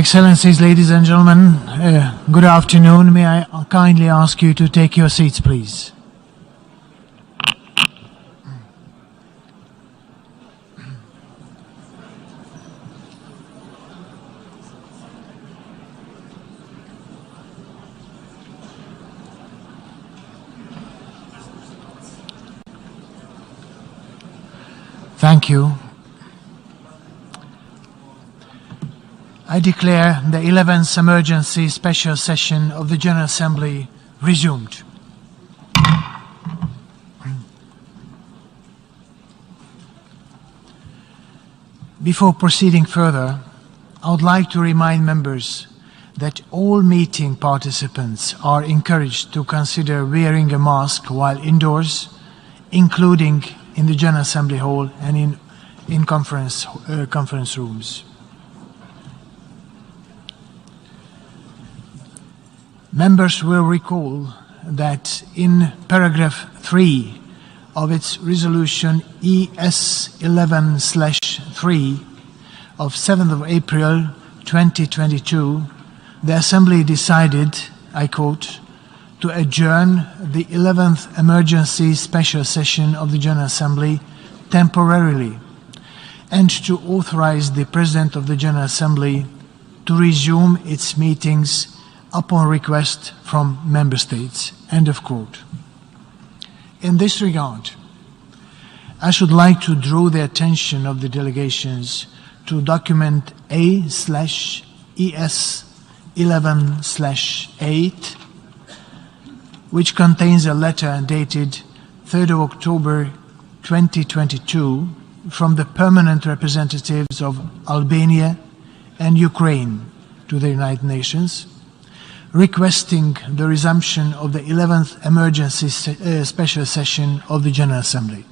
Excellencies, ladies and gentlemen, good afternoon. May I kindly ask you to take your seats, please. Thank you. I declare the 11th emergency special session of the General Assembly resumed. Before proceeding further, I would like to remind members that all meeting participants are encouraged to consider wearing a mask while indoors, including in the General Assembly Hall and in conference rooms. Members will recall that in paragraph 3 of its resolution ES11/3 of 7th of April 2022, the Assembly decided, I quote, to adjourn the 11th emergency special session of the General Assembly temporarily and to authorize the President of the General Assembly to resume its meetings upon request from Member States, end of quote. In this regard, I should like to draw the attention of the delegations to document A/ES11/8, which contains a letter dated 3rd of October 2022 from the permanent representatives of Albania and Ukraine to the United Nations, requesting the resumption of the 11th emergency special session of the General Assembly.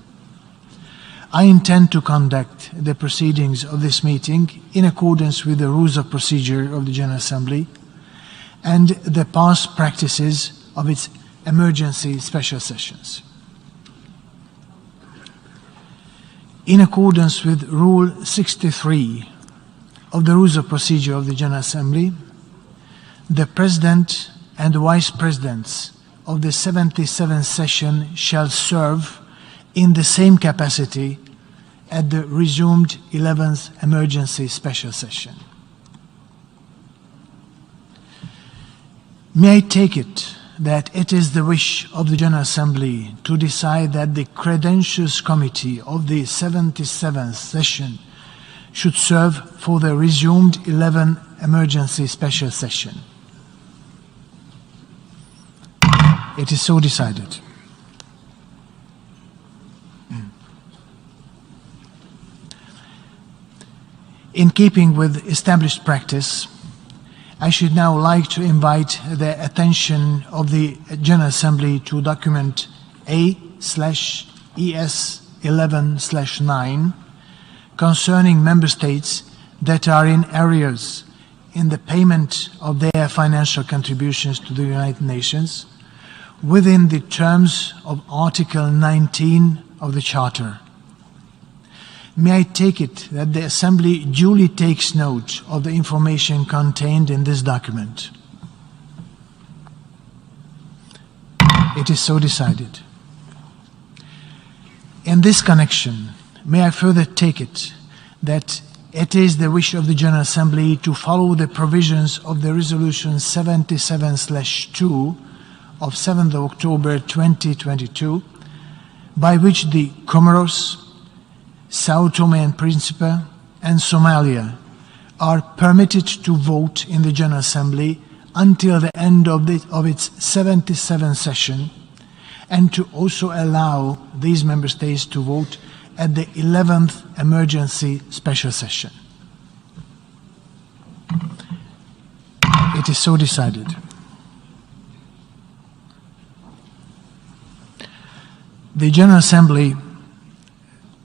I intend to conduct the proceedings of this meeting in accordance with the rules of procedure of the General Assembly and the past practices of its emergency special sessions. In accordance with Rule 63 of the rules of procedure of the General Assembly, the President and Vice Presidents of the 77th session shall serve in the same capacity at the resumed 11th emergency special session. May I take it that it is the wish of the General Assembly to decide that the Credentials Committee of the 77th session should serve for the resumed 11th emergency special session? It is so decided. In keeping with established practice, I should now like to invite the attention of the General Assembly to document A/ES11/9 concerning Member States that are in arrears in the payment of their financial contributions to the United Nations within the terms of Article 19 of the Charter. May I take it that the Assembly duly takes note of the information contained in this document? It is so decided. In this connection, may I further take it that it is the wish of the General Assembly to follow the provisions of the Resolution 77/2 of 7th of October 2022, by which the Comoros, Sao Tome and Principe, and Somalia are permitted to vote in the General Assembly until the end of its 77th session, and to also allow these Member States to vote at the 11th emergency special session. It is so decided. The General Assembly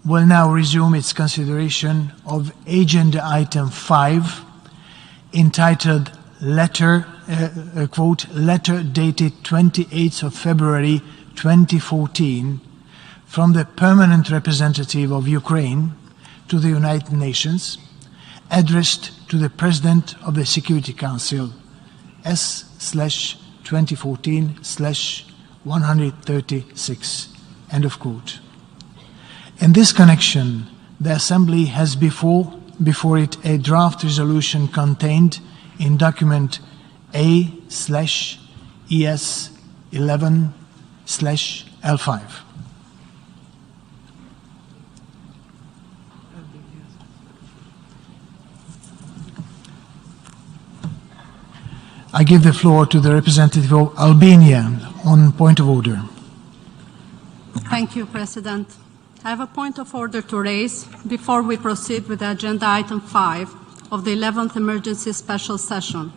will now resume its consideration of Agenda Item 5, entitled Letter, quote, Letter dated 28th of February 2014 from the Permanent Representative of Ukraine to the United Nations, addressed to the President of the Security Council, S/2014/136. End of quote. In this connection, the Assembly has before it a draft resolution contained in document A/ES11/L5. I give the floor to the representative of Albania on point of order. Thank you, President. I have a point of order to raise before we proceed with agenda item 5 of the 11th emergency special session.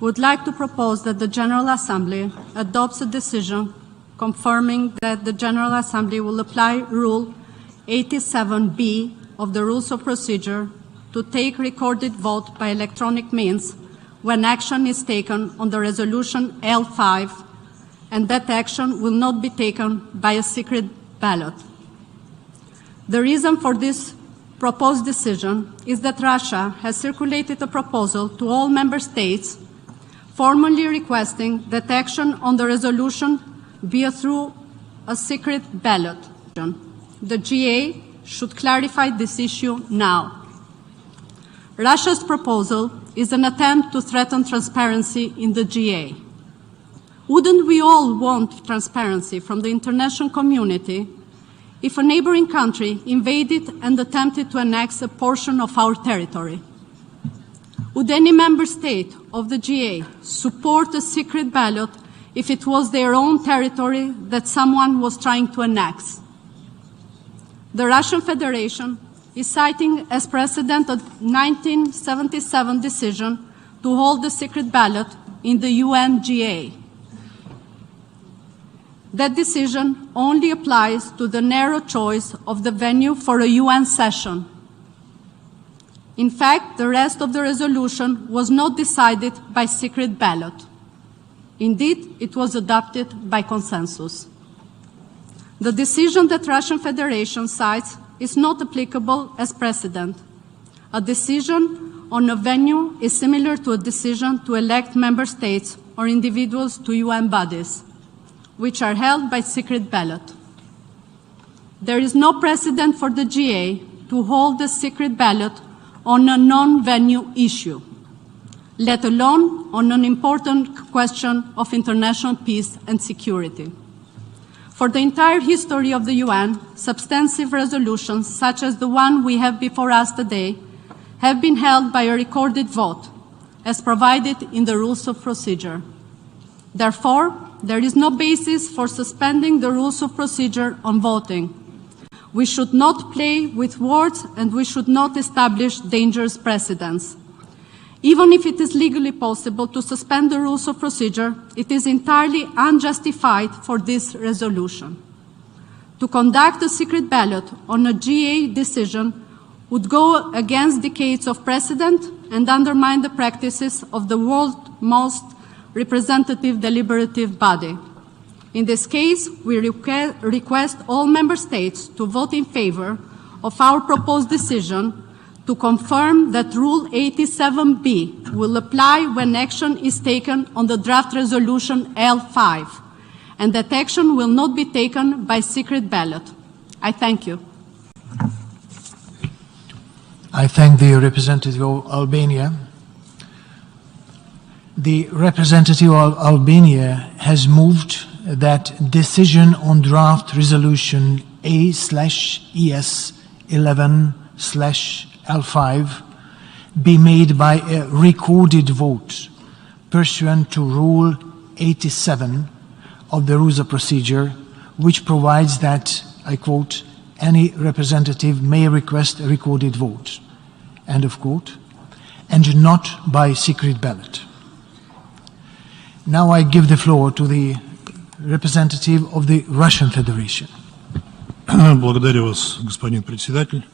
Would like to propose that the General Assembly adopts a decision confirming that the General Assembly will apply Rule 87B of the Rules of Procedure to take recorded vote by electronic means when action is taken on the resolution L5, and that action will not be taken by a secret ballot. The reason for this proposed decision is that Russia has circulated a proposal to all member states formally requesting that action on the resolution be through a secret ballot. The GA should clarify this issue now. Russia's proposal is an attempt to threaten transparency in the GA. Wouldn't we all want transparency from the international community if a neighboring country invaded and attempted to annex a portion of our territory? Would any member state of the GA support a secret ballot if it was their own territory that someone was trying to annex? The Russian Federation is citing as precedent a 1977 decision to hold a secret ballot in the UN GA. That decision only applies to the narrow choice of the venue for a UN session. In fact, the rest of the resolution was not decided by secret ballot. Indeed, it was adopted by consensus. The decision that Russian Federation cites is not applicable as precedent. A decision on a venue is similar to a decision to elect member states or individuals to UN bodies, which are held by secret ballot. There is no precedent for the GA to hold a secret ballot on a non-venue issue, let alone on an important question of international peace and security. For the entire history of the UN, substantive resolutions, such as the one we have before us today, have been held by a recorded vote, as provided in the Rules of Procedure. Therefore, there is no basis for suspending the Rules of Procedure on voting. We should not play with words, and we should not establish dangerous precedents. Even if it is legally possible to suspend the Rules of Procedure, it is entirely unjustified for this resolution. To conduct a secret ballot on a GA decision would go against decades of precedent and undermine the practices of the world's most representative deliberative body. In this case, we request all member states to vote in favor of our proposed decision to confirm that Rule 87B will apply when action is taken on the draft resolution L5, and that action will not be taken by secret ballot. I thank you. I thank the representative of Albania. The representative of Albania has moved that decision on draft resolution A/ES11/L5 be made by a recorded vote pursuant to Rule 87 of the Rules of Procedure, which provides that, I quote, any representative may request a recorded vote, end of quote, and not by secret ballot. Now I give the floor to the representative of the Russian Federation. Благодарю вас, господин председатель.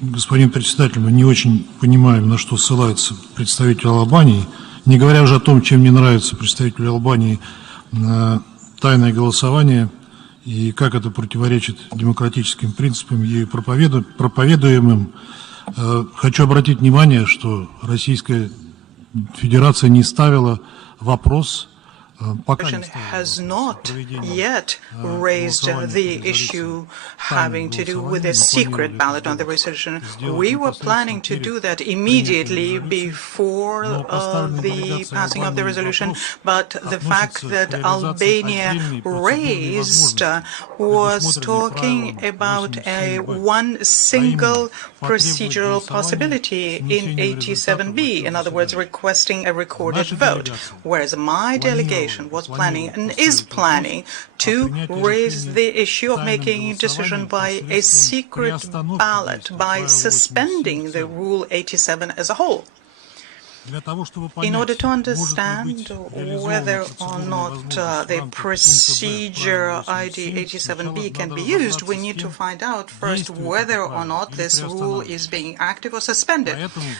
Господин председатель, мы не очень понимаем, на что ссылается представитель Албании, не говоря уже о том, чем не нравится представителю Албании тайное голосование и как это противоречит демократическим принципам, ею проповедуемым. Хочу обратить внимание, что Российская Федерация не ставила вопрос, has not yet raised the issue having to do with a secret ballot on the resolution. We were planning to do that immediately before the passing of the resolution, but the fact that Albania raised was talking about one single procedural possibility in 87B, in other words, requesting a recorded vote, whereas my delegation was planning and is planning to raise the issue of making a decision by a secret ballot, by suspending the Rule 87 as a whole. In order to understand whether or not the procedure ID 87B can be used, we need to find out first whether or not this rule is being active or suspended.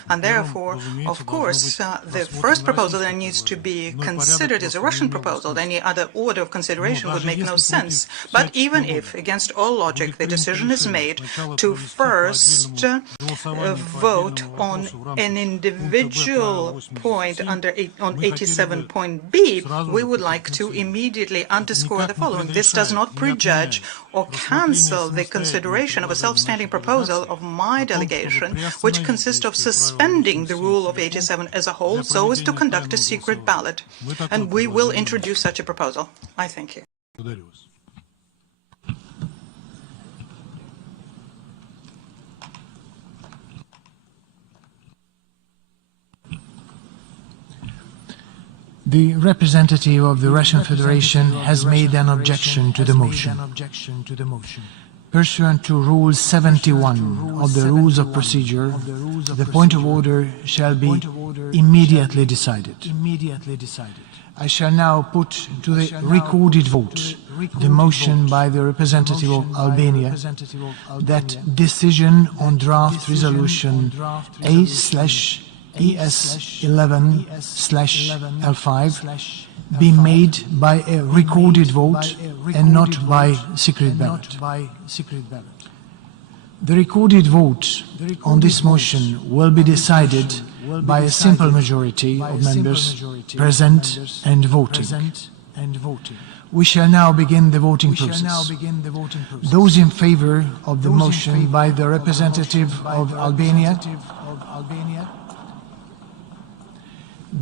And therefore, of course, the first proposal that needs to be considered is a Russian proposal. Any other order of consideration would make no sense. But even if, against all logic, the decision is made to first vote on an individual point on 87.B, we would like to immediately underscore the following. This does not prejudge or cancel the consideration of a self-standing proposal of my delegation, which consists of suspending the Rule of 87 as a whole so as to conduct a secret ballot. And we will introduce such a proposal. I thank you. The representative of the Russian Federation has made an objection to the motion. Pursuant to Rule 71 of the Rules of Procedure, the point of order shall be immediately decided. I shall now put to the recorded vote the motion by the representative of Albania that decision on draft resolution A/ES11/L5 be made by a recorded vote and not by secret ballot. The recorded vote on this motion will be decided by a simple majority of members present and voting. We shall now begin the voting process. Those in favor of the motion by the representative of Albania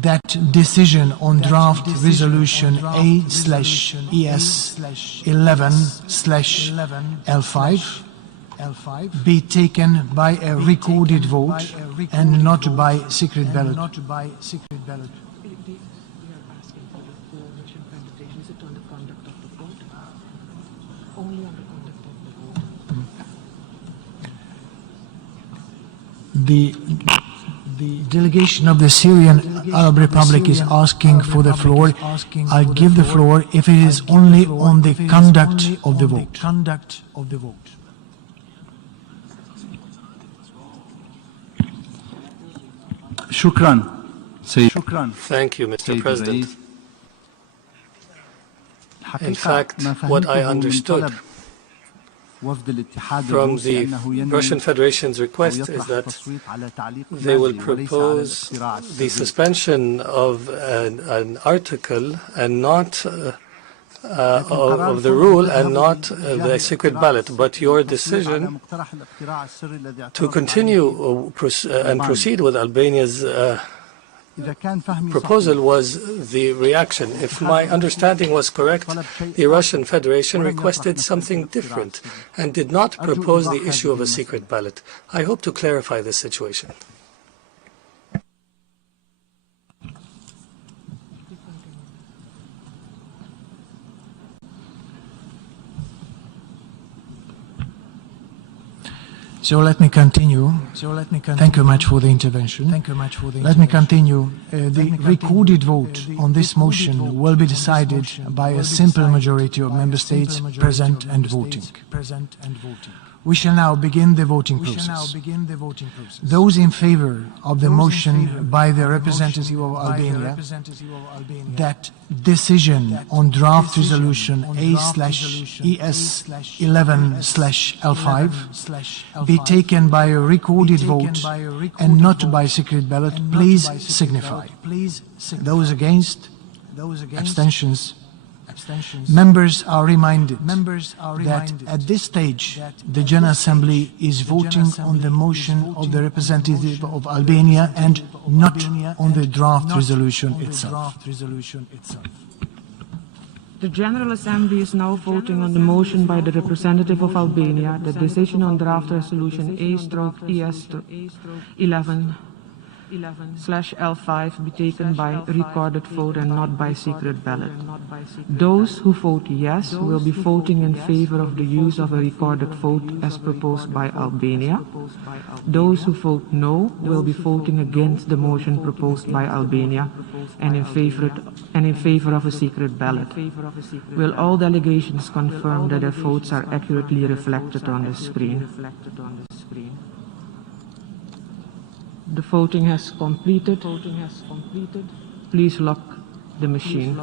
that decision on draft resolution A/ES11/L5 be taken by a recorded vote and not by secret ballot. The delegation of the Syrian Arab Republic is asking for the floor. I'll give the floor if it is only on the conduct of the vote. Thank you, Mr. President. In fact, what I understood from the Russian Federation's request is that they will propose the suspension of an article and not of the rule and not the secret ballot. But your decision to continue and proceed with Albania's proposal was the reaction. If my understanding was correct, the Russian Federation requested something different and did not propose the issue of a secret ballot. I hope to clarify this situation. So let me continue. Thank you much for the intervention. Let me continue. The recorded vote on this motion will be decided by a simple majority of member states present and voting. We shall now begin the voting process. Those in favor of the motion by the representative of Albania that decision on draft resolution A/ES11/L5 be taken by a recorded vote and not by secret ballot, please signify. Those against? Abstentions? Members are reminded that at this stage the General Assembly is voting on the motion of the representative of Albania and not on the draft resolution itself. The General Assembly is now voting on the motion by the representative of Albania, the decision on draft resolution A/ES11/L5 be taken by recorded vote and not by secret ballot. Those who vote yes will be voting in favor of the use of a recorded vote as proposed by Albania. Those who vote no will be voting against the motion proposed by Albania and in favor of a secret ballot. Will all delegations confirm that their votes are accurately reflected on the screen? The voting has completed. Please lock the machine.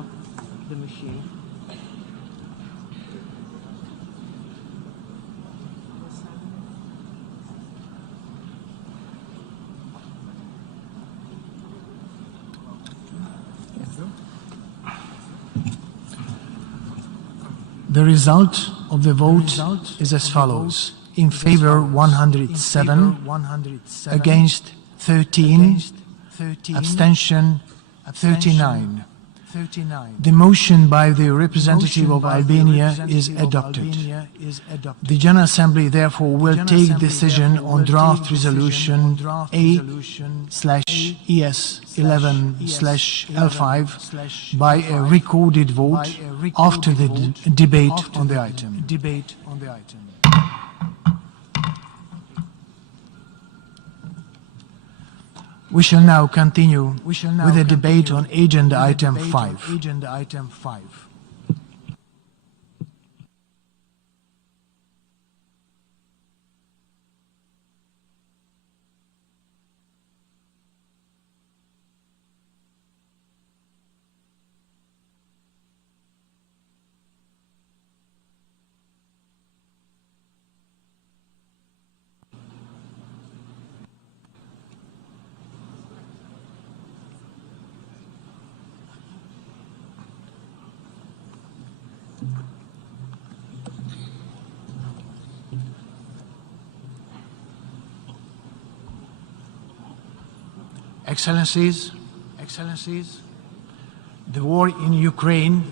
The result of the vote is as follows. In favor 107, against 13, abstention 39. The motion by the representative of Albania is adopted. The General Assembly therefore will take decision on draft resolution A/ES11/L5 by a recorded vote after the debate on the item. We shall now continue with the debate on agenda item 5. Excellencies, the war in Ukraine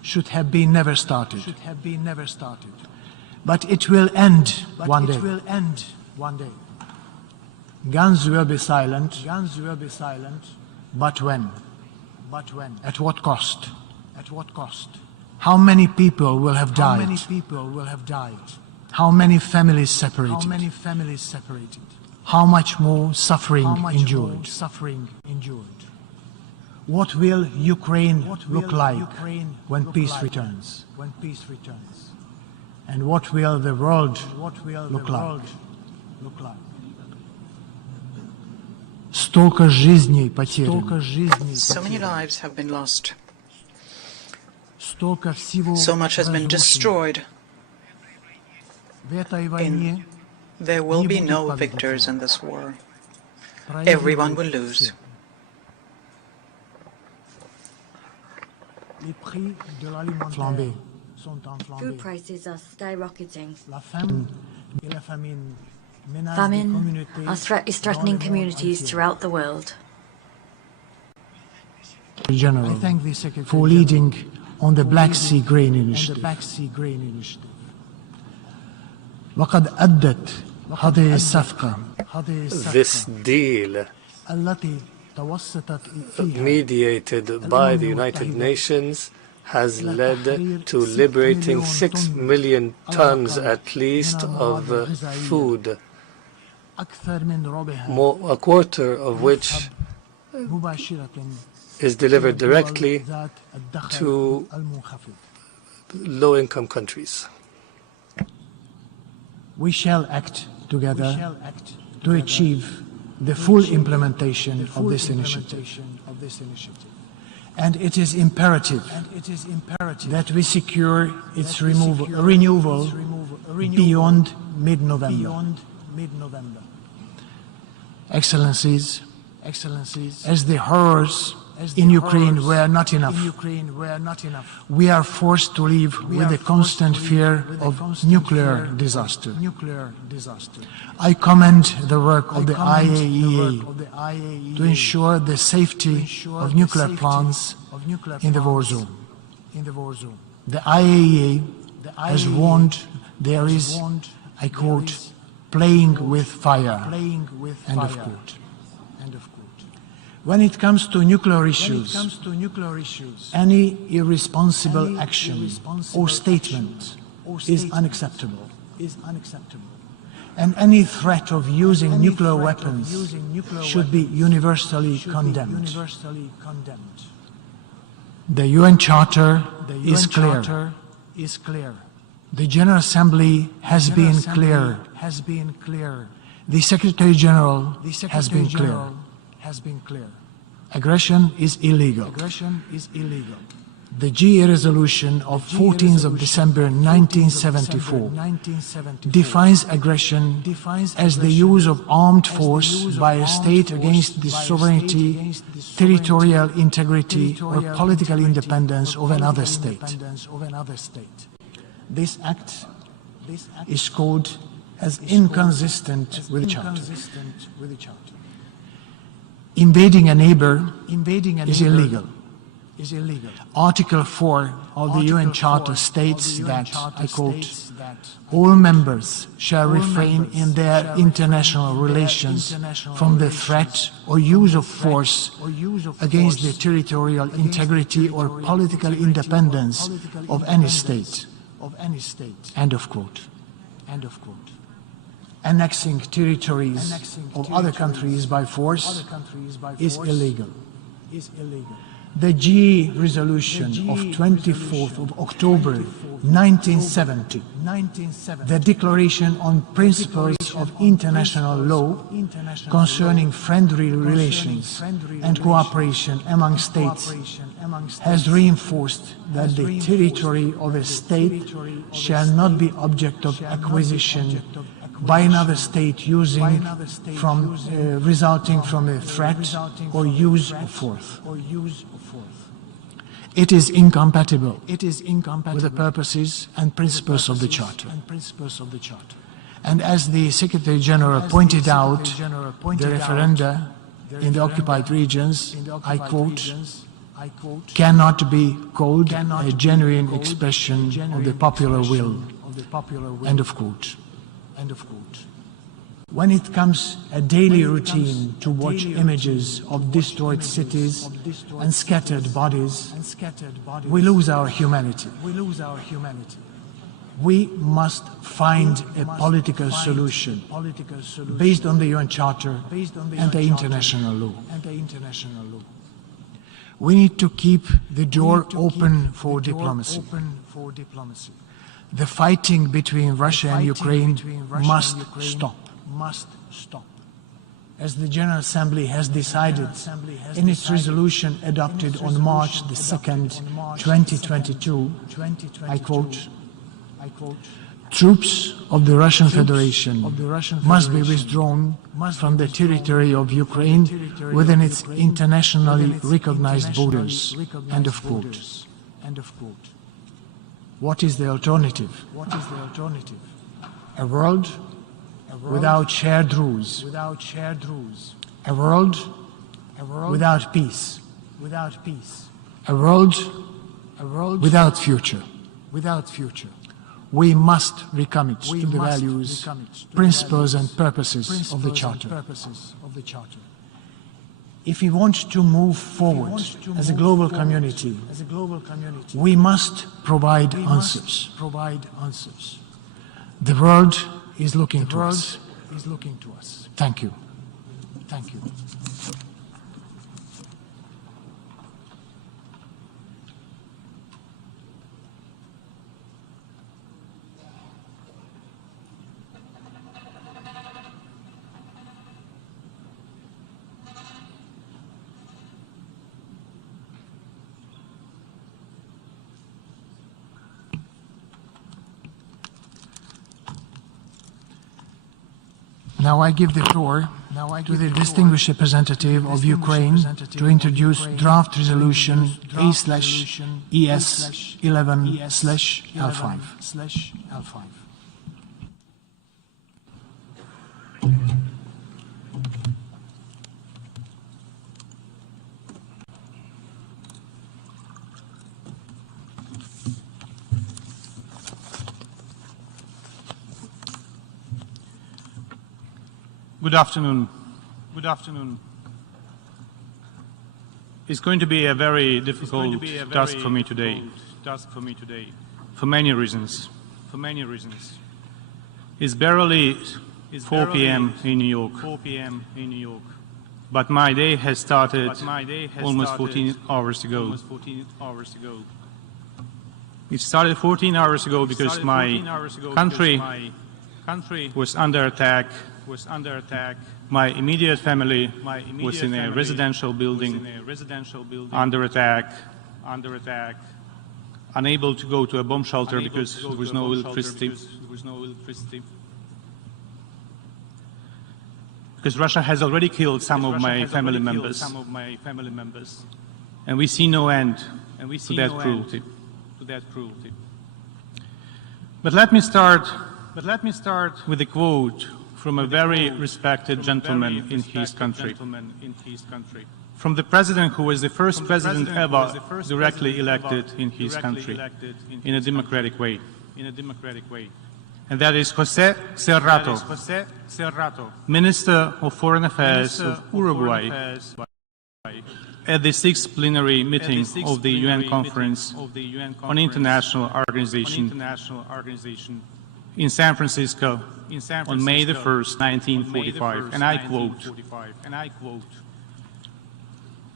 should have been never started. But it will end one day. Guns will be silent. But when? At what cost? How many people will have died? How many families separated? How much more suffering endured? What will Ukraine look like when peace returns? And what will the world look like? Столько жизней потеряно. So many lives have been lost. So much has been destroyed. There will be no victors in this war. Everyone will lose. Food prices are skyrocketing. Famine is threatening communities throughout the world. General, for leading on the Black Sea Grain Initiative. وقد أدت هذه الصفقة This deal, mediated by the United Nations, has led to liberating 6 million tons at least of food, a quarter of which is delivered directly to low-income countries. We shall act together to achieve the full implementation of this initiative. And it is imperative that we secure its renewal beyond mid-November. Excellencies, as the horrors in Ukraine were not enough, we are forced to live with the constant fear of nuclear disaster. I commend the work of the IAEA to ensure the safety of nuclear plants in the war zone. The IAEA has warned there is, I quote, playing with fire, end of quote. When it comes to nuclear issues, any irresponsible action or statement is unacceptable. And any threat of using nuclear weapons should be universally condemned. The UN Charter is clear. The General Assembly has been clear. The Secretary General has been clear. Aggression is illegal. The GA resolution of 14th of December 1974 defines aggression as the use of armed force by a state against the sovereignty, territorial integrity or political independence of another state. This act is called as inconsistent with the Charter. Invading a neighbor is illegal. Article 4 of the UN Charter states that, I quote, all members shall refrain in their international relations from the threat or use of force against the territorial integrity or political independence of any state. End of quote. Annexing territories of other countries by force is illegal. The GE resolution of 24th of October 1970, the Declaration on Principles of International Law concerning friendly relations and cooperation among states, has reinforced that the territory of a state shall not be object of acquisition by another state resulting from a threat or use of force. It is incompatible with the purposes and principles of the Charter. And as the Secretary General pointed out, the referenda in the occupied regions, I quote, cannot be called a genuine expression of the popular will, end of quote. When it comes a daily routine to watch images of destroyed cities and scattered bodies, we lose our humanity. We must find a political solution based on the UN Charter and the international law. We need to keep the door open for diplomacy. The fighting between Russia and Ukraine must stop. As the General Assembly has decided in its resolution adopted on March the 2nd, 2022, I quote, troops of the Russian Federation must be withdrawn from the territory of Ukraine within its internationally recognized borders, end of quote. What is the alternative? A world without shared rules. A world without peace. A world without future. We must recommit to the values, principles and purposes of the Charter. If we want to move forward as a global community, we must provide answers. The world is looking to us. Thank you. Now I give the floor to the distinguished representative of Ukraine to introduce draft resolution A/ES11/L5. Good afternoon. Good afternoon. It's going to be a very difficult task for me today. For many reasons. It's barely 4 p.m. in New York. But my day has started almost 14 hours ago. It started 14 hours ago because my country was under attack. My immediate family was in a residential building under attack, unable to go to a bomb shelter because there was no electricity. Because Russia has already killed some of my family members. And we see no end to that cruelty. But let me start with a quote from a very respected gentleman in his country, from the president who was the first president ever directly elected in his country in a democratic way. And that is José Serrato, Minister of Foreign Affairs of Uruguay, at the 6th plenary meeting of the UN Conference on International Organization in San Francisco on May the 1st, 1945, and I quote,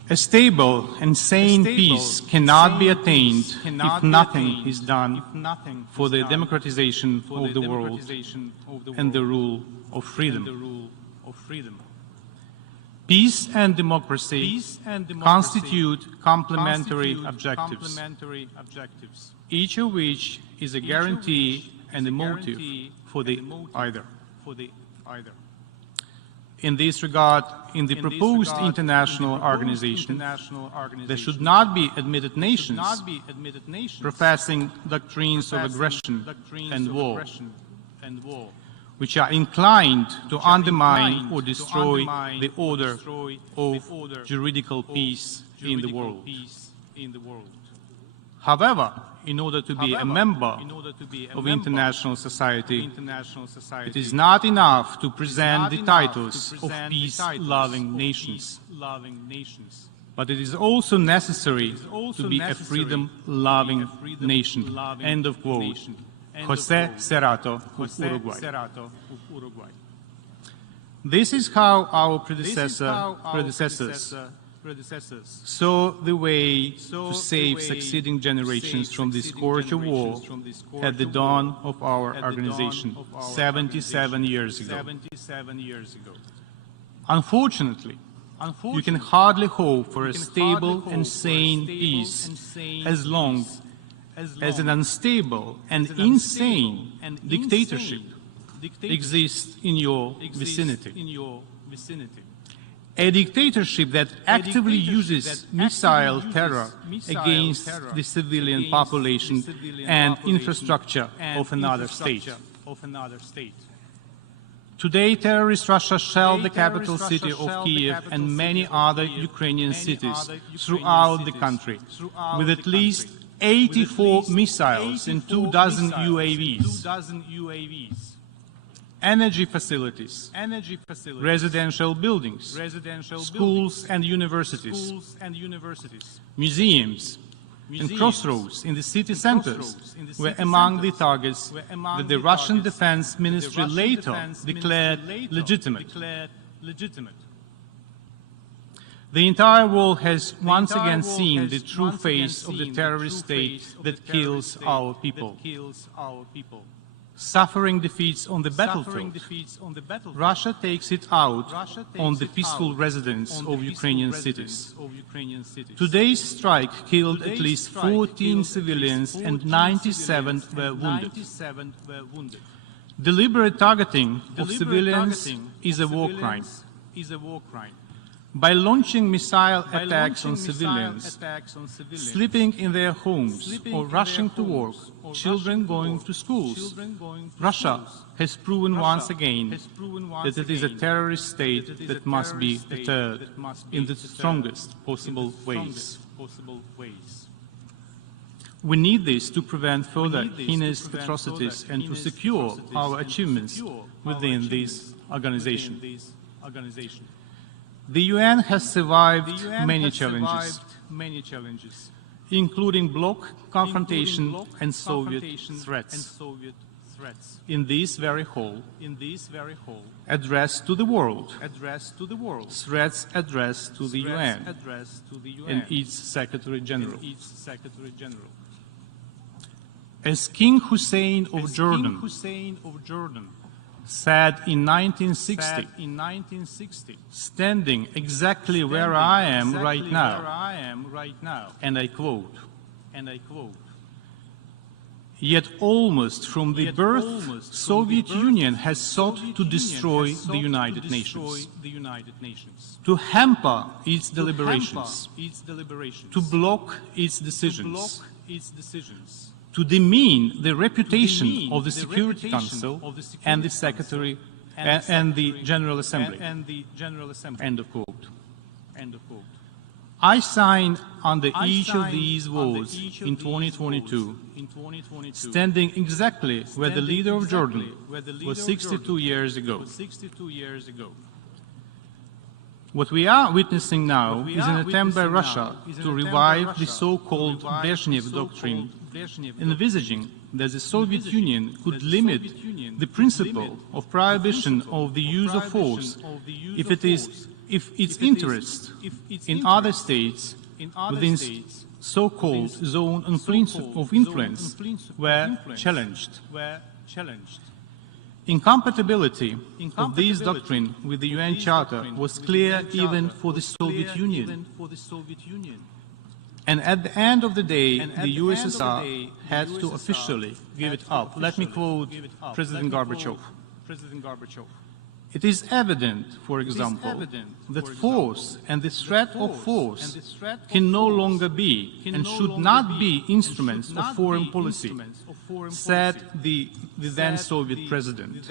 "A stable and sane peace cannot be attained if nothing is done for the democratization of the world and the rule of freedom. Peace and democracy constitute complementary objectives, each of which is a guarantee and a motive for the either. In this regard, in the proposed international organization, there should not be admitted nations professing doctrines of aggression and war, which are inclined to undermine or destroy the order of juridical peace in the world. However, in order to be a member of international society, it is not enough to present the titles of peace-loving nations, but it is also necessary to be a freedom-loving nation." End of quote. José Serrato of Uruguay. This is how our predecessors saw the way to save succeeding generations from the scourge of war at the dawn of our organization 77 years ago. Unfortunately, you can hardly hope for a stable and sane peace as long as an unstable and insane dictatorship exists in your vicinity. A dictatorship that actively uses missile terror against the civilian population and infrastructure of another state. Today, terrorist Russia shelled the capital city of Kiev and many other Ukrainian cities throughout the country, with at least 84 missiles and 24 UAVs. Energy facilities, residential buildings, schools and universities, museums, and crossroads in the city centers were among the targets that the Russian Defense Ministry later declared legitimate. The entire world has once again seen the true face of the terrorist state that kills our people. Suffering defeats on the battlefield, Russia takes it out on the peaceful residents of Ukrainian cities. Today's strike killed at least 14 civilians and 97 were wounded. Deliberate targeting of civilians is a war crime. By launching missile attacks on civilians, sleeping in their homes or rushing to work, children going to schools, Russia has proven once again that it is a terrorist state that must be deterred in the strongest possible ways. We need this to prevent further heinous atrocities and to secure our achievements within this organization. The UN has survived many challenges, including bloc confrontation and Soviet threats. In this very hall, addressed to the world, threats addressed to the UN and its Secretary General. As King Hussein of Jordan said in 1960, standing exactly where I am right now, and I quote, "Yet almost from the birth, Soviet Union has sought to destroy the United Nations, to hamper its deliberations, to block its decisions, to demean the reputation of the Security Council and the Secretary and the General Assembly." End of quote. I signed under each of these words in 2022, standing exactly where the leader of Jordan was 62 years ago. What we are witnessing now is an attempt by Russia to revive the so-called Brezhnev doctrine, envisaging that the Soviet Union could limit the principle of prohibition of the use of force if its interests in other states within so-called zone of influence were challenged. Incompatibility of this doctrine with the UN Charter was clear even for the Soviet Union. And at the end of the day, the USSR had to officially give it up. Let me quote President Gorbachev. It is evident, for example, that force and the threat of force can no longer be and should not be instruments of foreign policy, said the then Soviet president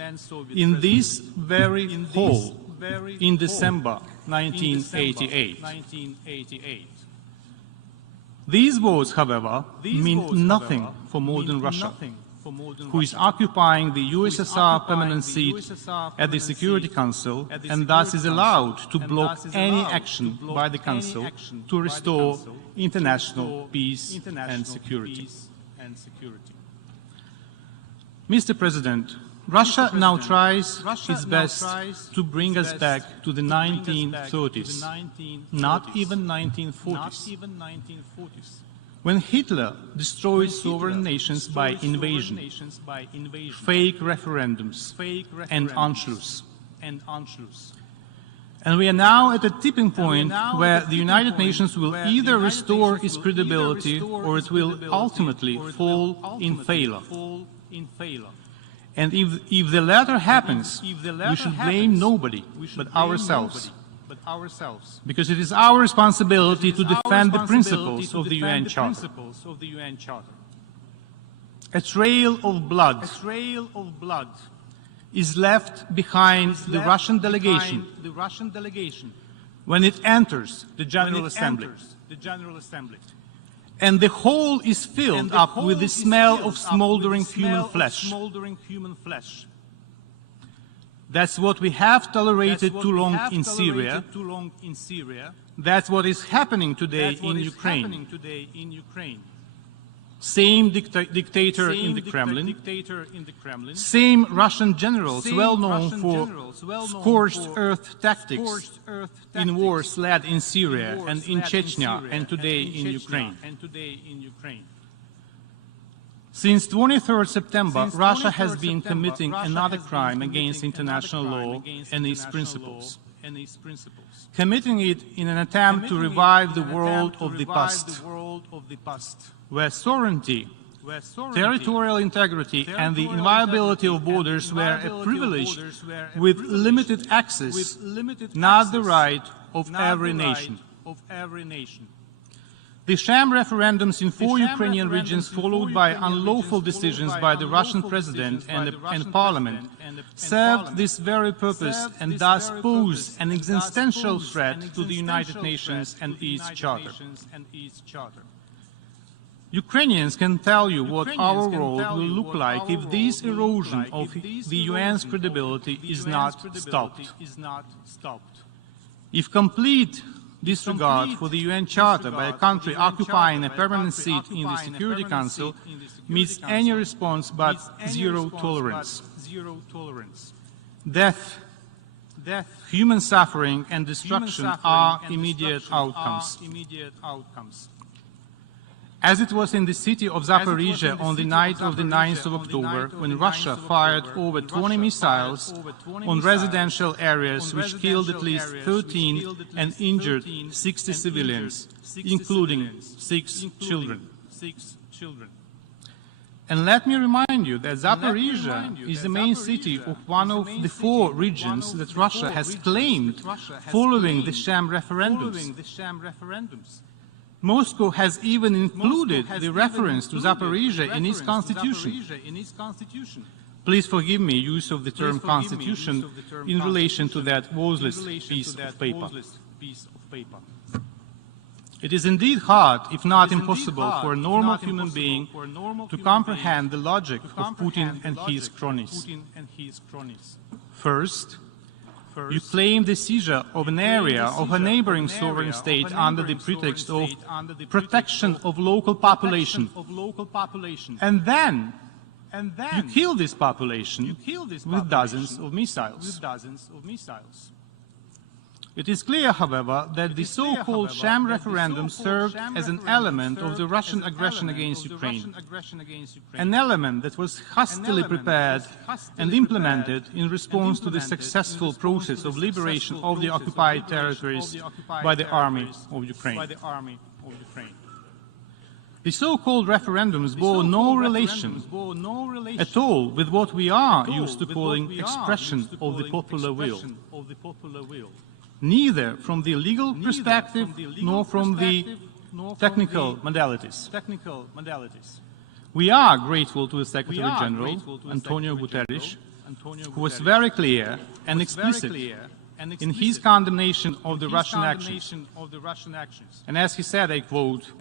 in this very hall in December 1988. These words, however, mean nothing for modern Russia, who is occupying the USSR permanent seat at the Security Council and thus is allowed to block any action by the Council to restore international peace and security. Mr. President, Russia now tries its best to bring us back to the 1930s, not even 1940s. When Hitler destroyed sovereign nations by invasion, fake referendums, and Anschluss. And we are now at a tipping point where the United Nations will either restore its credibility or it will ultimately fall in failure. And if the latter happens, we should blame nobody but ourselves. Because it is our responsibility to defend the principles of the UN Charter. A trail of blood is left behind the Russian delegation when it enters the General Assembly. And the hall is filled up with the smell of smoldering human flesh. That's what we have tolerated too long in Syria. That's what is happening today in Ukraine. Same dictator in the Kremlin, same Russian generals well known for scorched earth tactics in wars led in Syria and in Chechnya and today in Ukraine. Since 23rd September, Russia has been committing another crime against international law and its principles, committing it in an attempt to revive the world of the past, where sovereignty territorial integrity and the inviolability of borders were a privilege with limited access, not the right of every nation. The sham referendums in 4 Ukrainian regions, followed by unlawful decisions by the Russian president and parliament, served this very purpose and thus pose an existential threat to the United Nations and its charter. Ukrainians can tell you what our world will look like if this erosion of the UN's credibility is not stopped. If complete disregard for the UN Charter by a country occupying a permanent seat in the Security Council meets any response but zero tolerance. Death, human suffering and destruction are immediate outcomes. As it was in the city of Zaporozhye on the night of the 9th of October, when Russia fired over 20 missiles on residential areas which killed at least 13 and injured 60 civilians, including 6 children. And let me remind you that Zaporozhye is the main city of one of the 4 regions that Russia has claimed following the sham referendums. Moscow has even included the reference to Zaporozhye in its constitution. Please forgive me use of the term constitution in relation to that worthless piece of paper. It is indeed hard, if not impossible, for a normal human being to comprehend the logic of Putin and his cronies. First, you claim the seizure of an area of a neighboring sovereign state under the pretext of protection of local population. And then you kill this population with dozens of missiles. It is clear, however, that the so-called sham referendum served as an element of the Russian aggression against Ukraine, an element that was hastily prepared and implemented in response to the successful process of liberation of the occupied territories by the army of Ukraine. The so-called referendums bore no relation at all with what we are used to calling expression of the popular will, neither from the legal perspective nor from the technical modalities. We are grateful to the Secretary General, Antonio Guterres, who was very clear and explicit in his condemnation of the Russian actions. And as he said, I quote,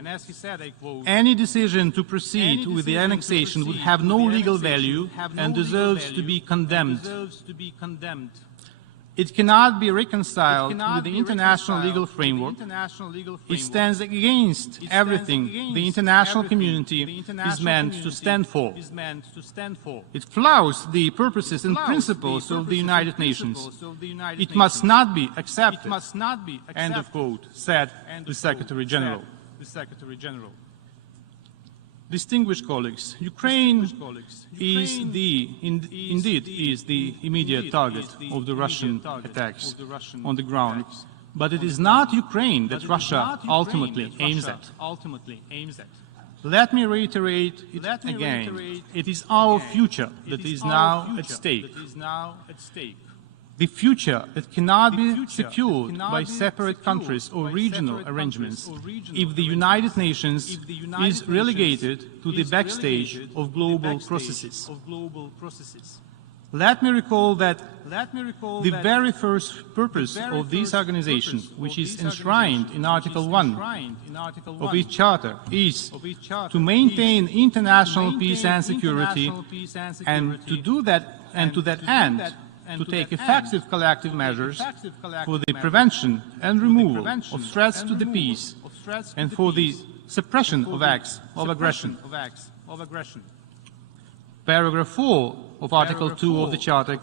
"Any decision to proceed with the annexation would have no legal value and deserves to be condemned. It cannot be reconciled with the international legal framework. It stands against everything the international community is meant to stand for. It flouts the purposes and principles of the United Nations. It must not be accepted," end of quote, said the Secretary General. Distinguished colleagues, Ukraine is indeed the immediate target of the Russian attacks on the ground, but it is not Ukraine that Russia ultimately aims at. Let me reiterate it again. It is our future that is now at stake. The future that cannot be secured by separate countries or regional arrangements if the United Nations is relegated to the backstage of global processes. Let me recall that the very first purpose of this organization, which is enshrined in Article 1 of its charter, is to maintain international peace and security, and to that end, to take effective collective measures for the prevention and removal of threats to the peace and for the suppression of acts of aggression. Paragraph 4 of Article 2 of the Charter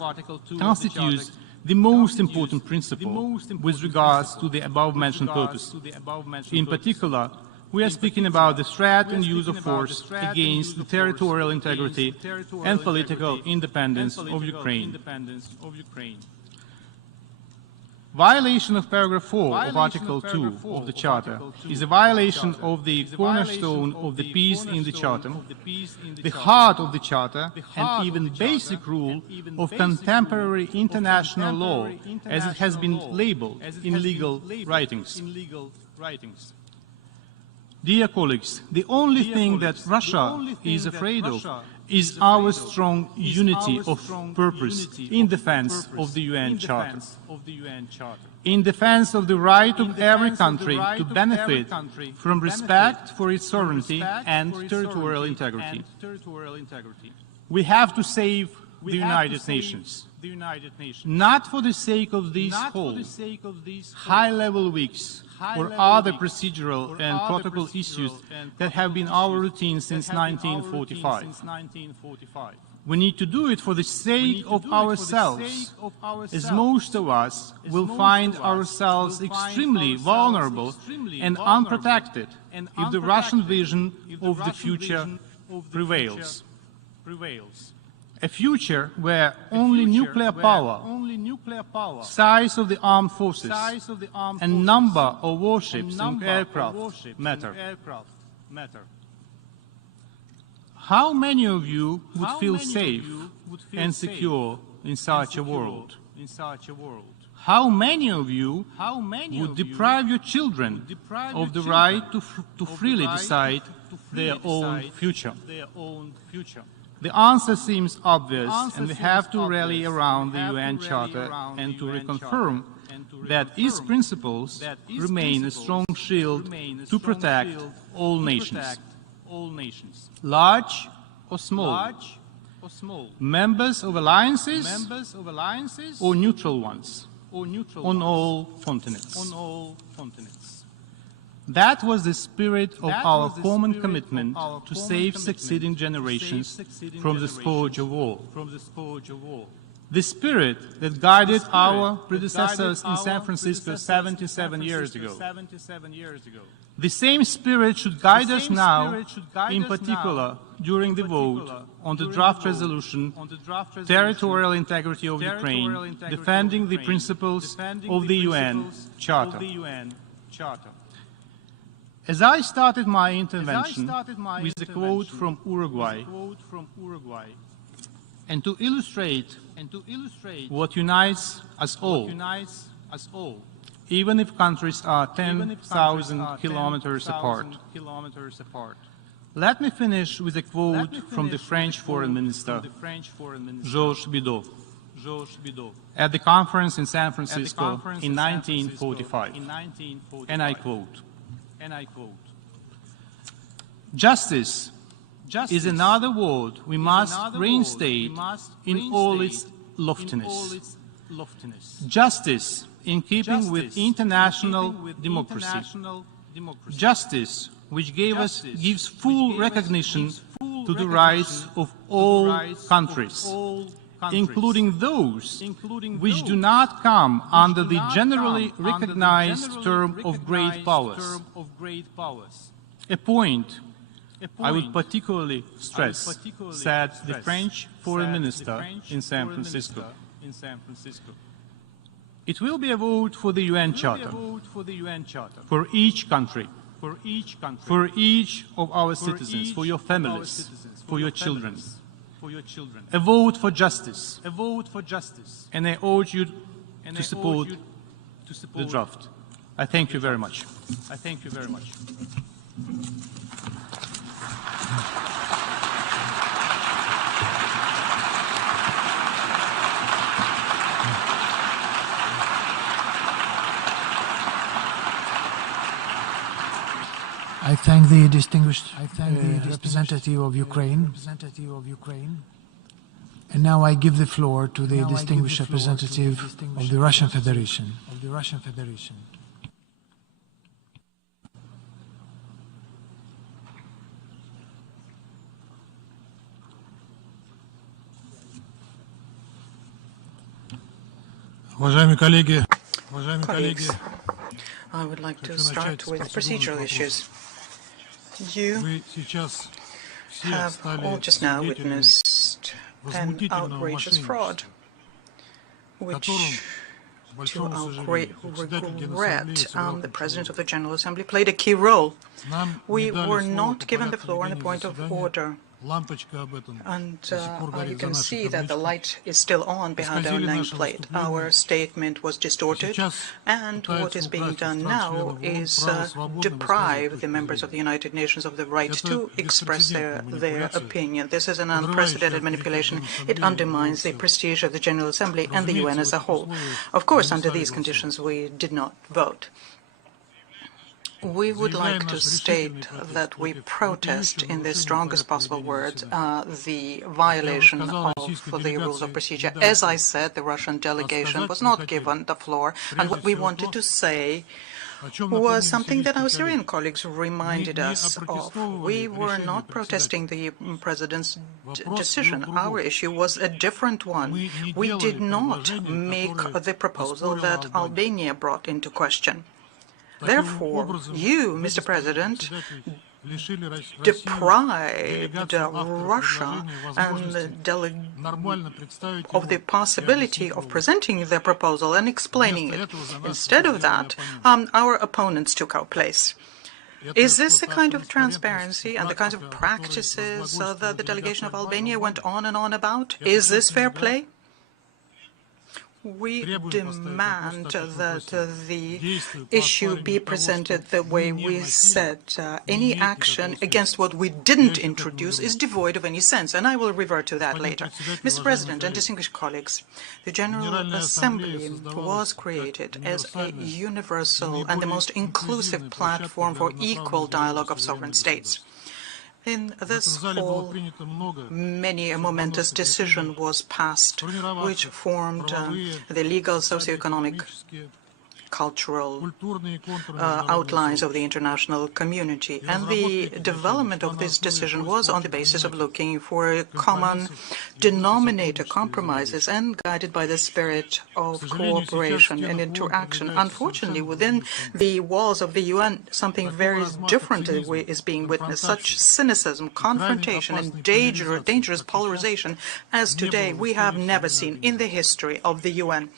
constitutes the most important principle with regards to the above-mentioned purpose. In particular, we are speaking about the threat and use of force against the territorial integrity and political independence of Ukraine. Violation of paragraph 4 of Article 2 of the Charter is a violation of the cornerstone of the peace in the Charter, the heart of the Charter, and even basic rule of contemporary international law, as it has been labeled in legal writings. Dear colleagues, the only thing that Russia is afraid of is our strong unity of purpose in defense of the UN Charter, in defense of the right of every country to benefit from respect for its sovereignty and territorial integrity. We have to save the United Nations, not for the sake of these halls, high-level weeks, or other procedural and protocol issues that have been our routine since 1945. We need to do it for the sake of ourselves, as most of us will find ourselves extremely vulnerable and unprotected if the Russian vision of the future prevails. A future where only nuclear power, size of the armed forces, and number of warships and aircraft matter. How many of you would feel safe and secure in such a world? How many of you would deprive your children of the right to freely decide their own future? The answer seems obvious, and we have to rally around the UN Charter and to reconfirm that its principles remain a strong shield to protect all nations, large or small, members of alliances or neutral ones, on all continents. That was the spirit of our common commitment to save succeeding generations from the scourge of war. The spirit that guided our predecessors in San Francisco 77 years ago. The same spirit should guide us now, in particular during the vote on the draft resolution, territorial integrity of Ukraine, defending the principles of the UN Charter. As I started my intervention with a quote from Uruguay, and to illustrate what unites us all, even if countries are 10,000 kilometers apart, let me finish with a quote from the French Foreign Minister, Georges Bidault, at the conference in San Francisco in 1945, and I quote, "Justice is another word we must reinstate in all its loftiness. Justice in keeping with international democracy. Justice which gives full recognition to the rights of all countries, including those which do not come under the generally recognized term of great powers. A point I would particularly stress," said the French Foreign Minister in San Francisco. It will be a vote for the UN Charter, for each country, for each of our citizens, for your families, for your children. A vote for justice. And I urge you to support the draft. I thank you very much. I thank the distinguished representative of Ukraine. And now I give the floor to the distinguished representative of the Russian Federation. Уважаемые коллеги, Colleagues, I would like to start with procedural issues. You вы сейчас все have all стали just now свидетелями witnessed an outrageous fraud, which To our great regret, the President of the General Assembly played a key role. We were not given the floor on a point of order. And you can see that the light is still on behind our nameplate. Our statement was distorted, and what is being done now is deprive the members of the United Nations of the right to express their opinion. This is an unprecedented manipulation. It undermines the prestige of the General Assembly and the UN as a whole. Of course, under these conditions, we did not vote. We would like to state that we protest in the strongest possible words the violation of the rules of procedure. As I said, the Russian delegation was not given the floor, and what we wanted to say was something that our Syrian colleagues reminded us of. We were not protesting the President's decision. Our issue was a different one. We did not make the proposal that Albania brought into question. Therefore, you, Mr. President, deprived Russia of the possibility of presenting their proposal and explaining it. Instead of that, our opponents took our place. Is this the kind of transparency and the kinds of practices that the delegation of Albania went on and on about? Is this fair play? We demand that the issue be presented the way we said. Any action against what we didn't introduce is devoid of any sense, and I will revert to that later. Mr. President and distinguished colleagues, the General Assembly was created as a universal and the most inclusive platform for equal dialogue of sovereign states. In this hall, many a momentous decision was passed, which formed the legal, socioeconomic, cultural outlines of the international community. And the development of this decision was on the basis of looking for a common denominator, compromises, and guided by the spirit of cooperation and interaction. Unfortunately, within the walls of the UN, something very different is being witnessed. Such cynicism, confrontation, and dangerous polarization as today we have never seen in the history of the UN.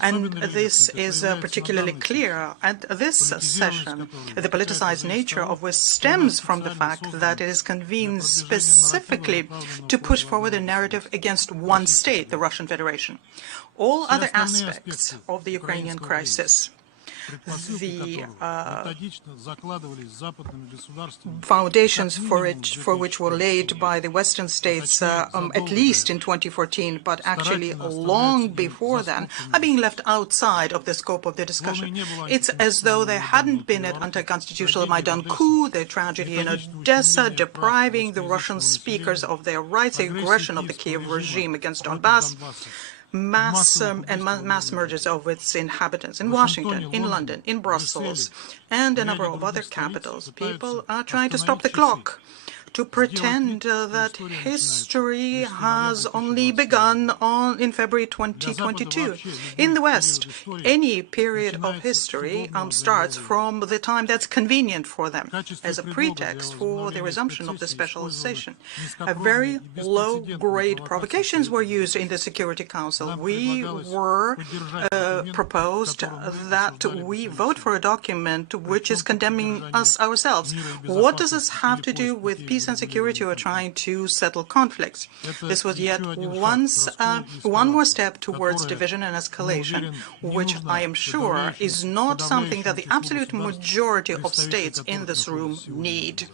And this is particularly clear at this session. The politicized nature of which stems from the fact that it is convened specifically to push forward a narrative against one state, the Russian Federation. All other aspects of the Ukrainian crisis, the foundations for which were laid by the Western states at least in 2014, but actually long before then, are being left outside of the scope of the discussion. It's as though there hadn't been an anti-constitutional Maidan coup, the tragedy in Odessa, depriving the Russian speakers of their rights, the aggression of the Kiev regime against Donbass, mass murders of its inhabitants in Washington, in London, in Brussels, and a number of other capitals. People are trying to stop the clock, to pretend that history has only begun in February 2022. In the West, any period of history starts from the time that's convenient for them as a pretext for the resumption of the special session. Very low-grade provocations were used in the Security Council. We were proposed that we vote for a document which is condemning us ourselves. What does this have to do with peace and security or trying to settle conflicts? This was yet one more step towards division and escalation, which I am sure is not something that the absolute majority of states in this room need.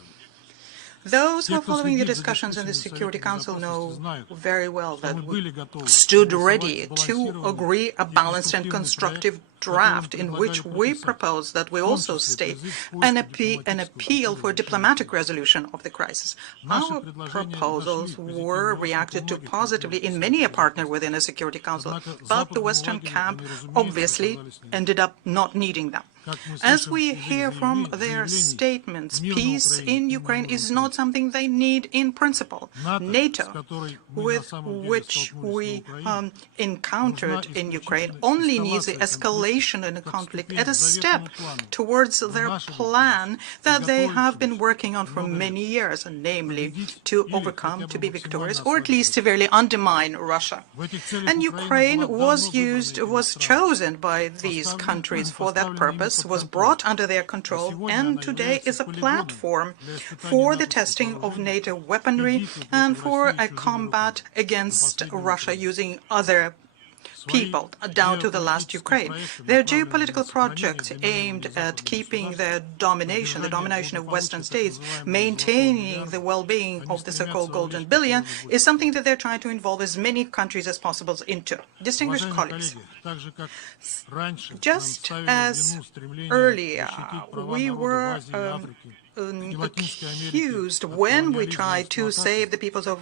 Those who are following the discussions in the Security Council know very well that we stood ready to agree a balanced and constructive draft in which we propose that we also state an appeal for a diplomatic resolution of the crisis. Our proposals were reacted to positively in many a partner within a Security Council, but the Western camp obviously ended up not needing them. As we hear from their statements, peace in Ukraine is not something they need in principle. NATO, with which we encountered in Ukraine, only needs the escalation escalation in the conflict as a step towards their plan that they have been working on for many years, namely to overcome, to be victorious, or at least severely undermine Russia. And Ukraine was chosen by these countries for that purpose, was brought under their control, and today is a platform for the testing of NATO weaponry and for a combat against Russia using other people, down to the last Ukraine. Their geopolitical project aimed at keeping their domination, the domination of Western states, maintaining the well-being of the so-called Golden Billion, is something that they're trying to involve as many countries as possible into. Distinguished colleagues, just as earlier we were accused when we tried to save the peoples of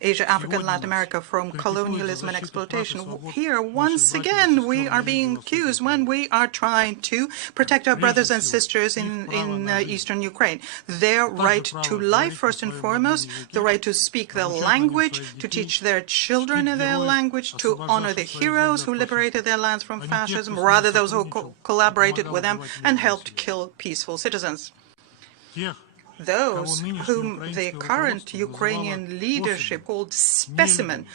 Asia, Africa, and Latin America from colonialism and exploitation. Here, once again, we are being accused when we are trying to protect our brothers and sisters in eastern Ukraine. Their right to life, first and foremost, the right to speak their language, to teach their children their language, to honor the heroes who liberated their lands from fascism, rather those who collaborated with them and helped kill peaceful citizens. Those whom the current Ukrainian leadership called specimen,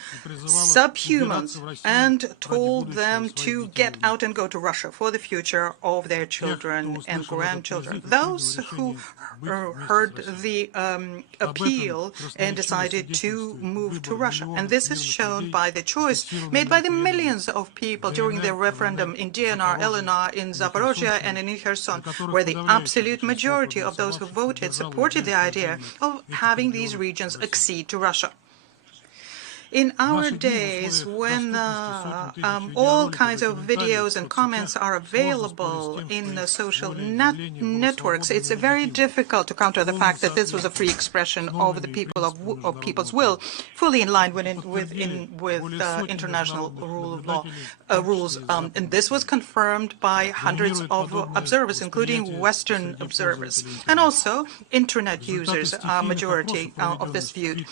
subhumans, and told them to get out and go to Russia for the future of their children and grandchildren. Those who heard the appeal and decided to move to Russia. And this is shown by the choice made by the millions of people during the referendum in DNR, LNR, in Zaporozhye, and in Kherson, where the absolute majority of those who voted supported the idea of having these regions accede to Russia. In our days, when all kinds of videos and comments are available in social networks, it's very difficult to counter the fact that this was a free expression of the people of people's will, fully in line with international rule of law rules. And this was confirmed by hundreds of observers, including Western observers, and also Internet users are majority of this view.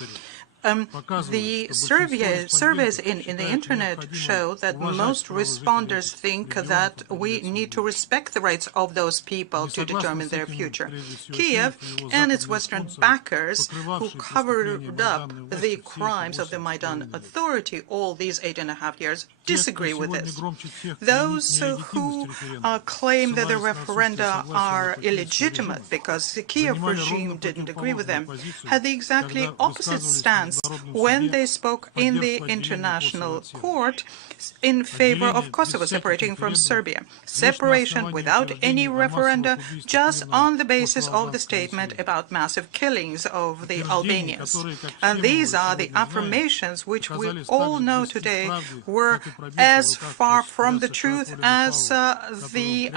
The surveys in the Internet show that most responders think that we need to respect the rights of those people to determine their future. Kiev and its Western backers, who covered up the crimes of the Maidan Authority all these 8.5 years, disagree with this. Those who claim that the referenda are illegitimate because the Kiev regime didn't agree with them had the exactly opposite stance when they spoke in the international court in favor of Kosovo separating from Serbia. Separation without any referenda, just on the basis of the statement about massive killings of the Albanians. And these are the affirmations which we all know today were as far from the truth as the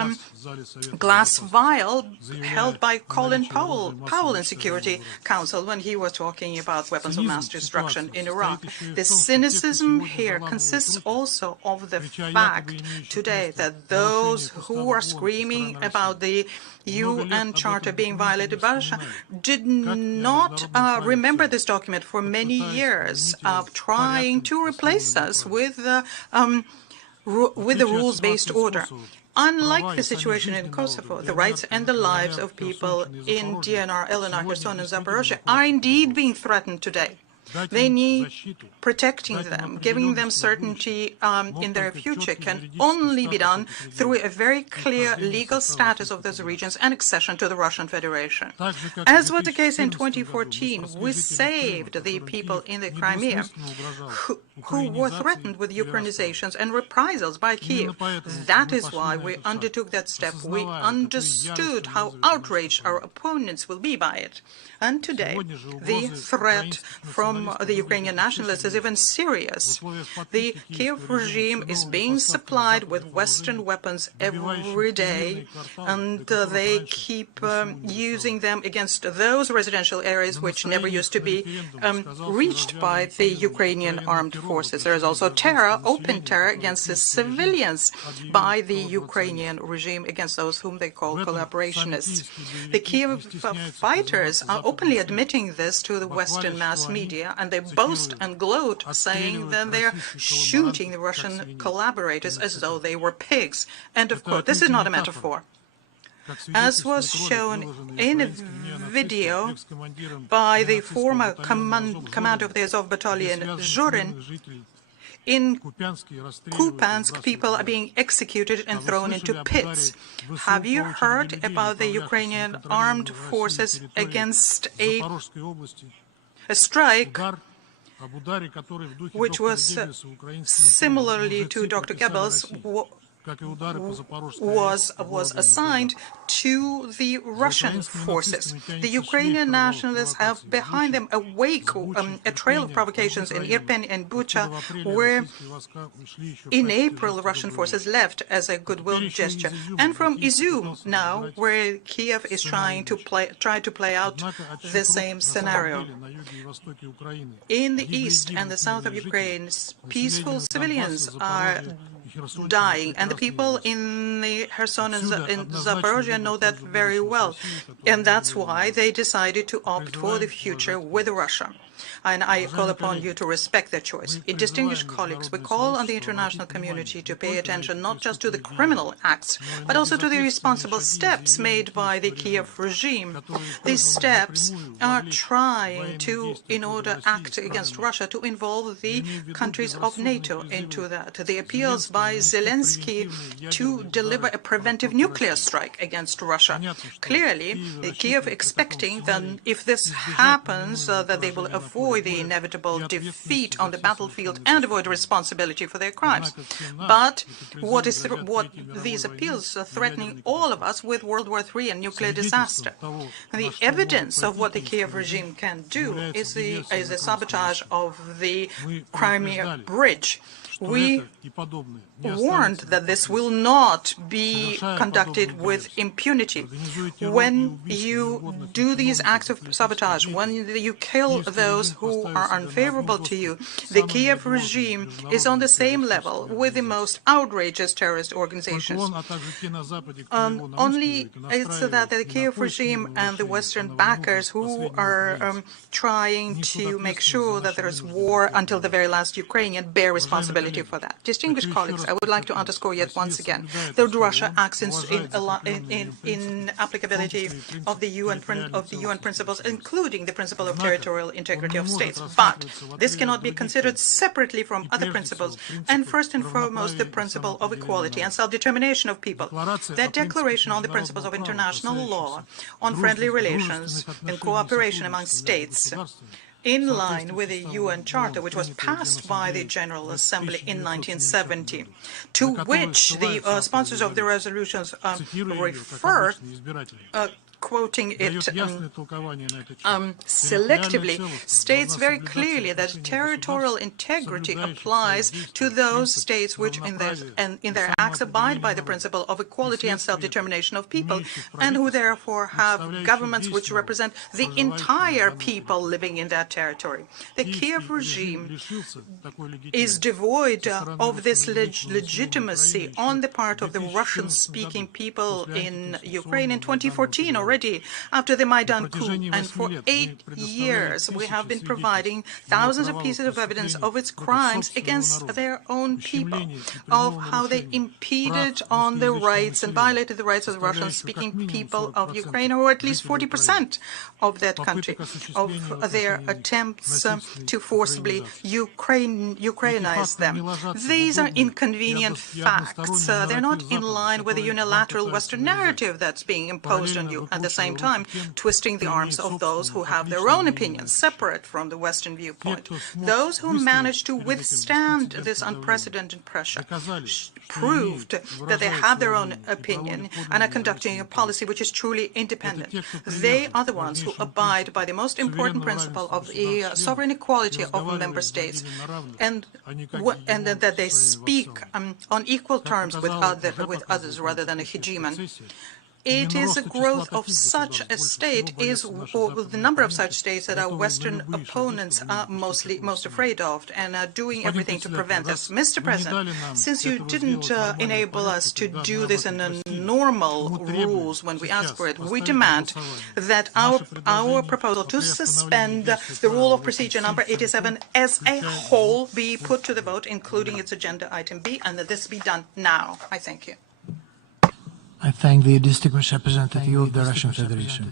glass vial held by Colin Powell in Security Council when he was talking about weapons of mass destruction in Iraq. The cynicism here consists also of the fact today that those who are screaming about the UN Charter being violated by Russia did not remember this document for many years, trying to replace us with the rules-based order. Unlike the situation in Kosovo, the rights and the lives of people in DNR, LNR, Kherson, and Zaporozhye are indeed being threatened today. They need protecting them, giving them certainty in their future can only be done through a very clear legal status of those regions and accession to the Russian Federation. As was the case in 2014, we saved the people in the Crimea who were threatened with Ukrainizations and reprisals by Kiev. That is why we undertook that step. We understood how outraged our opponents will be by it. And today, the threat from the Ukrainian nationalists is even serious. The Kiev regime is being supplied with Western weapons every day, and they keep using them against those residential areas which never used to be reached by the Ukrainian armed forces. There is also terror, open terror, against the civilians by the Ukrainian regime, against those whom they call collaborationists. The Kiev fighters are openly admitting this to the Western mass media, Albania, and they boast and gloat, saying that they're shooting the Russian collaborators as though they were pigs. End of quote. This is not a metaphor. As was shown in a video by the former commander of the Azov battalion, Zhurin, in Kupiansk, people are being executed and thrown into pits. Have you heard about the Ukrainian armed forces against a strike which was similarly to Dr. Goebbels was assigned to the Russian forces. The Ukrainian nationalists have behind them a trail of provocations in Irpin and Bucha, where in April Russian forces left as a goodwill gesture, and from Izum now, where Kiev is trying to play out the same scenario. In the east and the south of Ukraine, peaceful civilians are dying, and the people in the Kherson and Zaporozhye know that very well, and that's why they decided to opt for the future with Russia. And I call upon you to respect their choice. Distinguished colleagues, we call on the international community to pay attention not just to the criminal acts, but also to the responsible steps made by the Kiev regime. These steps are trying to, in order to act against Russia, to involve the countries of NATO into that. The appeals by Zelensky to deliver a preventive nuclear strike against Russia. Clearly, Kiev expecting that if this happens, that they will avoid the inevitable defeat on the battlefield and avoid responsibility for their crimes. But what these appeals are threatening all of us with World War III and nuclear disaster. The evidence of what the Kiev regime can do is the sabotage of the Crimea Bridge. We warned that this will not be conducted with impunity. When you do these acts of sabotage, when you kill those who are unfavorable to you, the Kiev regime is on the same level with the most outrageous terrorist organizations. Only it's that the Kiev regime and the Western backers who are trying to make sure that there is war until the very last Ukrainian bear responsibility for that. Distinguished colleagues, I would like to underscore yet once again that Russia acts in applicability of the UN principles, including the principle of territorial integrity of states. But this cannot be considered separately from other principles, and first and foremost the principle of equality and self-determination of people. That declaration on the principles of international law, on friendly relations and cooperation among states, in line with the UN Charter, which was passed by the General Assembly in 1970, to which the sponsors of the resolutions refer, quoting it selectively, states very clearly that territorial integrity applies to those states which in their acts abide by the principle of equality and self-determination of people, and who therefore have governments which represent the entire people living in that territory. The Kiev regime is devoid of this legitimacy on the part of the Russian-speaking people in Ukraine. In 2014 already, after the Maidan coup, and for 8 years we have been providing thousands of pieces of evidence of its crimes against their own people, of how they impeded on the rights and violated the rights of the Russian-speaking people of Ukraine, or at least 40% of that country, of their attempts to forcibly Ukrainize them. These are inconvenient facts. They're not in line with the unilateral Western narrative that's being imposed on you. At the same time, twisting the arms of those who have their own opinions separate from the Western viewpoint. Those who managed to withstand this unprecedented pressure proved that they have their own opinion and are conducting a policy which is truly independent. They are the ones who abide by the most important principle of the sovereign equality of member states, and that they speak on equal terms with others rather than a hegemon. It is a growth of such a state, or the number of such states that our Western opponents are most afraid of and are doing everything to prevent us. Mr. President, since you didn't enable us to do this in a normal rules when we asked for it, we demand that our proposal to suspend the rule of procedure number 87 as a whole be put to the vote, including its agenda item B, and that this be done now. I thank you. I thank the distinguished representative of the Russian Federation.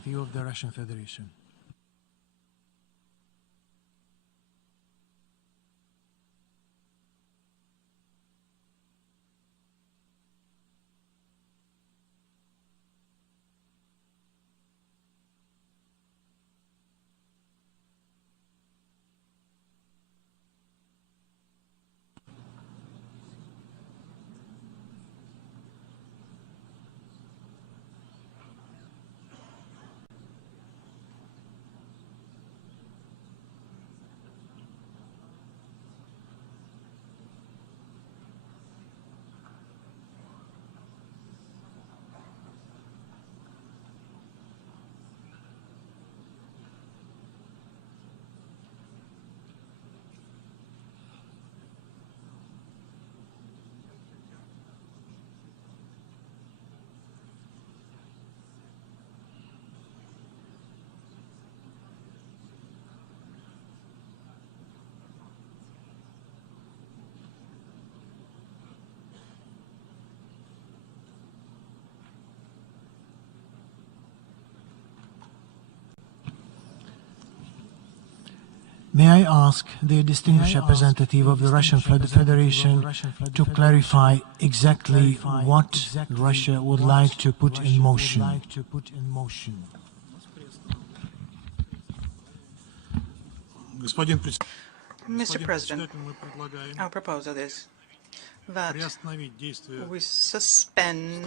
May I ask the distinguished representative of the Russian Federation to clarify exactly what Russia would like to put in motion? Mr. President, our proposal is that we suspend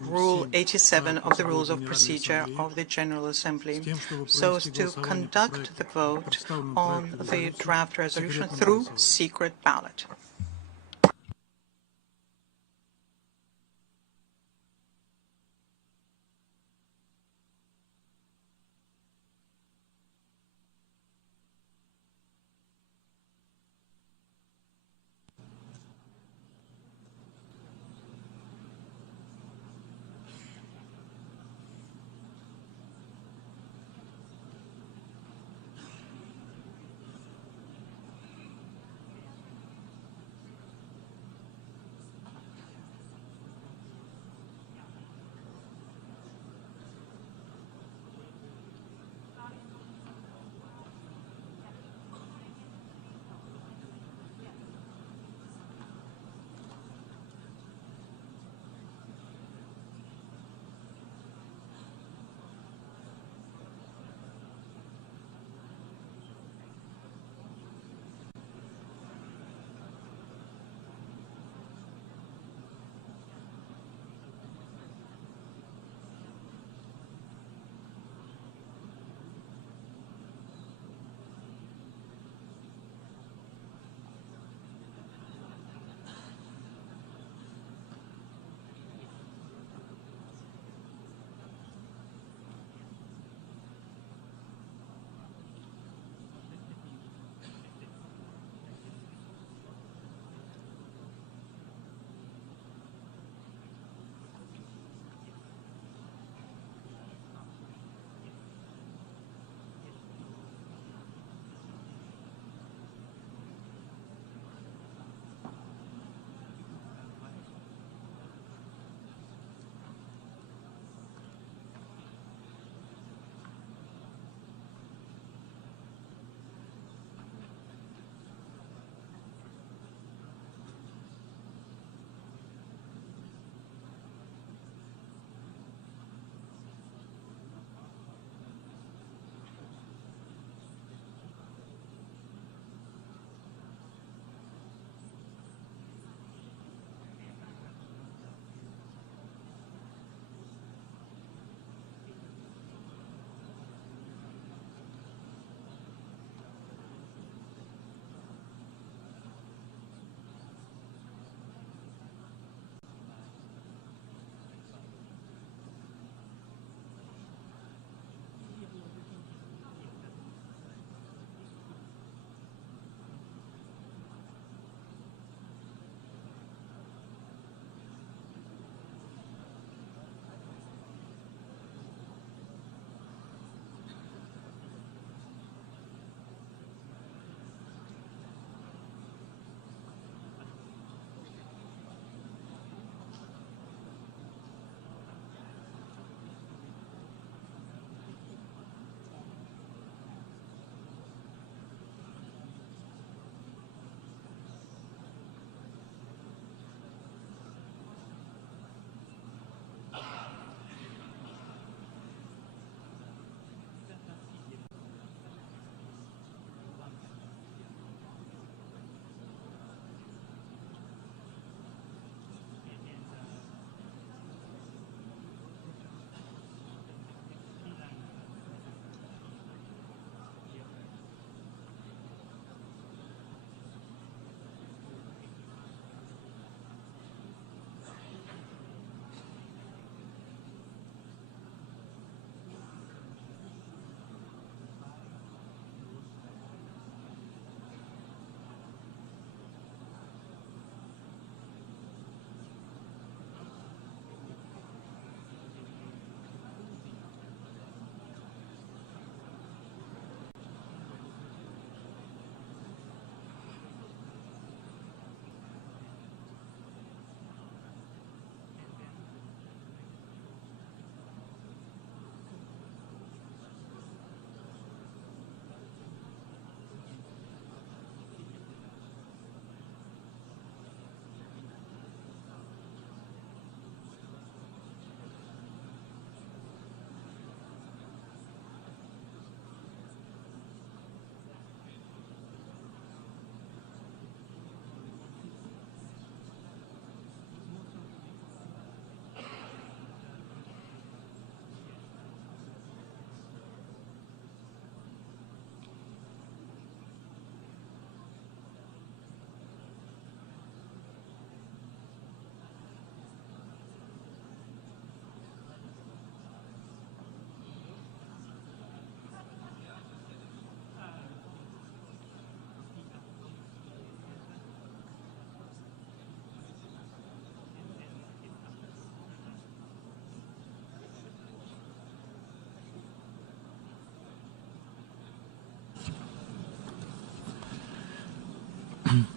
Rule 87 of the Rules of Procedure of the General Assembly so as to conduct the vote on the draft resolution through secret ballot.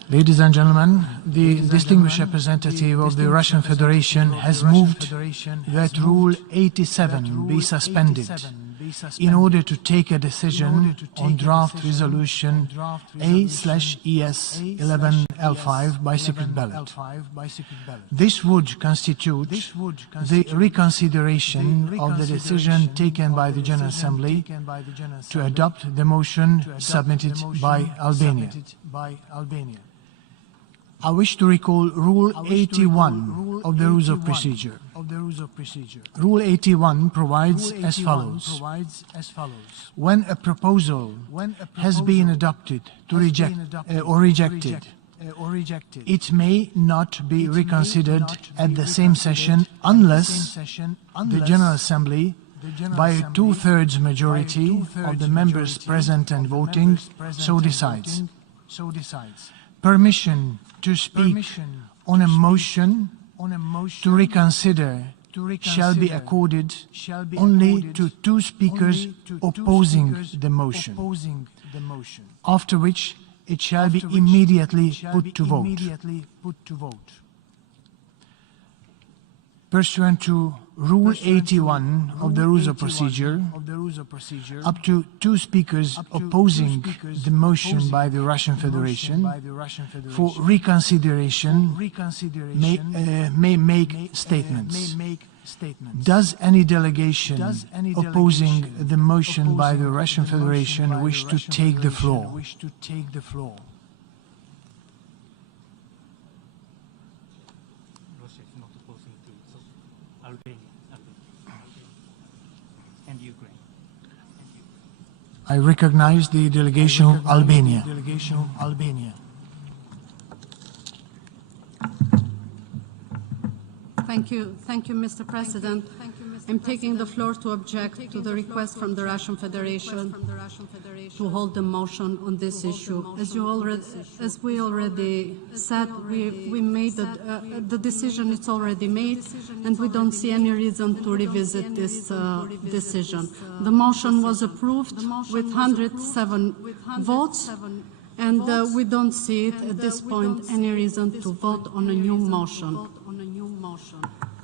Ladies and gentlemen, the distinguished representative of the Russian Federation has moved that Rule 87 be suspended in order to take a decision on draft resolution A/ES 11L5 by secret ballot. This would constitute the reconsideration of the decision taken by the General Assembly to adopt the motion submitted by Albania. I wish to recall Rule 81 of the Rules of Procedure. Rule 81 provides as follows. When a proposal has been adopted to rejected, it may not be reconsidered at the same session unless the General Assembly, by a two-thirds majority of the members present and voting, so decides. Permission to speak on a motion to reconsider shall be accorded only to two speakers opposing the motion, after which it shall be immediately put to vote. Pursuant to Rule 81 of the Rules of Procedure, up to two speakers opposing the motion by the Russian Federation for reconsideration may make statements. Does any delegation opposing the motion by the Russian Federation wish to take the floor? I recognize the delegation of Albania. Thank you, Mr. President. I'm taking the floor to object to the request from the Russian Federation to hold the motion on this issue. As we already said, we made the decision. It's already made, and we don't see any reason to revisit this decision. The motion was approved with 107 votes, and we don't see it at this point any reason to vote on a new motion.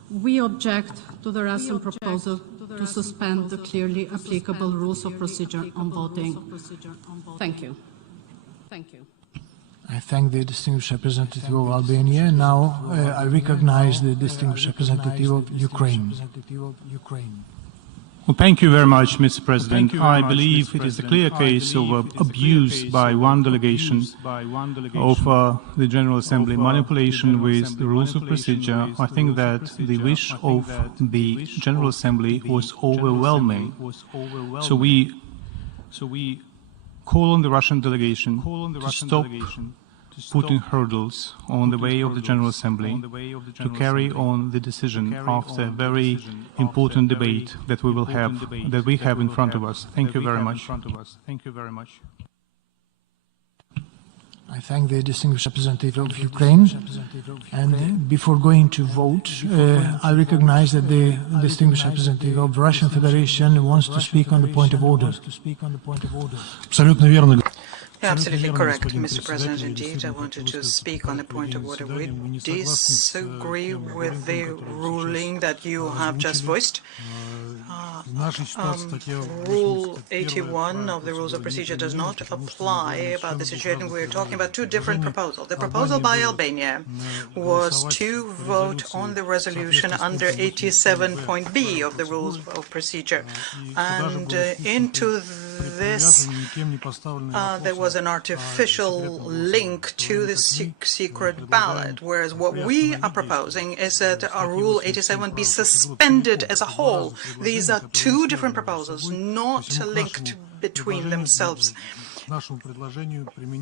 We object to the Russian proposal to suspend the clearly applicable rules of procedure on voting. Thank you. I thank the distinguished representative of Albania. Now I recognize the distinguished representative of Ukraine. Well, thank you very much, Mr. President. I believe it is a clear case of abuse by one delegation of the General Assembly, manipulation with the rules of procedure. I think that the wish of the General Assembly was overwhelming. So we call on the Russian delegation to stop putting hurdles on the way of the General Assembly to carry on the decision after a very important debate that we have in front of us. Thank you very much. I thank the distinguished representative of Ukraine. And before going to vote, I recognize that the distinguished representative of the Russian Federation wants to speak on the point of order. Абсолютно верно. You're absolutely correct, Mr. President. Indeed, I wanted to speak on the point of order. We disagree with the ruling that you have just voiced. Rule 81 of the Rules of Procedure does not apply about the situation. We're talking about two different proposals. The proposal by Albania was to vote on the resolution under 87.b of the Rules of Procedure. And into this, there was an artificial link to the secret ballot, whereas what we are proposing is that Rule 87 be suspended as a whole. These are two different proposals, not linked between themselves.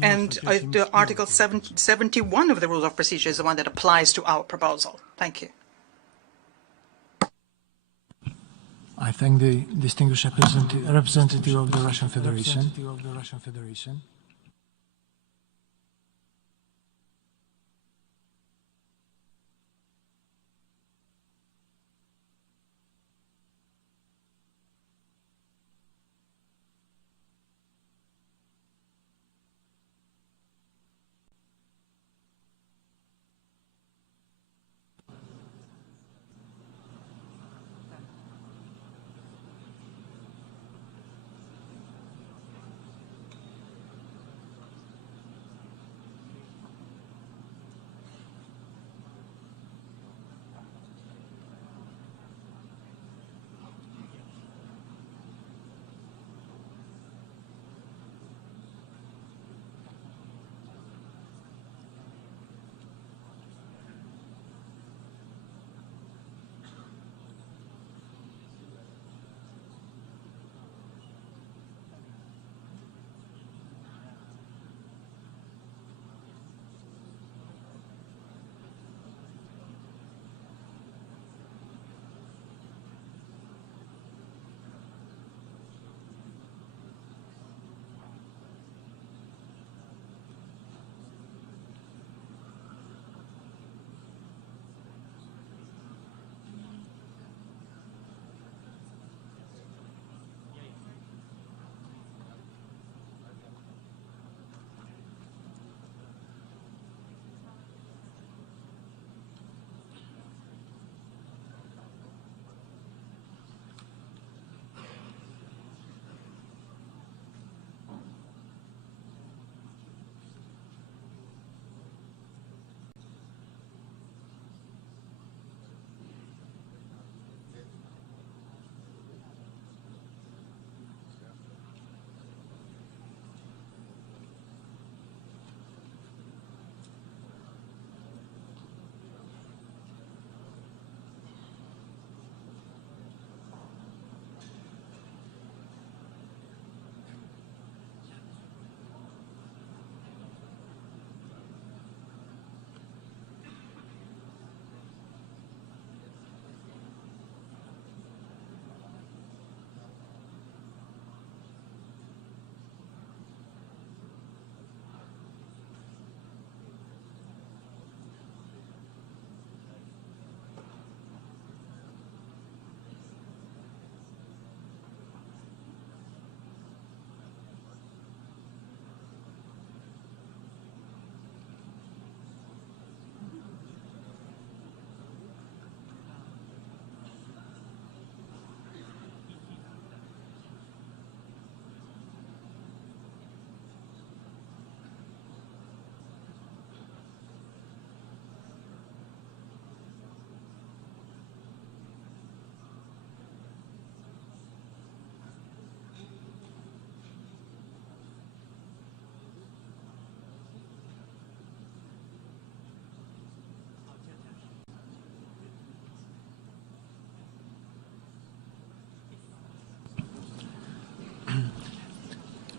And the Article 71 of the Rules of Procedure is the one that applies to our proposal. Thank you. I thank the distinguished representative of the Russian Federation.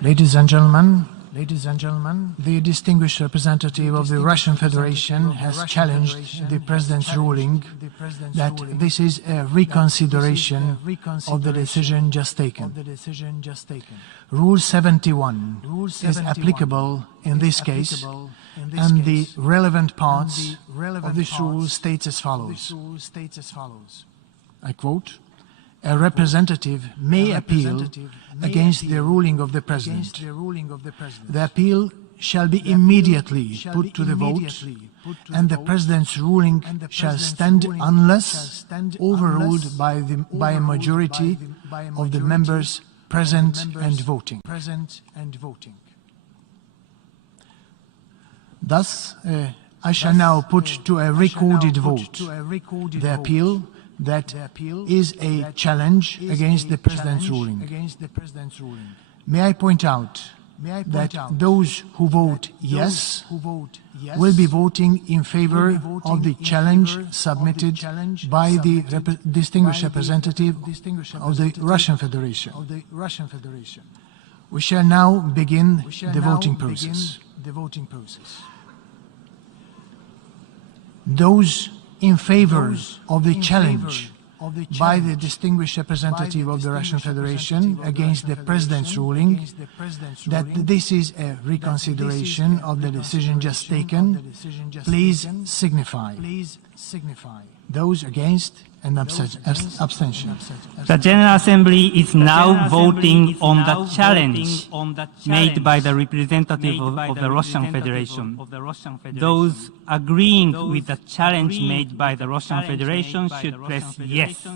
Ladies and gentlemen, the distinguished representative of the Russian Federation has challenged the President's ruling that this is a reconsideration of the decision just taken. Rule 71 is applicable in this case, and the relevant parts of this rule states as follows. I quote, "A representative may appeal against the ruling of the President. The appeal shall be immediately put to the vote, and the President's ruling shall stand unless overruled by a majority of the members present and voting." Thus, I shall now put to a recorded vote the appeal that is a challenge against the President's ruling. May I point out that those who vote yes will be voting in favor of the challenge submitted by the distinguished representative of the Russian Federation. We shall now begin the voting process. Those in favor of the challenge by the distinguished representative of the Russian Federation against the President's ruling that this is a reconsideration of the decision just taken, please signify. Those against and abstention. The General Assembly is now voting on the challenge made by the representative of the Russian Federation. Those agreeing with the challenge made by the Russian Federation should press yes.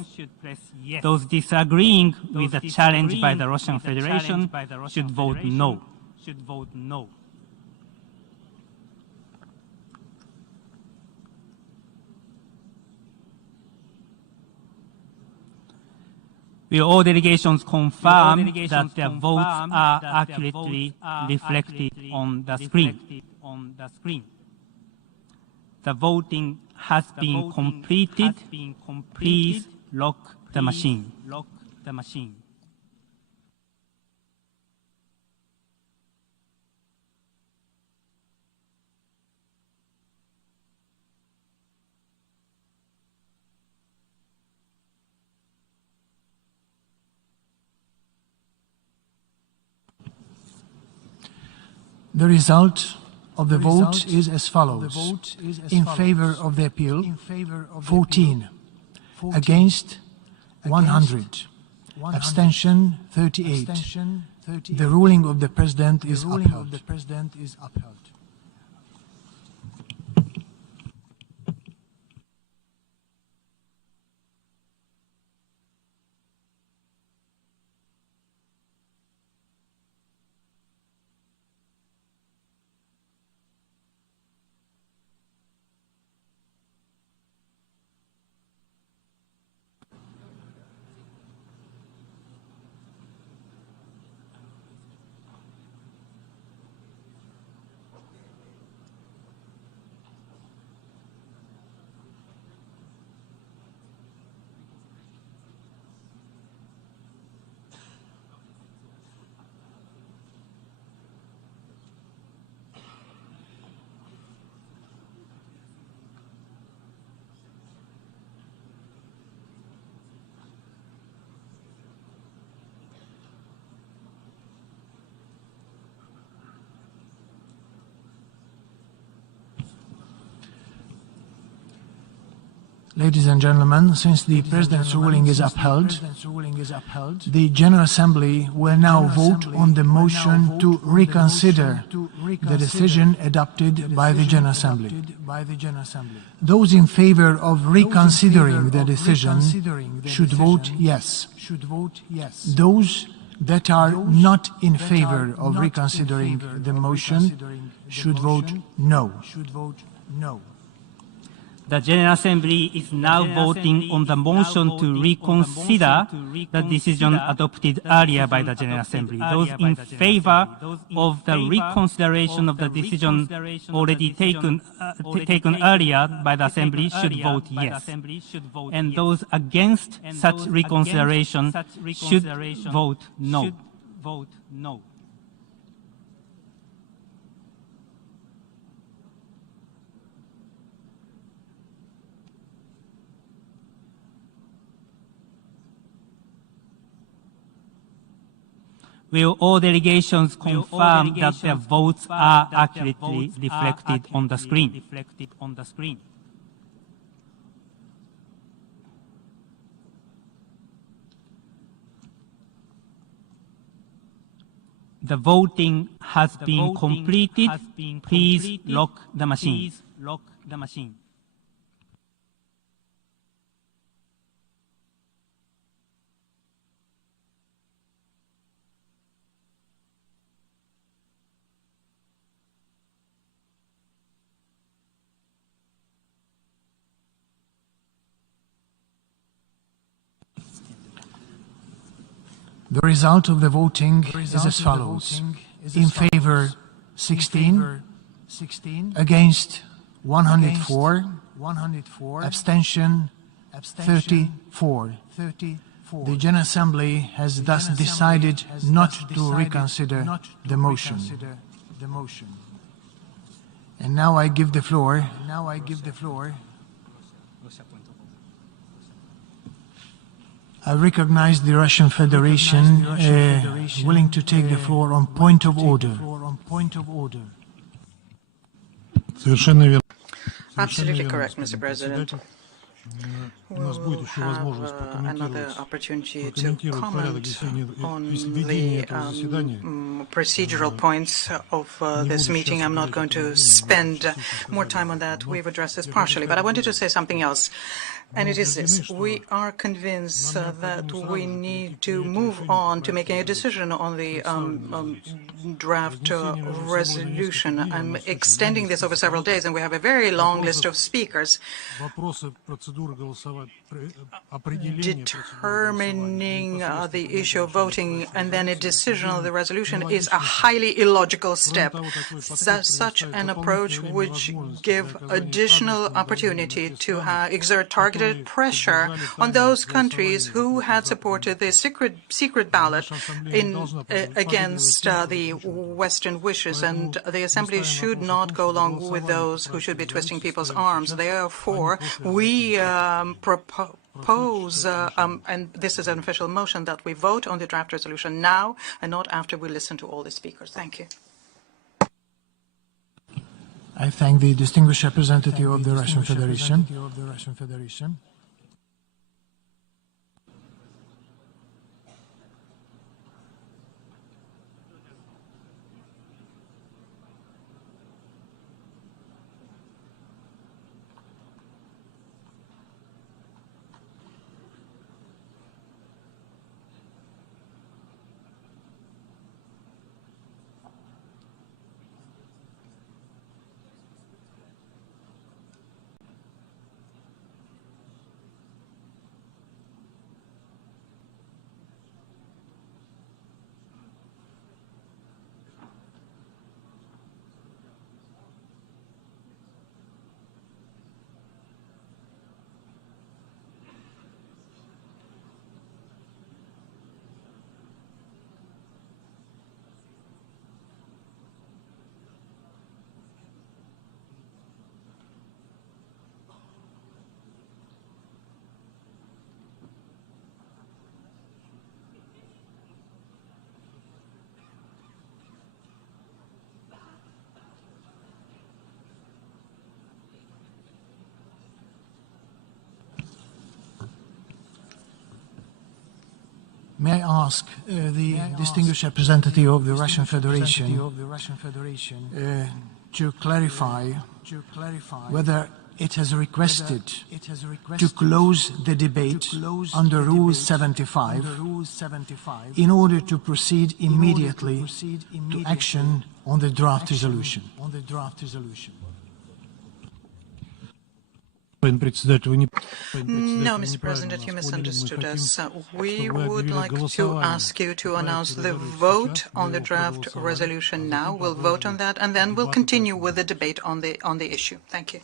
Those disagreeing with the challenge by the Russian Federation should vote no. Will all delegations confirm that their votes are accurately reflected on the screen? The voting has been completed. Please lock the machine. The result of the vote is as follows. In favor of the appeal, 14. Against, 100. Abstention, 38. The ruling of the President is upheld. Ladies and gentlemen, since the President's ruling is upheld, the General Assembly will now vote on the motion to reconsider the decision adopted by the General Assembly. Those in favor of reconsidering the decision should vote yes. Those that are not in favor of reconsidering the motion should vote no. The General Assembly is now voting on the motion to reconsider the decision adopted earlier by the General Assembly. Those in favor of the reconsideration of the decision already taken earlier by the Assembly should vote yes. And those against such reconsideration should vote no. Will all delegations confirm that their votes are accurately reflected on the screen? The voting has been completed. Please lock the machine. The result of the voting is as follows. In favor, 16, against 104, abstention 34. The General Assembly has thus decided not to reconsider the motion. And now I give the floor I recognize the Russian Federation willing to take the floor on point of order. Absolutely correct, Mr. President. We'll have another opportunity to comment on the procedural points of this meeting. I'm not going to spend more time on that. We've addressed this partially, but I wanted to say something else. And it is this. We are convinced that we need to move on to making a decision on the draft resolution. I'm extending this over several days, and we have a very long list of speakers. Determining the issue of voting and then a decision on the resolution is a highly illogical step. Such an approach would give additional opportunity to exert targeted pressure on those countries who had supported the secret ballot against the Western wishes, and the Assembly should not go along with those who should be twisting people's arms. Therefore, we propose, and this is an official motion, that we vote on the draft resolution now and not after we listen to all the speakers. Thank you. I thank the distinguished representative of the Russian Federation. May I ask the distinguished representative of the Russian Federation to clarify whether it has requested to close the debate under Rule 75 in order to proceed immediately to action on the draft resolution. No, Mr. President, you misunderstood us. We would like to ask you to announce the vote on the draft resolution now. We'll vote on that, and then we'll continue with the debate on the issue. Thank you.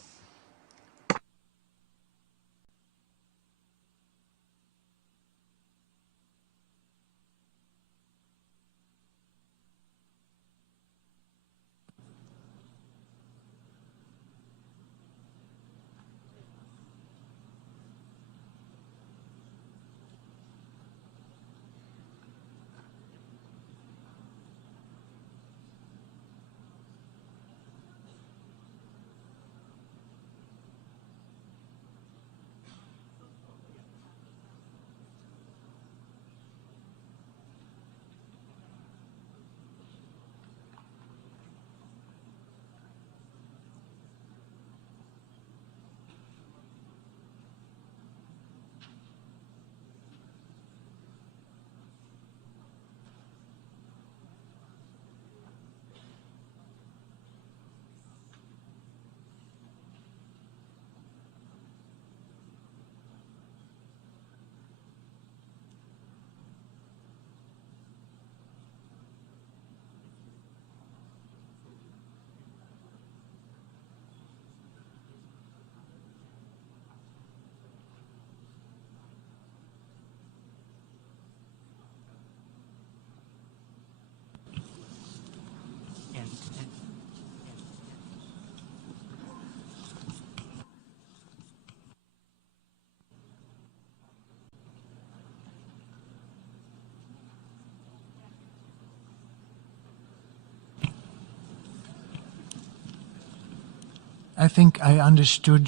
I think I understood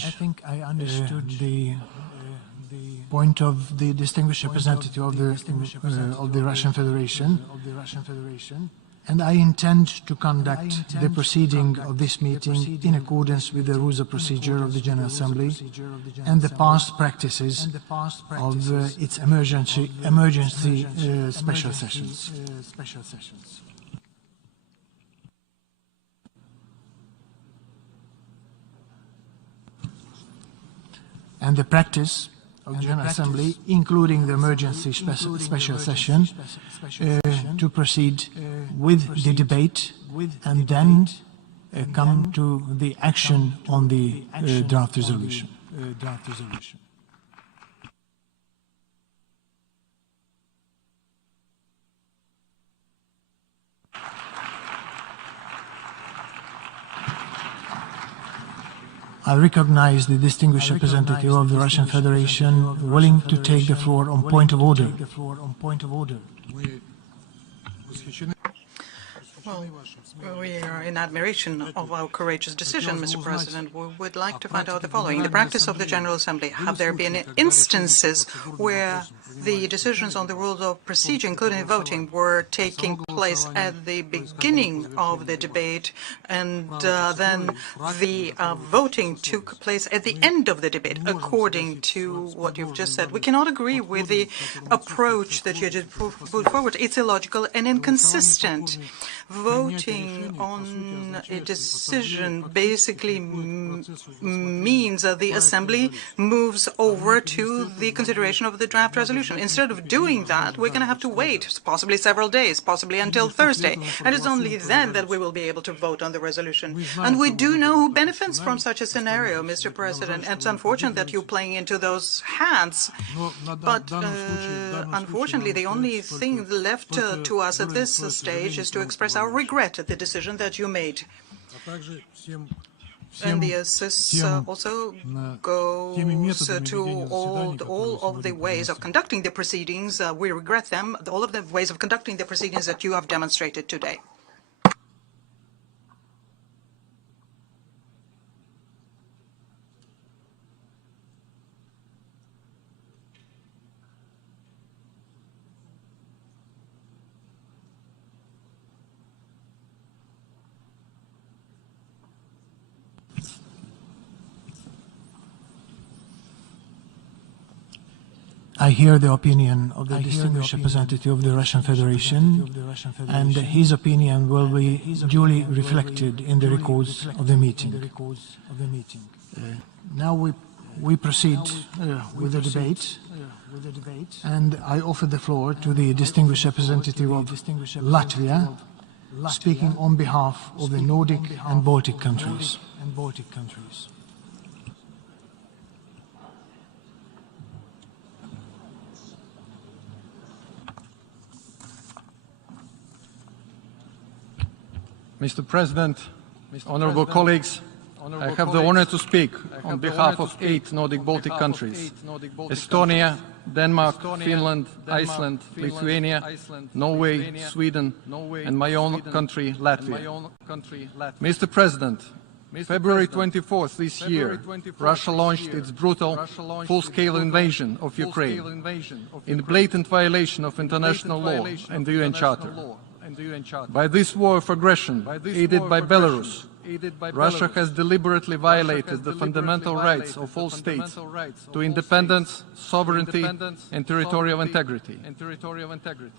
the point of the distinguished representative of the Russian Federation, and I intend to conduct the proceeding of this meeting in accordance with the rules of procedure of the General Assembly and the past practices of its emergency special sessions. And the practice of the General Assembly, including the emergency special session, to proceed with the debate and then come to the action on the draft resolution. I recognize the distinguished representative of the Russian Federation willing to take the floor on point of order. Well, we are in admiration of our courageous decision, Mr. President. We would like to find out the following. The practice of the General Assembly, have there been instances where the decisions on the rules of procedure, including voting, were taking place at the beginning of the debate, and then the voting took place at the end of the debate, according to what you've just said? We cannot agree with the approach that you just put forward. It's illogical and inconsistent. Voting on a decision basically means that the Assembly moves over to the consideration of the draft resolution. Instead of doing that, we're going to have to wait possibly several days, possibly until Thursday. And it's only then that we will be able to vote on the resolution. And we do know who benefits from such a scenario, Mr. President. And it's unfortunate that you're playing into those hands. But unfortunately, the only thing left to us at this stage is to express our regret at the decision that you made. And the assist also goes to all of the ways of conducting the proceedings. We regret them, all of the ways of conducting the proceedings that you have demonstrated today. I hear the opinion of the distinguished representative of the Russian Federation, and his opinion will be duly reflected in the records of the meeting. Now we proceed with the debate, and I offer the floor to the distinguished representative of Latvia, speaking on behalf of the Nordic and Baltic countries. Mr. President, honorable colleagues, I have the honor to speak on behalf of 8 Nordic Baltic countries: Estonia, Denmark, Finland, Iceland, Lithuania, Norway, Sweden, and my own country, Latvia. Mr. President, February 24th this year, Russia launched its brutal, full-scale invasion of Ukraine in blatant violation of international law and the UN Charter. By this war of aggression, aided by Belarus, Russia has deliberately violated the fundamental rights of all states to independence, sovereignty, and territorial integrity.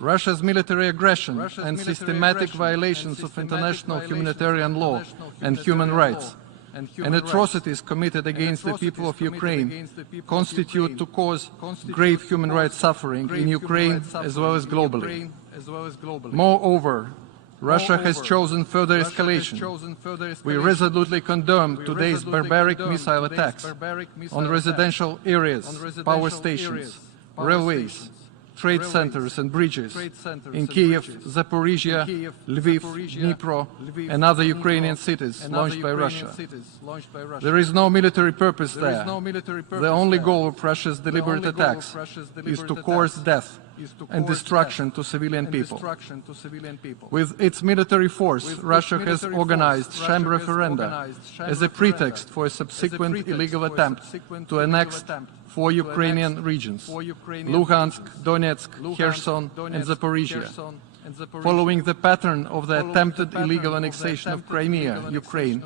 Russia's military aggression and systematic violations of international humanitarian law and human rights and atrocities committed against the people of Ukraine constitute to cause grave human rights suffering in Ukraine as well as globally. Moreover, Russia has chosen further escalation. We resolutely condemn today's barbaric missile attacks on residential areas, power stations, railways, trade centers and bridges in Kiev, Zaporozhye, Lviv, Dnipro, and other Ukrainian cities launched by Russia. There is no military purpose there. The only goal of Russia's deliberate attacks is to cause death and destruction to civilian people. With its military force, Russia has organized sham referenda as a pretext for a subsequent illegal attempt to annex 4 Ukrainian regions: Luhansk, Donetsk, Kherson and Zaporozhye. Following the pattern of the attempted illegal annexation of Crimea, Ukraine,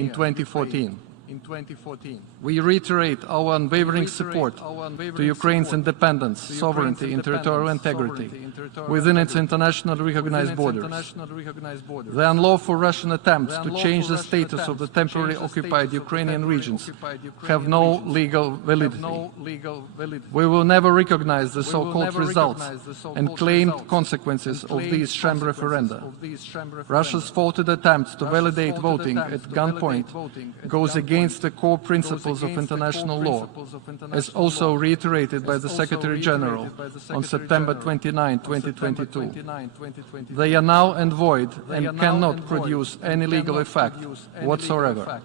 in 2014. We reiterate our unwavering support to Ukraine's independence, sovereignty and territorial integrity within its internationally recognized borders. The unlawful Russian attempts to change the status of the temporarily occupied Ukrainian regions have no legal validity. We will never recognize the so-called results and claimed consequences of these sham referenda. Russia's faulted attempts to validate voting at gunpoint goes against the core principles of international law, as also reiterated by the Secretary General on September 29, 2022. They are null and void and cannot produce any legal effect whatsoever.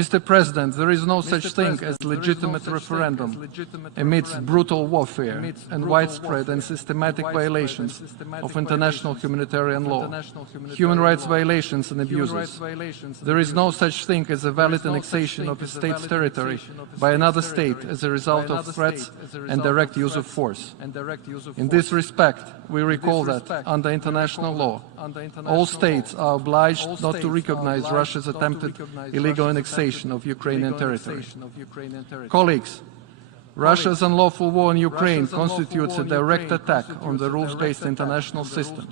Mr. President, there is no such thing as legitimate referendum amidst brutal warfare and widespread and systematic violations of international humanitarian law, human rights violations and abuses. There is no such thing as a valid annexation of a state's territory by another state as a result of threats and direct use of force. In this respect, we recall that, under international law, all states are obliged not to recognize Russia's attempted illegal annexation of Ukrainian territory. Colleagues, Russia's unlawful war in Ukraine constitutes a direct attack on the rules-based international system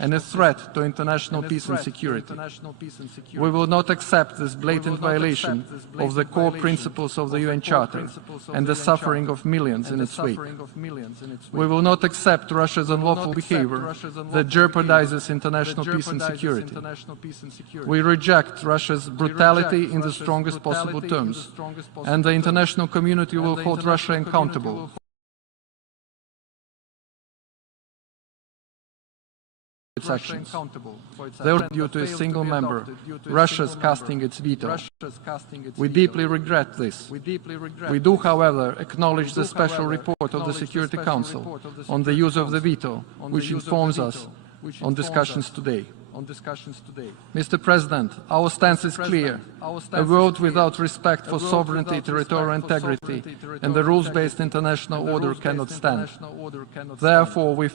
and a threat to international peace and security. We will not accept this blatant violation of the core principles of the UN Charter and the suffering of millions in its wake. We will not accept Russia's unlawful behavior that jeopardizes international peace and security. We reject Russia's brutality in the strongest possible terms, and the international community will hold Russia accountable for its actions. They are due to a single member, Russia's casting its veto. We deeply regret this. We do, however, acknowledge the special report of the Security Council on the use of the veto, which informs us on discussions today. Mr. President, our stance is clear. A world without respect for sovereignty, territorial integrity, and the rules-based international order cannot stand. Therefore, we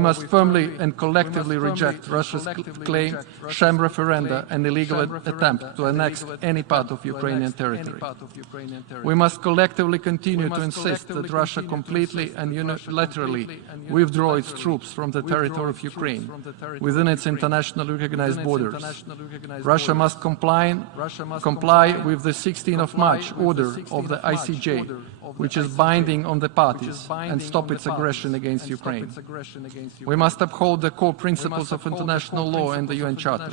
must firmly and collectively reject Russia's claim, sham referenda, and illegal attempt to annex any part of Ukrainian territory. We must collectively continue to insist that Russia completely and unilaterally withdraw its troops from the territory of Ukraine within its internationally recognized borders. Russia must comply with the 16th of March order of the ICJ, which is binding on the parties, and stop its aggression against Ukraine. We must uphold the core principles of international law and the UN Charter.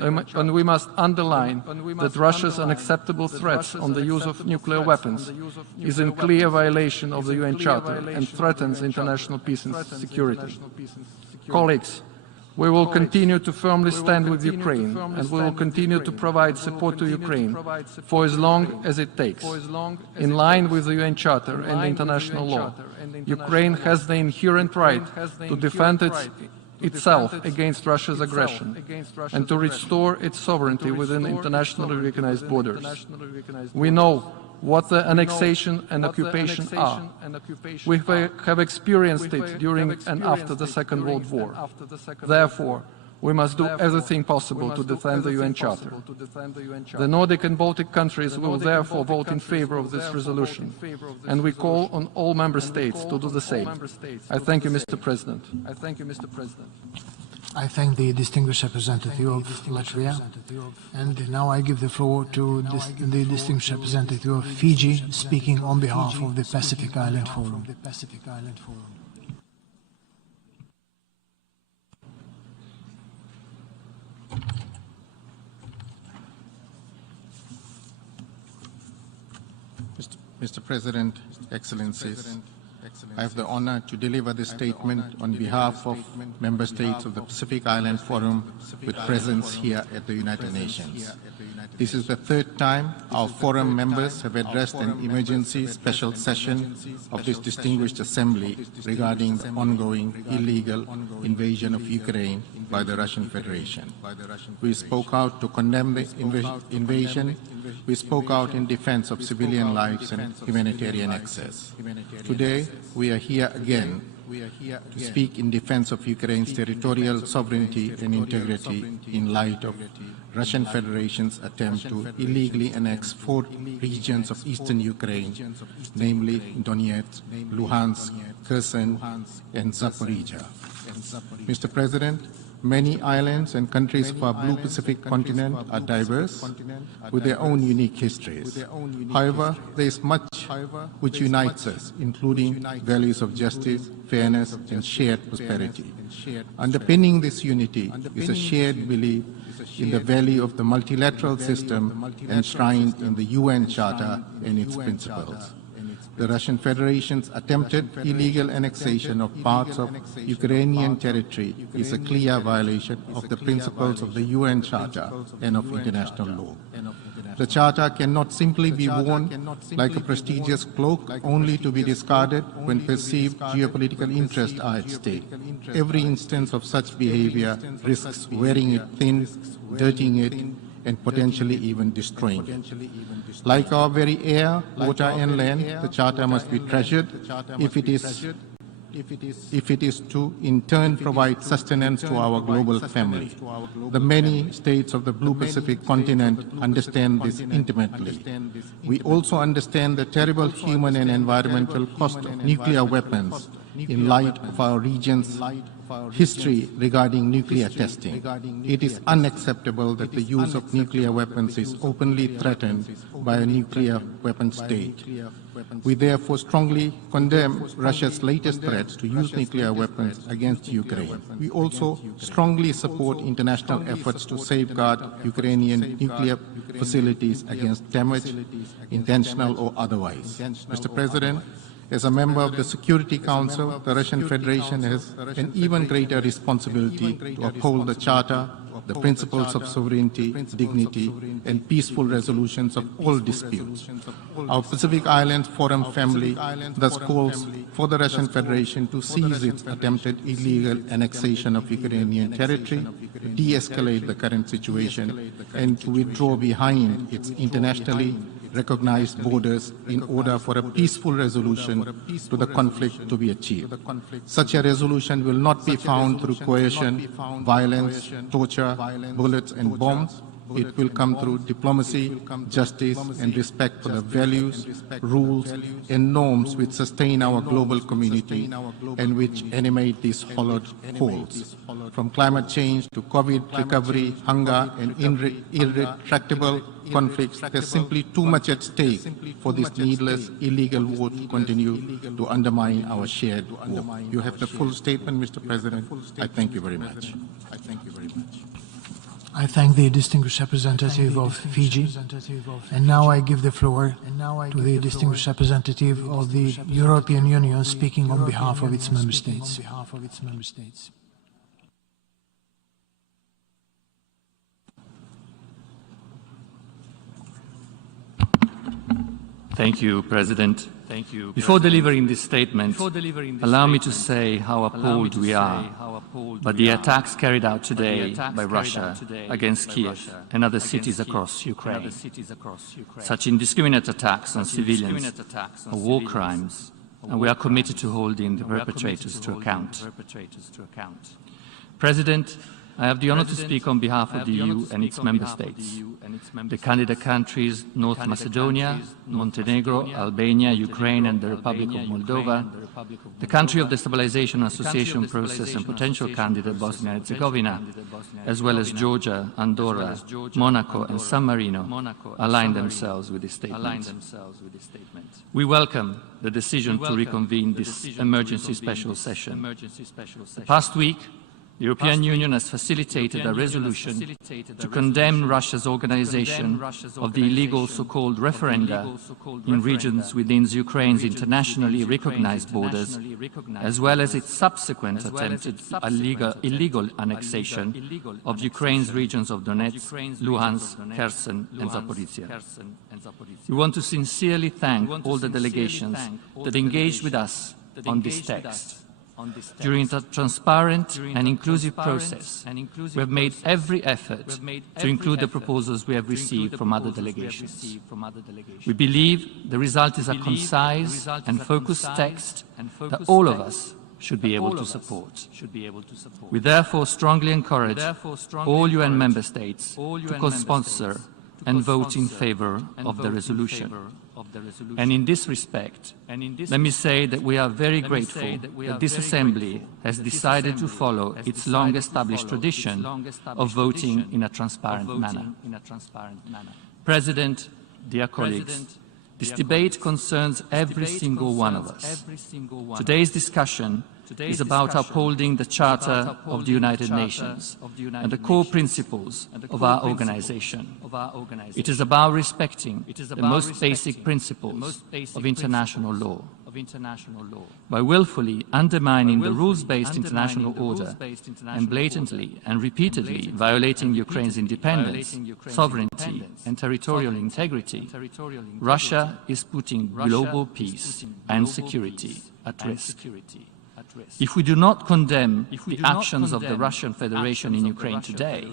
And we must underline that Russia's unacceptable threats on the use of nuclear weapons is in clear violation of the UN Charter and threatens international peace and security. Colleagues, we will continue to firmly stand with Ukraine, and we will continue to provide support to Ukraine for as long as it takes, in line with the UN Charter and international law. Ukraine has the inherent right to defend itself against Russia's aggression and to restore its sovereignty within internationally recognized borders. We know what the annexation and occupation are. We have experienced it during and after the Second World War. Therefore, we must do everything possible to defend the UN Charter. The Nordic and Baltic countries will therefore vote in favor of this resolution, and we call on all member states to do the same. I thank you, Mr. President. I thank the distinguished representative of Latvia, and now I give the floor to the distinguished representative of Fiji, speaking on behalf of the Pacific Island Forum. Mr. President, Excellencies, I have the honor to deliver this statement on behalf of Member States of the Pacific Island Forum with presence here at the United Nations. This is the third time our Forum members have addressed an emergency special session of this distinguished assembly regarding the ongoing illegal invasion of Ukraine by the Russian Federation. We spoke out to condemn the invasion. We spoke out in defense of civilian lives and humanitarian access. Today, we are here again to speak in defense of Ukraine's territorial sovereignty and integrity in light of Russian Federation's attempt to illegally annex 4 regions of eastern Ukraine, namely Donetsk, Luhansk, Kherson and Zaporozhye. Mr. President, many islands and countries of our blue Pacific continent are diverse with their own unique histories. However, there is much which unites us, including values of justice, fairness, and shared prosperity. Underpinning this unity is a shared belief in the value of the multilateral system enshrined in the UN Charter and its principles. The Russian Federation's attempted illegal annexation of parts of Ukrainian territory is a clear violation of the principles of the UN Charter and of international law. The Charter cannot simply be worn like a prestigious cloak only to be discarded when perceived geopolitical interests are at stake. Every instance of such behavior risks wearing it thin, dirtying it, and potentially even destroying it. Like our very air, water and land, the Charter must be treasured if it is to in turn provide sustenance to our global family. The many states of the blue Pacific continent understand this intimately. We also understand the terrible human and environmental cost of nuclear weapons in light of our region's history regarding nuclear testing. It is unacceptable that the use of nuclear weapons is openly threatened by a nuclear weapon state. We therefore strongly condemn Russia's latest threats to use nuclear weapons against Ukraine. We also strongly support international efforts to safeguard Ukrainian nuclear facilities against damage, intentional or otherwise. Mr. President, as a member of the Security Council, the Russian Federation has an even greater responsibility to uphold the Charter, the principles of sovereignty, dignity, and peaceful resolutions of all disputes. Our Pacific Islands Forum family thus calls for the Russian Federation to cease its attempted illegal annexation of Ukrainian territory, to de-escalate the current situation, and to withdraw behind its internationally recognized borders in order for a peaceful resolution to the conflict to be achieved. Such a resolution will not be found through coercion, violence, torture, bullets and bombs. It will come through diplomacy, justice and respect for the values, rules and norms which sustain our global community and which animate these hollowed halls. From climate change to COVID recovery, hunger and irretractable conflicts, there's simply too much at stake for this needless, illegal war to continue to undermine our shared war. You have the full statement, Mr. President. I thank you very much. I thank the distinguished representative of Fiji, and now I give the floor to the distinguished representative of the European Union speaking on behalf of its member states. Thank you, President. Before delivering this statement, allow me to say how appalled we are by the attacks carried out today by Russia against Kiev and other cities across Ukraine. Such indiscriminate attacks on civilians are war crimes, and we are committed to holding the perpetrators to account. President, I have the honor to speak on behalf of the EU and its member states. The candidate countries North Macedonia, Montenegro, Albania, Ukraine and the Republic of Moldova, the country of the Stabilization Association process and potential candidate Bosnia and Herzegovina, as well as Georgia, Andorra, Monaco and San Marino, align themselves with this statement. We welcome the decision to reconvene this emergency special session. The past week The European Union has facilitated a resolution to condemn Russia's organization of the illegal so-called referenda in regions within Ukraine's internationally recognized borders, as well as its subsequent attempted illegal annexation of Ukraine's regions of Donetsk, Luhansk, Kherson and Zaporozhye. We want to sincerely thank all the delegations that engaged with us on this text. During the transparent and inclusive process, we have made every effort to include the proposals we have received from other delegations. We believe the result is a concise and focused text that all of us should be able to support. We therefore strongly encourage all UN member states to co-sponsor and vote in favor of the resolution. And in this respect, let me say that we are very grateful that this Assembly has decided to follow its long-established tradition of voting in a transparent manner. President, dear colleagues, this debate concerns every single one of us. Today's discussion is about upholding the Charter of the United Nations and the core principles of our organization. It is about respecting the most basic principles of international law. By willfully undermining the rules-based international order and blatantly and repeatedly violating Ukraine's independence, sovereignty and territorial integrity, Russia is putting global peace and security at risk. If we do not condemn the actions of the Russian Federation in Ukraine today,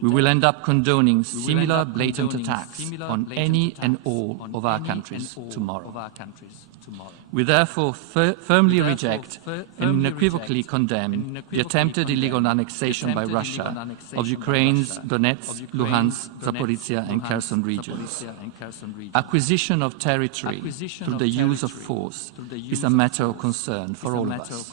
we will end up condoning similar blatant attacks on any and all of our countries tomorrow. We therefore firmly reject and unequivocally condemn the attempted illegal annexation by Russia of Ukraine's Donetsk, Luhansk, Zaporozhye and Kherson regions. Acquisition of territory through the use of force is a matter of concern for all of us.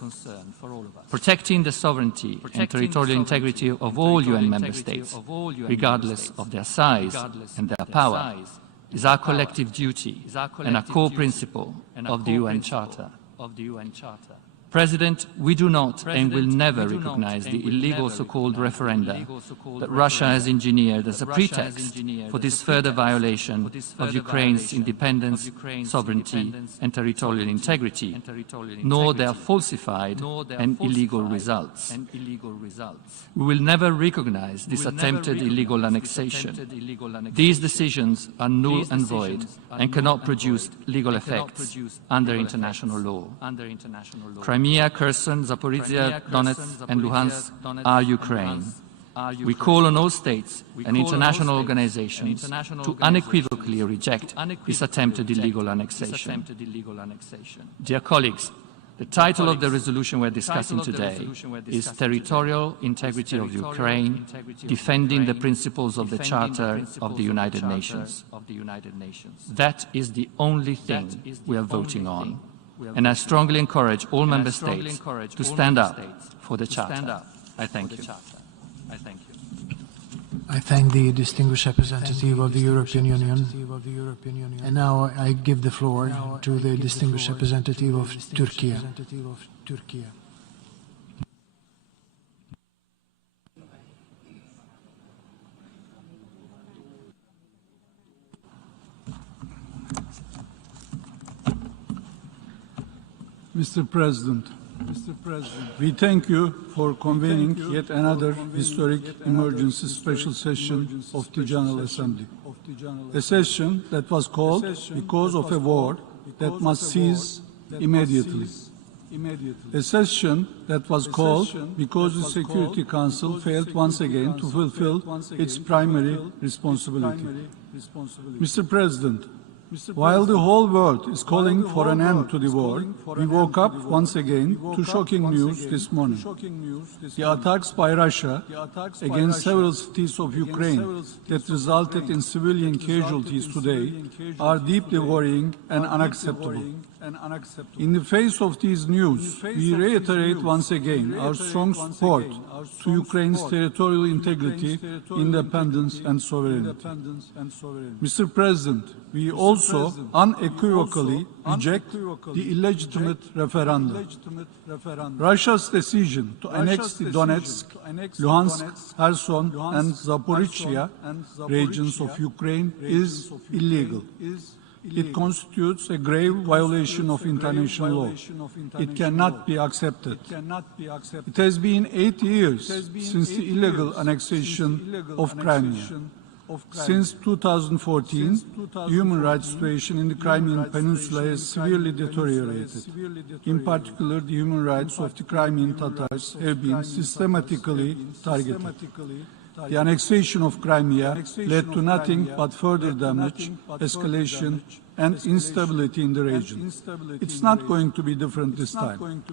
Protecting the sovereignty and territorial integrity of all UN member states, regardless of their size and their power, is our collective duty and a core principle of the UN Charter. President, we do not and will never recognize the illegal so-called referenda that Russia has engineered as a pretext for this further violation of Ukraine's independence, sovereignty and territorial integrity, nor their falsified and illegal results. We will never recognize this attempted illegal annexation. These decisions are null and void and cannot produce legal effects under international law. Crimea, Kherson, Zaporozhye, Donetsk and Luhansk are Ukraine. We call on all states and international organizations to unequivocally reject this attempted illegal annexation. Dear colleagues, the title of the resolution we're discussing today is Territorial Integrity of Ukraine, Defending the Principles of the Charter of the United Nations. That is the only thing we are voting on. And I strongly encourage all member states to stand up for the Charter. I thank you. I thank the distinguished representative of the European Union. And now I give the floor to the distinguished representative of Turkey. Mr. President, we thank you for convening yet another historic emergency special session of the General Assembly. A session that was called because of a war that must cease immediately. A session that was called because the Security Council failed once again to fulfill its primary responsibility. Mr. President, while the whole world is calling for an end to the war, we woke up once again to shocking news this morning. The attacks by Russia against several cities of Ukraine that resulted in civilian casualties today are deeply worrying and unacceptable. In the face of these news, we reiterate once again our strong support to Ukraine's territorial integrity, independence and sovereignty. Mr. President, we also also unequivocally reject the illegitimate referendum. Russia's decision to annex the Donetsk, Luhansk, Kherson and Zaporozhye regions of Ukraine is illegal. It constitutes a grave violation of international law. It cannot be accepted. It has been 8 years since the illegal annexation of Crimea. Since 2014, the human rights situation in the Crimean Peninsula has severely deteriorated. In particular, the human rights of the Crimean Tatars have been systematically targeted. The annexation of Crimea led to nothing but further damage, escalation, and instability in the region. It's not going to be different this time.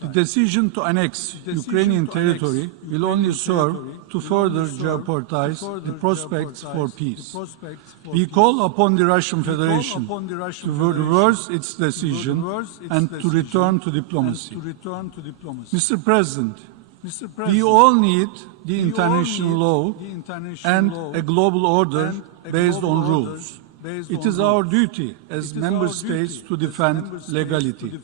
The decision to annex Ukrainian territory will only serve to further jeopardize the prospects for peace. We call upon the Russian Federation to reverse its decision and to return to diplomacy. Mr. President, we all need the international law and a global order based on rules. It is our duty as member states to defend legality.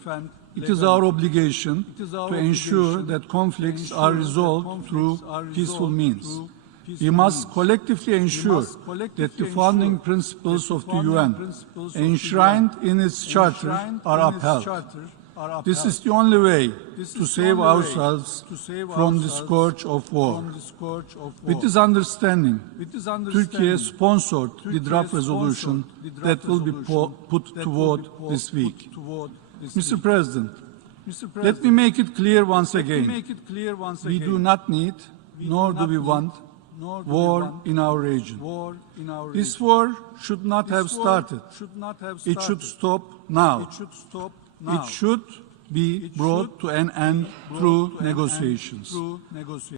It is our obligation to ensure that conflicts are resolved through peaceful means. We must collectively ensure that the founding principles of the UN, enshrined in its charter, are upheld. This is the only way to save ourselves from the scourge of war. With this understanding, Turkey sponsored the draft resolution that will be put to vote this week. Mr. President, let me make it clear once again. We do not need, nor do we want, war in our region. This war should not have started. It should stop now. It should be brought to an end through negotiations.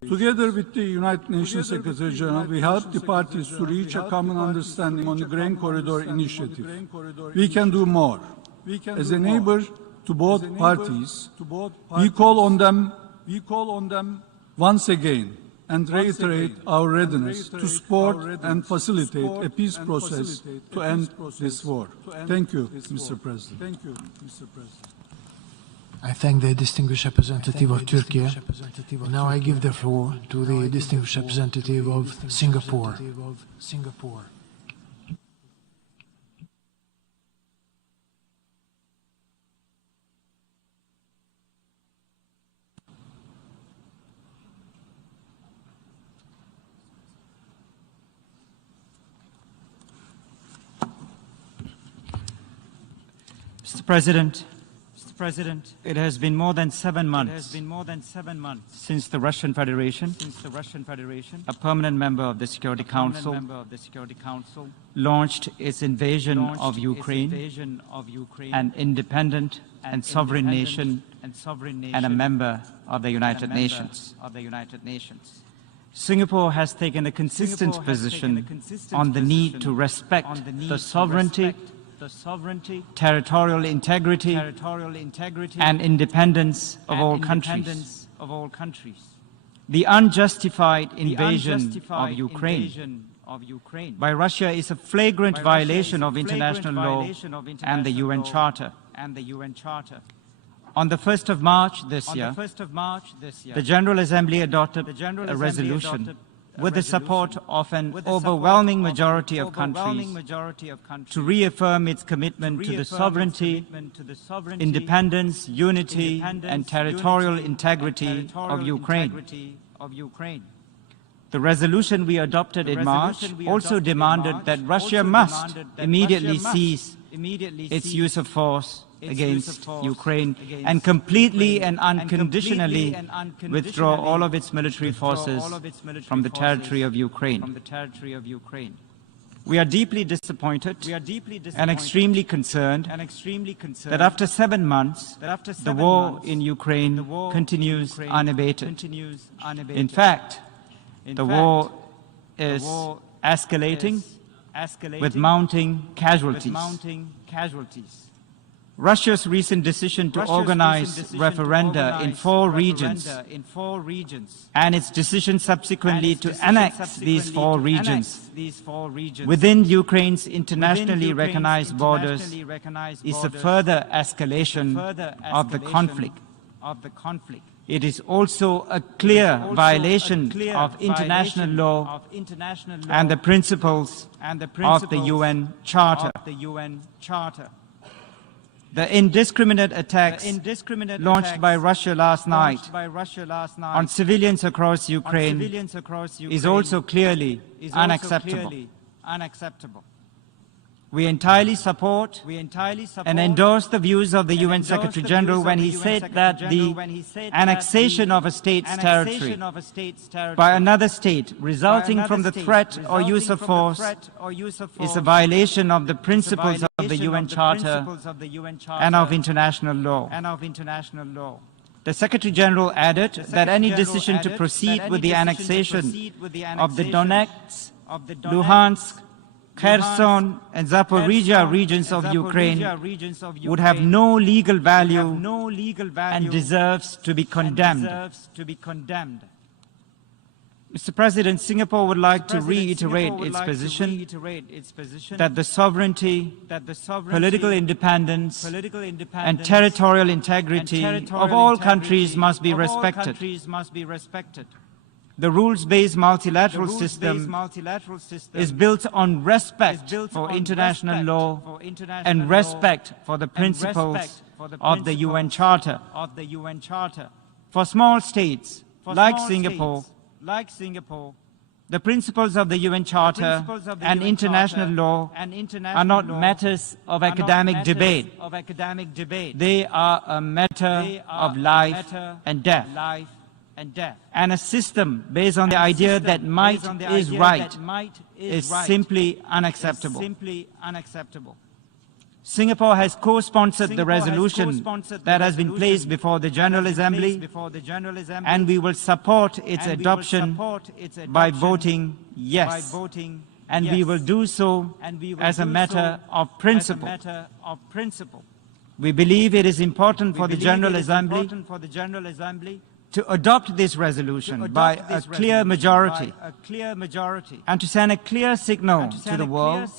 Together with the United Nations Secretary General, we helped the parties to reach a common understanding on the Grain Corridor initiative. We can do more. As a neighbor to both parties, we call on them once again and reiterate our readiness to support and facilitate a peace process to end this war. Thank you, Mr. President. I thank the distinguished representative of Turkey. Now I give the floor to the distinguished representative of Singapore. Mr. President, it has been more than 7 months since the Russian Federation, a permanent member of the Security Council, launched its invasion of Ukraine, an independent and sovereign nation and a member of the United Nations. Singapore has taken a consistent position on the need to respect the sovereignty, territorial integrity, and independence of all countries. The unjustified invasion of Ukraine by Russia is a flagrant violation of international law and the UN Charter. On the 1st of March this year, the General Assembly adopted a resolution with the support of an overwhelming majority of countries to reaffirm its commitment to the sovereignty, independence, unity, and territorial integrity of Ukraine. The resolution we adopted in March also demanded that Russia must immediately cease its use of force against Ukraine and completely and unconditionally withdraw all of its military forces from the territory of Ukraine. We are deeply disappointed and extremely concerned that after 7 months, the war in Ukraine continues unabated. In fact, the war is escalating with mounting casualties. Russia's recent decision to organize referenda in 4 regions and its decision subsequently to annex these 4 regions within Ukraine's internationally recognized borders is a further escalation of the conflict. It is also a clear violation of international law and the principles of the UN Charter. The indiscriminate attacks launched by Russia last night on civilians across Ukraine is also clearly unacceptable. We entirely support and endorse the views of the UN Secretary General when he said that the annexation of a state's territory by another state resulting from the threat or use of force is a violation of the principles of the UN Charter and of international law. The Secretary General added that any decision to proceed with the annexation of the Donetsk, Luhansk, Kherson and Zaporozhye regions of Ukraine would have no legal value and deserves to be condemned. Mr. President, Singapore would like to reiterate its position that the sovereignty, political independence, and territorial integrity of all countries must be respected. The rules-based multilateral system is built on respect for international law and respect for the principles of the UN Charter. For small states like Singapore, the principles of the UN Charter and international law are not matters of academic debate. They are a matter of life and death. And a system based on the idea that might is right is simply unacceptable. Singapore has co-sponsored the resolution that has been placed before the General Assembly, and we will support its adoption by voting yes. And we will do so as a matter of principle. We believe it is important for the General Assembly to adopt this resolution by a clear majority and to send a clear signal to the world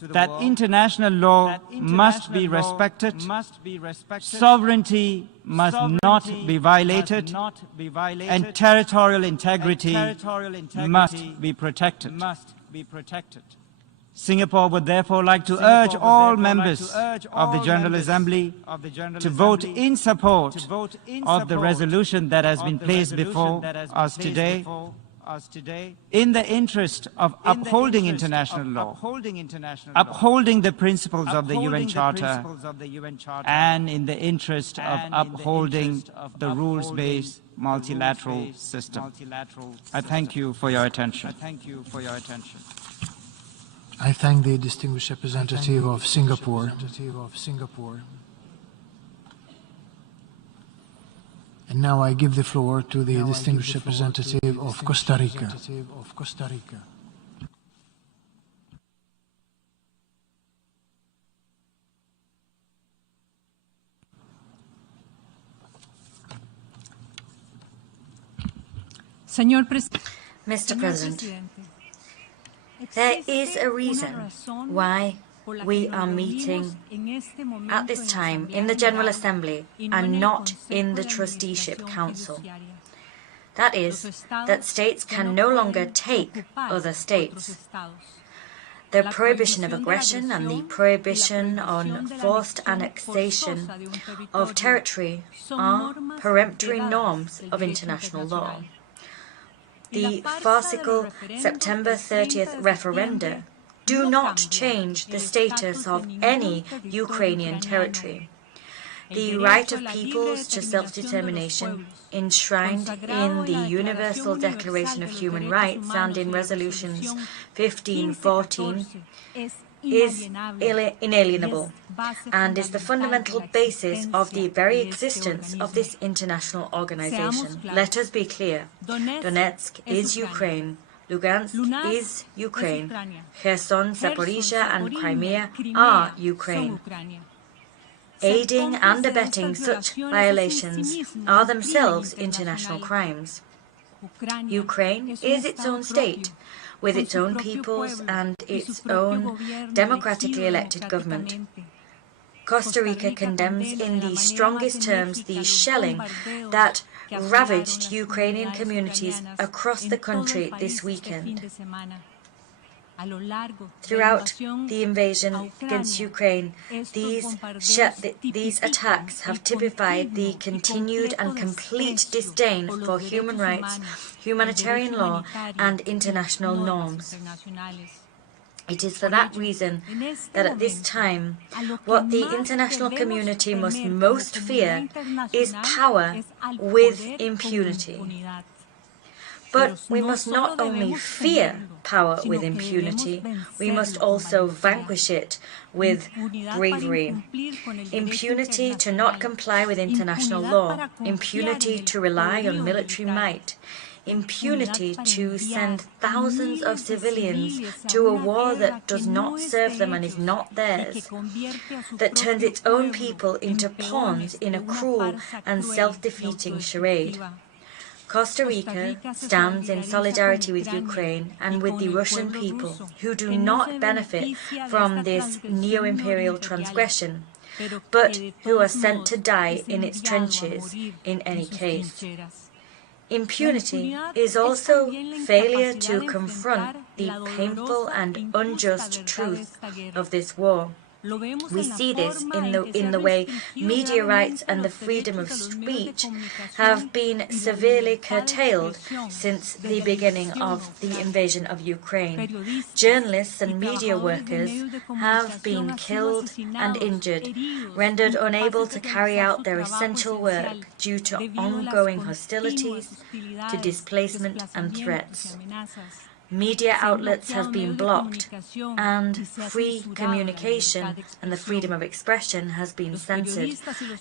that international law must be respected, sovereignty must not be violated, and territorial integrity must be protected. Singapore would therefore like to urge all members of the General Assembly to vote in support of the resolution that has been placed before us today in the interest of upholding international law, upholding the principles of the UN Charter, and in the interest of upholding the rules-based multilateral system. I thank you for your attention. I thank the distinguished representative of Singapore. And now I give the floor to the distinguished representative of Costa Rica. Mr. President, there is a reason why we are meeting at this time in the General Assembly and not in the Trusteeship Council. That is, that states can no longer take other states. The prohibition of aggression and the prohibition on forced annexation of territory are peremptory norms of international law. The farcical September 30th referenda do not change the status of any Ukrainian territory. The right of peoples to self-determination, enshrined in the Universal Declaration of Human Rights and in Resolutions 1514, is inalienable and is the fundamental basis of the very existence of this international organization. Let us be clear. Donetsk is Ukraine. Luhansk is Ukraine. Kherson, Zaporozhye and Crimea are Ukraine. Aiding and abetting such violations are themselves international crimes. Ukraine is its own state, with its own peoples and its own democratically elected government. Costa Rica condemns in the strongest terms the shelling that ravaged Ukrainian communities across the country this weekend. Throughout the invasion against Ukraine, these attacks have typified the continued and complete disdain for human rights, humanitarian law, and international norms. It is for that reason that at this time, what the international community must most fear is power with impunity. But we must not only fear power with impunity, we must also vanquish it with bravery. Impunity to not comply with international law, impunity to rely on military might, impunity to send thousands of civilians to a war that does not serve them and is not theirs, that turns its own people into pawns in a cruel and self-defeating charade. Costa Rica stands in solidarity with Ukraine and with the Russian people who do not benefit from this neo-imperial transgression, but who are sent to die in its trenches in any case. Impunity is also failure to confront the painful and unjust truth of this war. We see this in the way media rights and the freedom of speech have been severely curtailed since the beginning of the invasion of Ukraine. Journalists and media workers have been killed and injured, rendered unable to carry out their essential work due to ongoing hostilities, to displacement and threats. Media outlets have been blocked, and free communication and the freedom of expression has been censored.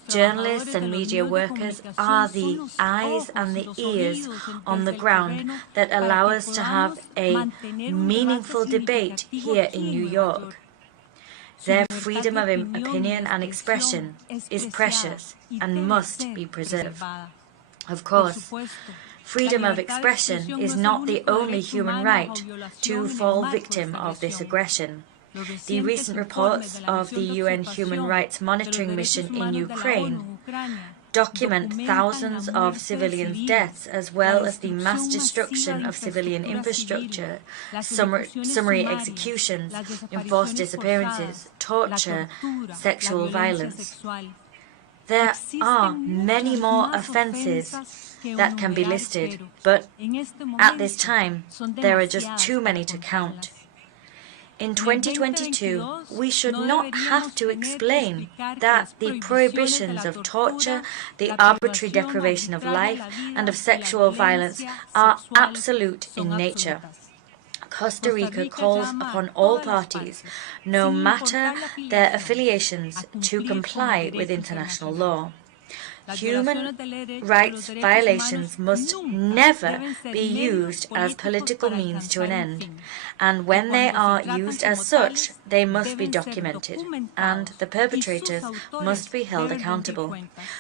Journalists and media workers are the eyes and the ears on the ground that allow us to have a meaningful debate here in New York. Their freedom of opinion and expression is precious and must be preserved. Of course, freedom of expression is not the only human right to fall victim of this aggression. The recent reports of the UN Human Rights Monitoring Mission in Ukraine document thousands of civilians' deaths as well as the mass destruction of civilian infrastructure, summary executions, enforced disappearances, torture, sexual violence. There are many more offences that can be listed, but at this time, there are just too many to count. In 2022, we should not have to explain that the prohibitions of torture, the arbitrary deprivation of life, and of sexual violence are absolute in nature. Costa Rica calls upon all parties, no matter their affiliations, to comply with international law. Human rights violations must never be used as political means to an end, and when they are used as such, they must be documented, and the perpetrators must be held accountable.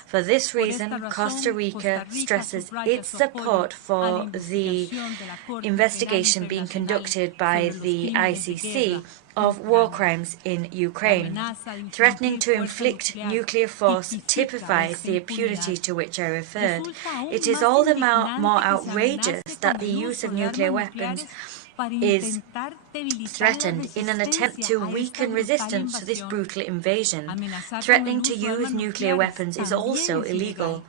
For this reason, Costa Rica stresses its support for the investigation being conducted by the ICC of war crimes in Ukraine. Threatening to inflict nuclear force typifies the impunity to which I referred. It is all the more outrageous that the use of nuclear weapons is threatened in an attempt to weaken resistance to this brutal invasion. Threatening to use nuclear weapons is also illegal.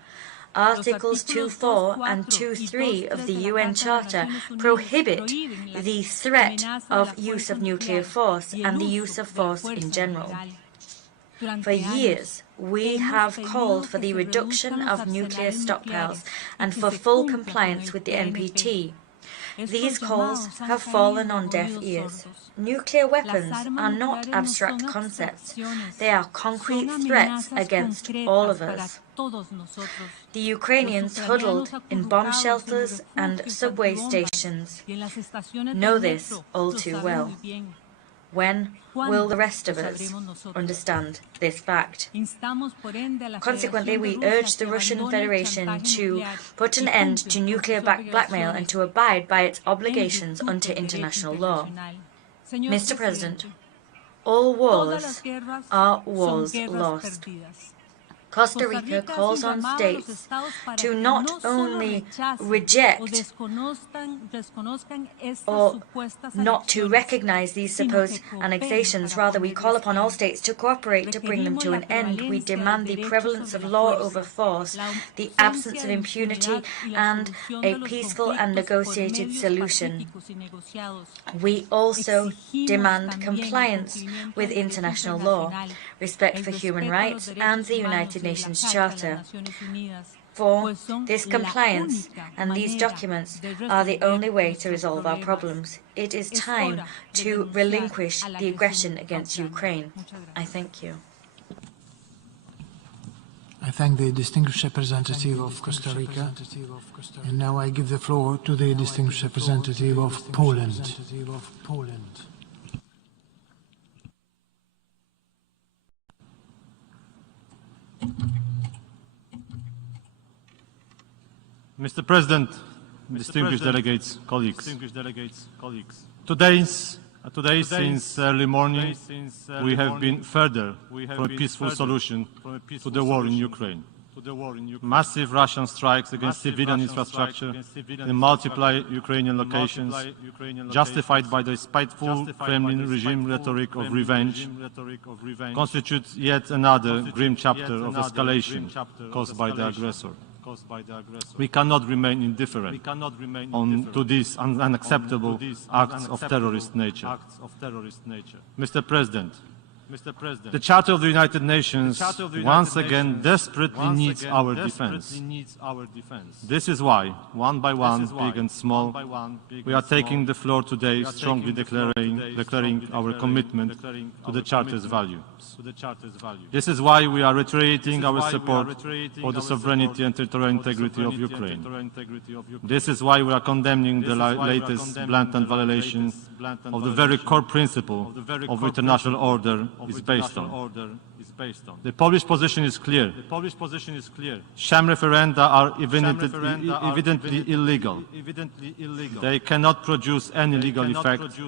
Articles 2.4 and 2.3 of the UN Charter prohibit the threat of use of nuclear force and the use of force in general. For years, we have called for the reduction of nuclear stockpiles and for full compliance with the NPT. These calls have fallen on deaf ears. Nuclear weapons are not abstract concepts. They are concrete threats against all of us. The Ukrainians huddled in bomb shelters and subway stations know this all too well. When will the rest of us understand this fact? Consequently, we urge the Russian Federation to put an end to nuclear blackmail and to abide by its obligations under international law. Mr. President, all wars are wars lost. Costa Rica calls on states to not only reject or not to recognize these supposed annexations, rather we call upon all states to cooperate to bring them to an end. We demand the prevalence of law over force, the absence of impunity, and a peaceful and negotiated solution. We also demand compliance with international law, respect for human rights, and the United Nations Charter. For this compliance and these documents are the only way to resolve our problems. It is time to relinquish the aggression against Ukraine. I thank you. I thank the distinguished representative of Costa Rica, and now I give the floor to the distinguished representative of Poland. Mr. President, distinguished delegates, colleagues. Today, since early morning, we have been further from a peaceful solution to the war in Ukraine. Massive Russian strikes against civilian infrastructure in multiple Ukrainian locations, justified by the spiteful Kremlin regime rhetoric of revenge, constitutes yet another grim chapter of escalation caused by the aggressor. We cannot remain indifferent to these unacceptable acts of terrorist nature. Mr. President, the Charter of the United Nations once again desperately needs our defense. This is why, one by one, big and small, we are taking the floor today, strongly declaring our commitment to the Charter's value. This is why we are reiterating our support for the sovereignty and territorial integrity of Ukraine. This is why we are condemning the latest blatant violation of the very core principle of international order is based on. The Polish position is clear. Sham referenda are evidently illegal. They cannot produce any legal effect,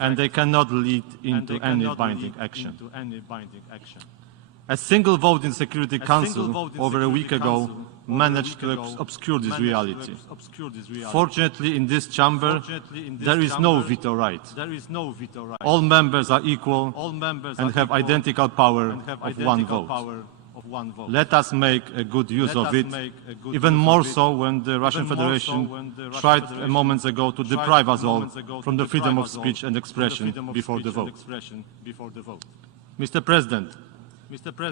and they cannot lead into any binding action. A single vote in Security Council over a week ago managed to obscure this reality. Fortunately, in this chamber, there is no veto right. All members are equal and have identical power of one vote. Let us make a good use of it, even more so when the Russian Federation tried a moment ago to deprive us all from the freedom of speech and expression before the vote. Mr. President,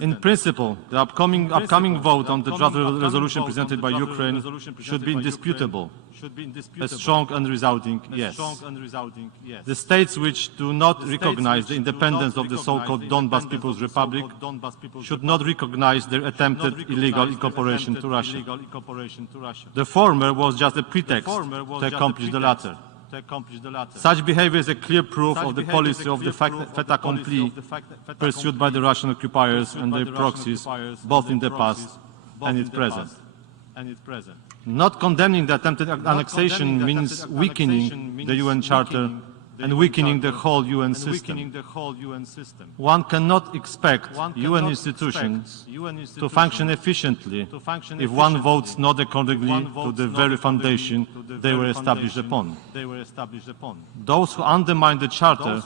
in principle, the upcoming vote on the draft resolution presented by Ukraine should be indisputable, a strong and resounding yes. The states which do not recognize the independence of the so-called Donbas People's Republic should not recognize their attempted illegal incorporation to Russia. The former was just a pretext to accomplish the latter. Such behavior is a clear proof of the policy of the fait accompli pursued by the Russian occupiers and their proxies, both in the past and in present. Not condemning the attempted annexation means weakening the UN Charter and weakening the whole UN system. One cannot expect UN institutions to function efficiently if one votes not accordingly to the very foundation they were established upon. Those who undermine the Charter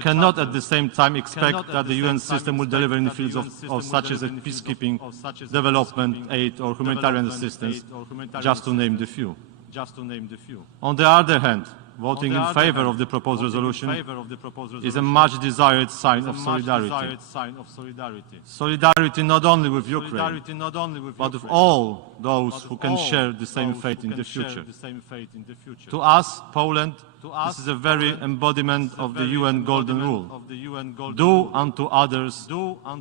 cannot at the same time expect that the UN system will deliver in the fields of such as peacekeeping, development, aid or humanitarian assistance, just to name the few. On the other hand, voting in favor of the proposed resolution is a much-desired sign of solidarity. Solidarity not only with Ukraine, but with all those who can share the same fate in the future. To us, Poland, this is a very embodiment of the UN Golden Rule. Do unto others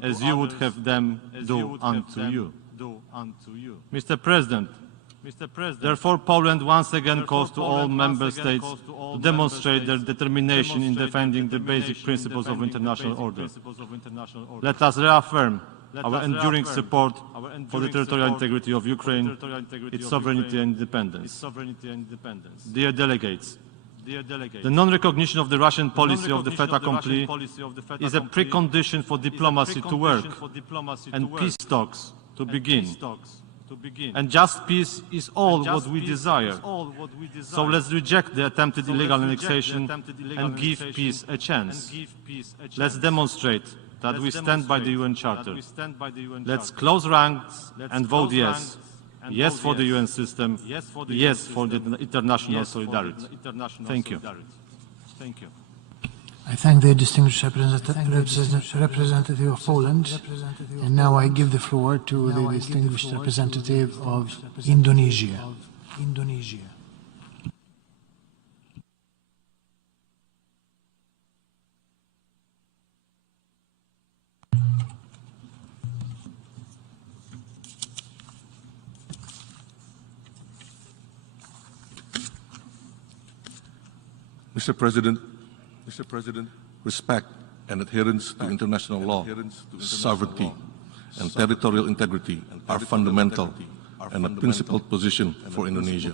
as you would have them do unto you. Mr. President, Therefore, Poland once again calls to all member states to demonstrate their determination in defending the basic principles of international order. Let us reaffirm our enduring support for the territorial integrity of Ukraine, its sovereignty and independence. Dear delegates, the non-recognition of the Russian policy of the fait accompli is a precondition for diplomacy to work and peace talks to begin. And just peace is all what we desire. So let's reject the attempted illegal annexation and give peace a chance. Let's demonstrate that we stand by the UN Charter. Let's close ranks and vote yes. Yes for the UN system. Yes for the international solidarity. Thank you. I thank the distinguished representative of Poland, and now I give the floor to the distinguished representative of Indonesia. Mr. President, respect and adherence to international law, sovereignty, and territorial integrity are fundamental and a principled position for Indonesia.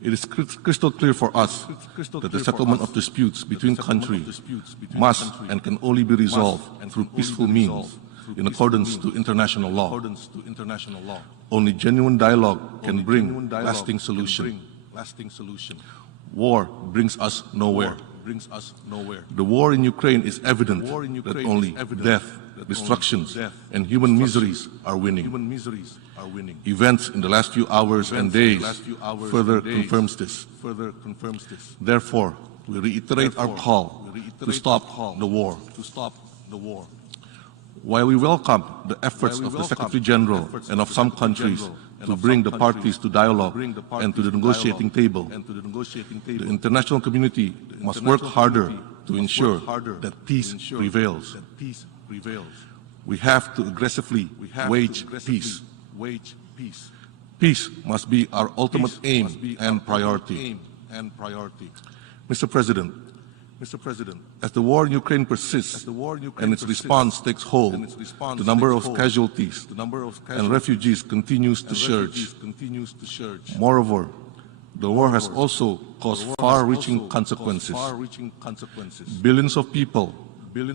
It is crystal clear for us that the settlement of disputes between countries must and can only be resolved through peaceful means in accordance to international law. Only genuine dialogue can bring lasting solution. War brings us nowhere. The war in Ukraine is evident that only death, destruction, and human miseries are winning. Events in the last few hours and days further confirms this. Therefore, we reiterate our call to stop the war. While we welcome the efforts of the Secretary General and of some countries to bring the parties to dialogue and to the negotiating table, the international community must work harder to ensure that peace prevails. We have to aggressively wage peace. Peace must be our ultimate aim and priority. Mr. President, as the war in Ukraine persists and its response takes hold, the number of casualties and refugees continues to surge. Moreover, the war has also caused far-reaching consequences. Billions of people,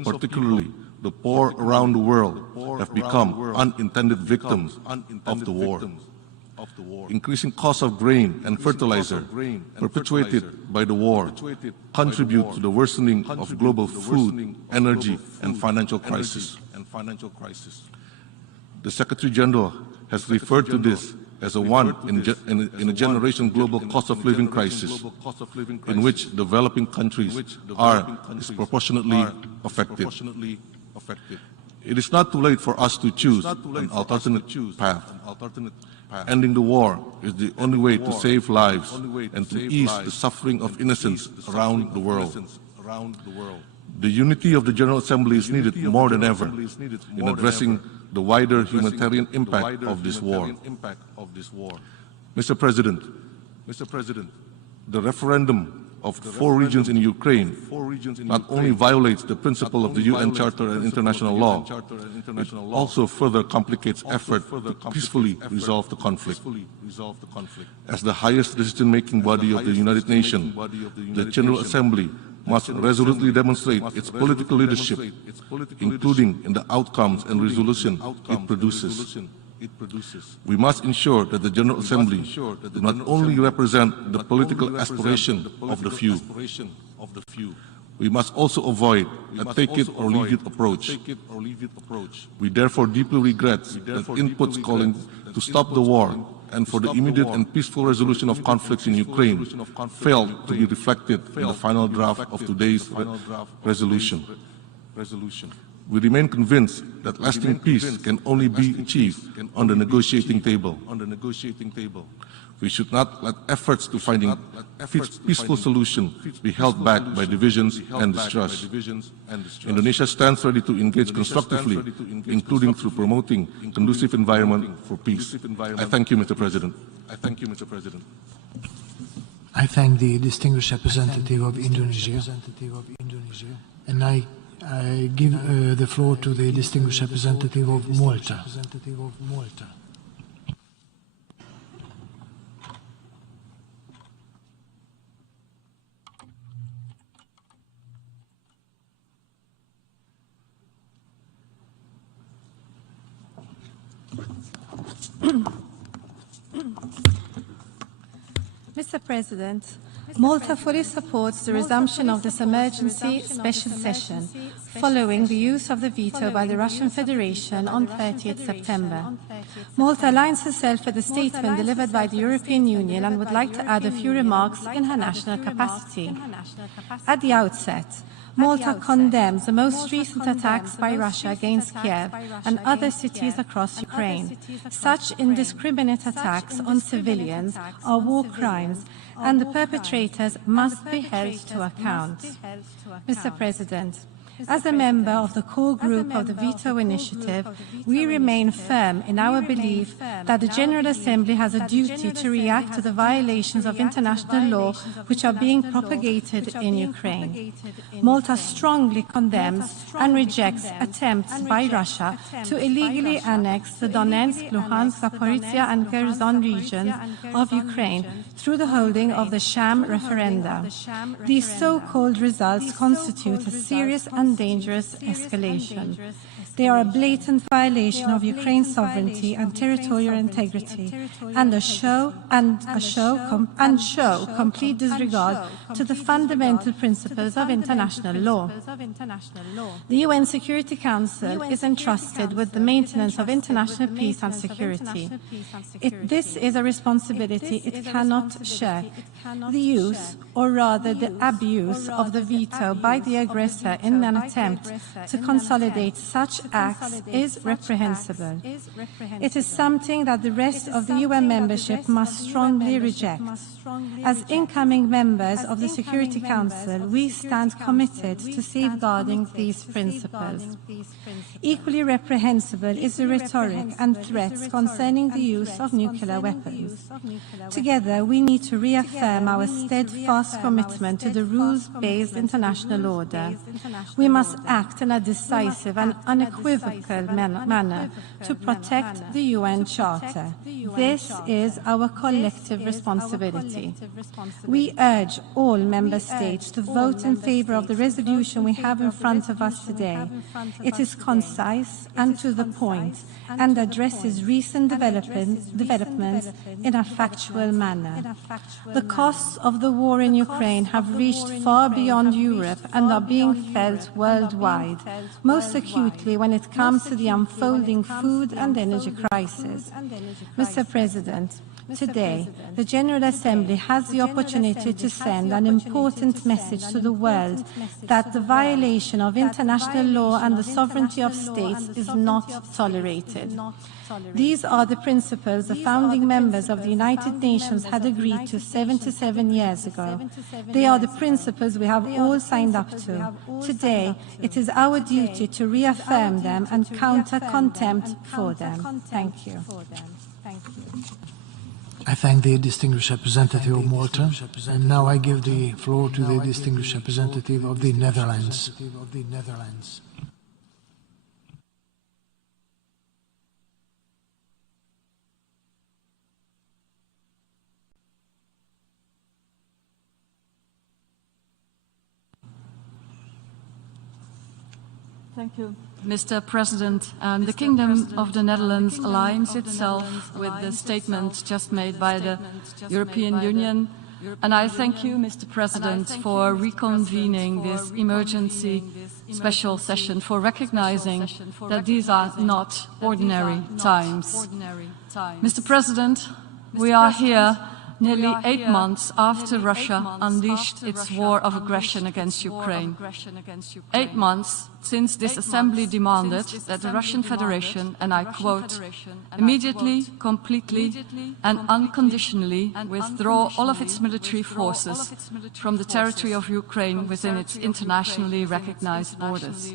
particularly the poor around the world, have become unintended victims of the war. Increasing costs of grain and fertilizer perpetuated by the war contribute to the worsening of global food, energy, and financial crisis. The Secretary General has referred to this as a one-in-a-generation global cost of living crisis, in which developing countries are disproportionately affected. It is not too late for us to choose an alternate path. Ending the war is the only way to save lives and to ease the suffering of innocents around the world. The unity of the General Assembly is needed more than ever in addressing the wider humanitarian impact of this war. Mr. President, the referendum of 4 regions in Ukraine not only violates the principle of the UN Charter and international law, it also further complicates effort to peacefully resolve the conflict. As the highest decision-making body of the United Nations, the General Assembly must resolutely demonstrate its political leadership, including in the outcomes and resolution it produces. We must ensure that the General Assembly do not only represent the political aspiration of the few. We must also avoid a take-it-or-leave-it approach. We therefore deeply regret that inputs calling to stop the war and for the immediate and peaceful resolution of conflicts in Ukraine failed to be reflected in the final draft of today's resolution. We remain convinced that lasting peace can only be achieved on the negotiating table. We should not let efforts to finding a peaceful solution be held back by divisions and distrust. Indonesia stands ready to engage constructively, including through promoting a conducive environment for peace. I thank you, Mr. President. I thank you, Mr. President. I thank the distinguished representative of Indonesia, and I give the floor to the distinguished representative of Malta. Mr. President, Malta fully supports the resumption of this emergency special session following the use of the veto by the Russian Federation on 30th September. Malta aligns herself with the statement delivered by the European Union and would like to add a few remarks in her national capacity. At the outset, Malta condemns the most recent attacks by Russia against Kiev and other cities across Ukraine. Such indiscriminate attacks on civilians are war crimes, and the perpetrators must be held to account. Mr. President, as a member of the core group of the Veto Initiative, we remain firm in our belief that the General Assembly has a duty to react to the violations of international law which are being propagated in Ukraine. Malta strongly condemns and rejects attempts by Russia to illegally annex the Donetsk, Luhansk, Zaporozhye and Kherson regions of Ukraine through the holding of the sham referenda. These so-called results constitute a serious and dangerous escalation. They are a blatant violation of Ukraine's sovereignty and territorial integrity, and show complete disregard to the fundamental principles of international law. The UN Security Council is entrusted with the maintenance of international peace and security. This is a responsibility it cannot shirk. The use, or rather the abuse, of the veto by the aggressor in an attempt to consolidate such acts is reprehensible. It is something that the rest of the UN membership must strongly reject. As incoming members of the Security Council, we stand committed to safeguarding these principles. Equally reprehensible is the rhetoric and threats concerning the use of nuclear weapons. Together, we need to reaffirm our steadfast commitment to the rules-based international order. We must act in a decisive and unequivocal manner to protect the UN Charter. This is our collective responsibility. We urge all member states to vote in favor of the resolution we have in front of us today. It is concise and to the point, and addresses recent developments in a factual manner. The costs of the war in Ukraine have reached far beyond Europe and are being felt worldwide, most acutely when it comes to the unfolding food and energy crisis. Mr. President, today, the General Assembly has the opportunity to send an important message to the world that the violation of international law and the sovereignty of states is not tolerated. These are the principles the founding members of the United Nations had agreed to 77 years ago. They are the principles we have all signed up to. Today, it is our duty to reaffirm them and counter contempt for them. Thank you. I thank the distinguished representative of Malta, and now I give the floor to the distinguished representative of the Netherlands. Thank you, Mr. President. The Kingdom of the Netherlands aligns itself with the statement just made by the European Union. And I thank you, Mr. President, for reconvening this emergency special session, for recognizing that these are not ordinary times. Mr. President, we are here nearly 8 months after Russia unleashed its war of aggression against Ukraine. 8 months since this assembly demanded that the Russian Federation, and I quote, immediately, completely and unconditionally withdraw all of its military forces from the territory of Ukraine within its internationally recognized borders.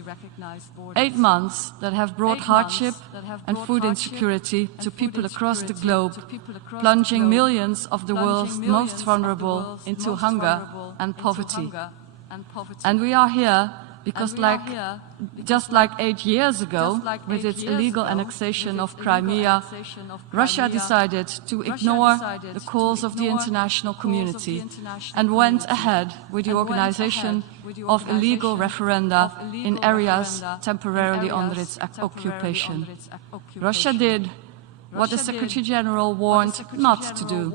8 months that have brought hardship and food insecurity to people across the globe, plunging millions of the world's most vulnerable into hunger and poverty. And we are here because just like 8 years ago, with its illegal annexation of Crimea, Russia decided to ignore the calls of the international community and went ahead with the organization of illegal referenda in areas temporarily under its occupation. Russia did what the Secretary General warned not to do,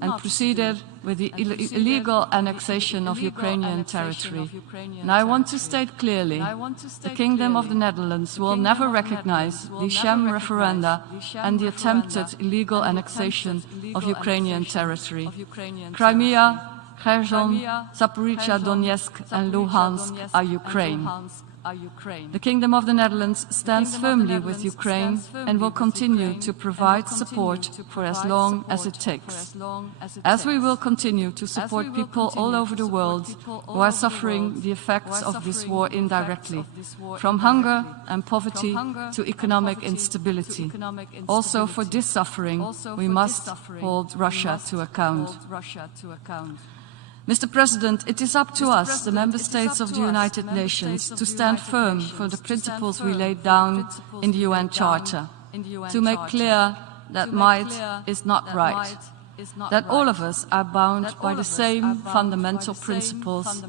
and proceeded with the illegal annexation of Ukrainian territory. And I want to state clearly, the Kingdom of the Netherlands will never recognize the sham referenda and the attempted illegal annexation of Ukrainian territory. Crimea, Kherson, Zaporozhye, Donetsk and Luhansk are Ukraine. The Kingdom of the Netherlands stands firmly with Ukraine and will continue to provide support for as long as it takes, as we will continue to support people all over the world who are suffering the effects of this war indirectly, from hunger and poverty to economic instability. Also for this suffering, we must hold Russia to account. Mr. President, it is up to us, the Member States of the United Nations, to stand firm for the principles we laid down in the UN Charter, to make clear that might is not right, that all of us are bound by the same fundamental principles,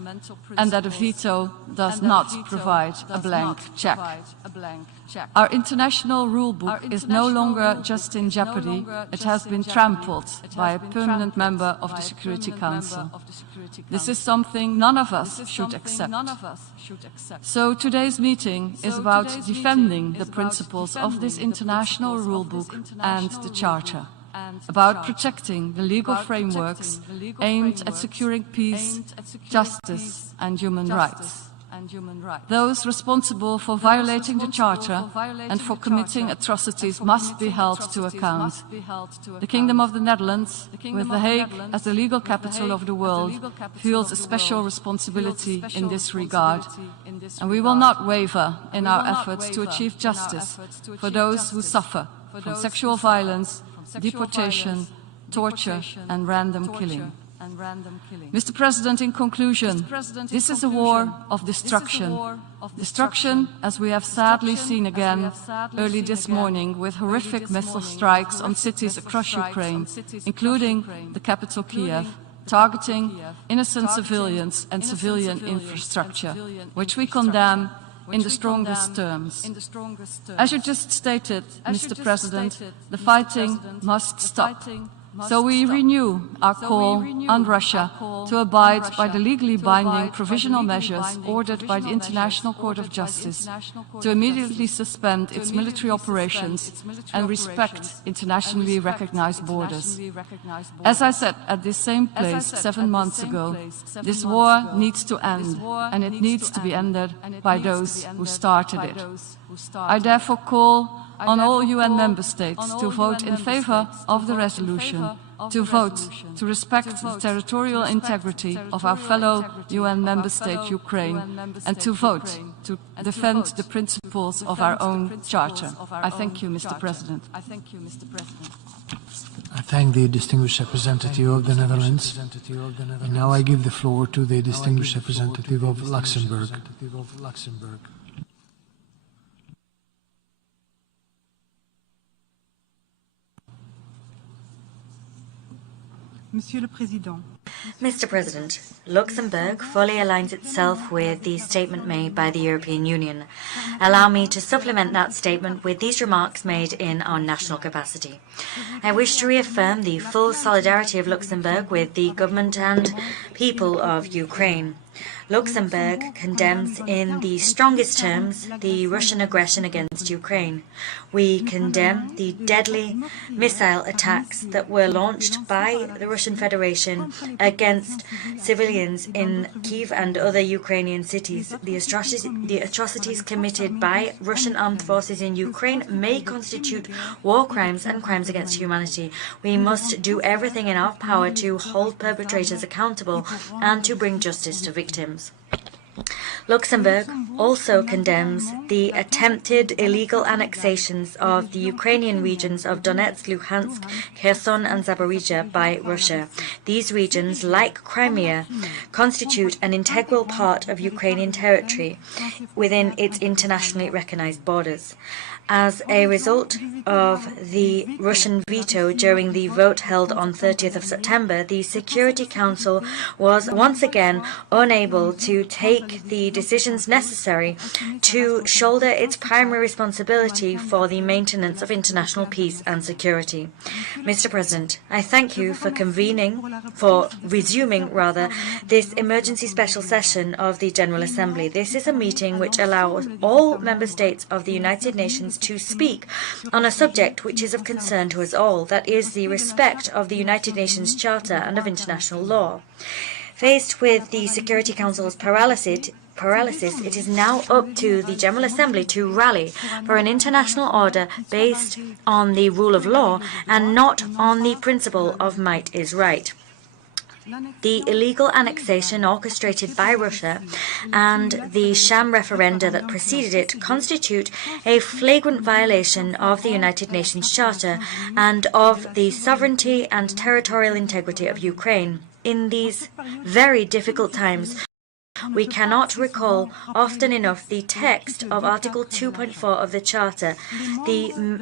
and that a veto does not provide a blank check. Our international rule book is no longer just in jeopardy, it has been trampled by a permanent member of the Security Council. This is something none of us should accept. So today's meeting is about defending the principles of this international rule book and the Charter, about protecting the legal frameworks aimed at securing peace, justice and human rights. Those responsible for violating the Charter and for committing atrocities must be held to account. The Kingdom of the Netherlands, with The Hague as the legal capital of the world, feels a special responsibility in this regard. And we will not waver in our efforts to achieve justice for those who suffer from sexual violence, deportation, torture and random killing. Mr. President, in conclusion, this is a war of destruction. Destruction, as we have sadly seen again early this morning with horrific missile strikes on cities across Ukraine, including the capital Kiev, targeting innocent civilians and civilian infrastructure, which we condemn in the strongest terms. As you just stated, Mr. President, the fighting must stop. So we renew our call on Russia to abide by the legally binding provisional measures ordered by the International Court of Justice, to immediately suspend its military operations and respect internationally recognized borders. As I said at this same place 7 months ago, this war needs to end, and it needs to be ended by those who started it. I therefore call on all UN member states to vote in favor of the resolution, to vote to respect the territorial integrity of our fellow UN member state Ukraine, and to vote to defend the principles of our own Charter. I thank you, Mr. President. I thank the distinguished representative of the Netherlands. And now I give the floor to the distinguished representative of Luxembourg. Mr. President, Luxembourg fully aligns itself with the statement made by the European Union. Allow me to supplement that statement with these remarks made in our national capacity. I wish to reaffirm the full solidarity of Luxembourg with the government and people of Ukraine. Luxembourg condemns in the strongest terms the Russian aggression against Ukraine. We condemn the deadly missile attacks that were launched by the Russian Federation against civilians in Kiev and other Ukrainian cities. The atrocities committed by Russian armed forces in Ukraine may constitute war crimes and crimes against humanity. We must do everything in our power to hold perpetrators accountable and to bring justice to victims. Luxembourg also condemns the attempted illegal annexations of the Ukrainian regions of Donetsk, Luhansk, Kherson and Zaporozhye by Russia. These regions, like Crimea, constitute an integral part of Ukrainian territory within its internationally recognized borders. As a result of the Russian veto during the vote held on 30th of September, the Security Council was once again unable to take the decisions necessary to shoulder its primary responsibility for the maintenance of international peace and security. Mr. President, I thank you for resuming this emergency special session of the General Assembly. This is a meeting which allows all member states of the United Nations to speak on a subject which is of concern to us all, that is the respect of the United Nations Charter and of international law. Faced with the Security Council's paralysis, it is now up to the General Assembly to rally for an international order based on the rule of law and not on the principle of might is right. The illegal annexation orchestrated by Russia and the sham referenda that preceded it constitute a flagrant violation of the United Nations Charter and of the sovereignty and territorial integrity of Ukraine. In these very difficult times, we cannot recall often enough the text of Article 2.4 of the Charter.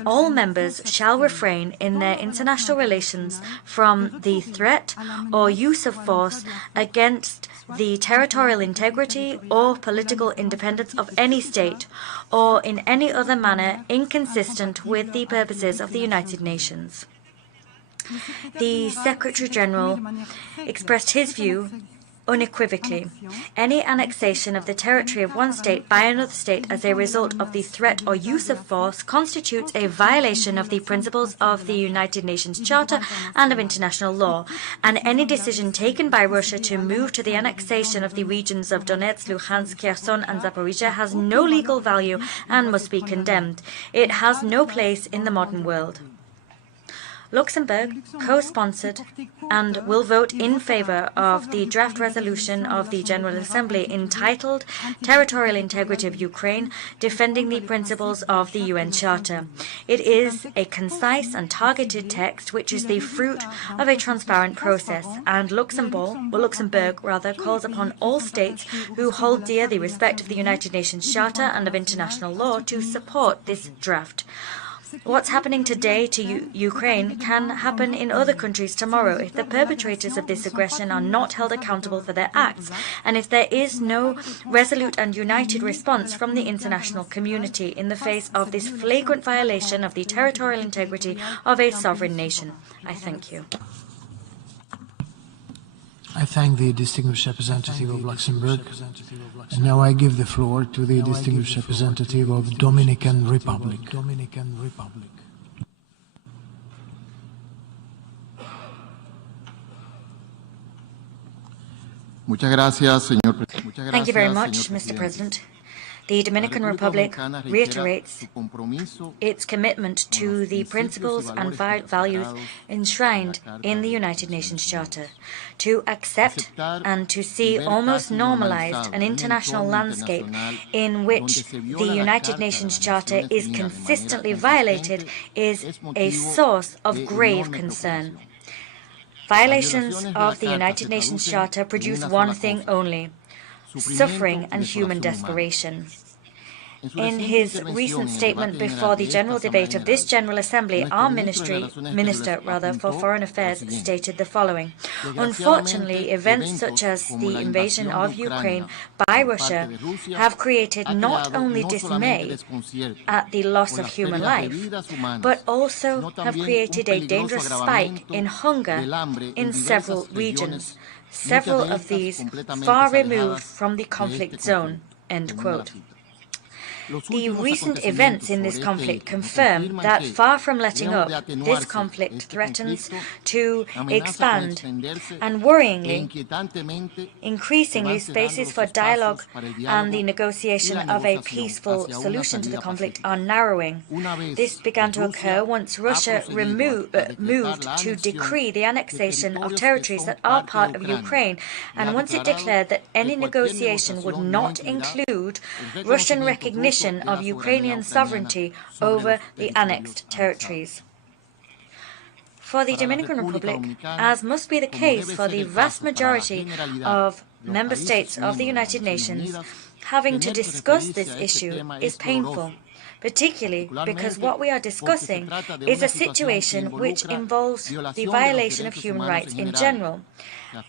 All members shall refrain in their international relations from the threat or use of force against the territorial integrity or political independence of any state, or in any other manner inconsistent with the purposes of the United Nations. The Secretary-General expressed his view unequivocally. Any annexation of the territory of one state by another state as a result of the threat or use of force constitutes a violation of the principles of the United Nations Charter and of international law, and any decision taken by Russia to move to the annexation of the regions of Donetsk, Luhansk, Kherson and Zaporozhye has no legal value and must be condemned. It has no place in the modern world. Luxembourg co-sponsored and will vote in favor of the draft resolution of the General Assembly entitled Territorial Integrity of Ukraine, Defending the Principles of the UN Charter. It is a concise and targeted text which is the fruit of a transparent process, and Luxembourg calls upon all states who hold dear the respect of the United Nations Charter and of international law to support this draft. What's happening today to Ukraine can happen in other countries tomorrow if the perpetrators of this aggression are not held accountable for their acts, and if there is no resolute and united response from the international community in the face of this flagrant violation of the territorial integrity of a sovereign nation. I thank you. I thank the distinguished representative of Luxembourg, and now I give the floor to the distinguished representative of Dominican Republic. Thank you very much, Mr. President. The Dominican Republic reiterates its commitment to the principles and values enshrined in the United Nations Charter, to accept and to see almost normalized an international landscape in which the United Nations Charter is consistently violated is a source of grave concern. Violations of the United Nations Charter produce one thing only: suffering and human desperation. In his recent statement before the general debate of this General Assembly, our Minister for Foreign Affairs stated the following: unfortunately, events such as the invasion of Ukraine by Russia have created not only dismay at the loss of human life, but also have created a dangerous spike in hunger in several regions. several of these far removed from the conflict zone, end quote. The recent events in this conflict confirm that far from letting up, this conflict threatens to expand, and worryingly, increasingly spaces for dialogue and the negotiation of a peaceful solution to the conflict are narrowing. This began to occur once Russia moved to decree the annexation of territories that are part of Ukraine, and once it declared that any negotiation would not include Russian recognition of Ukrainian sovereignty over the annexed territories. For the Dominican Republic, as must be the case for the vast majority of member states of the United Nations, having to discuss this issue is painful, particularly because what we are discussing is a situation which involves the violation of human rights in general,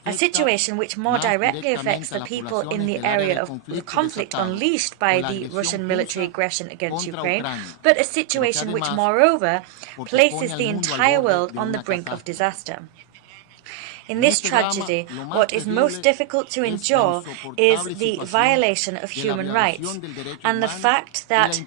a situation which more directly affects the people in the area of the conflict unleashed by the Russian military aggression against Ukraine, but a situation which, moreover, places the entire world on the brink of disaster. In this tragedy, what is most difficult to endure is the violation of human rights and the fact that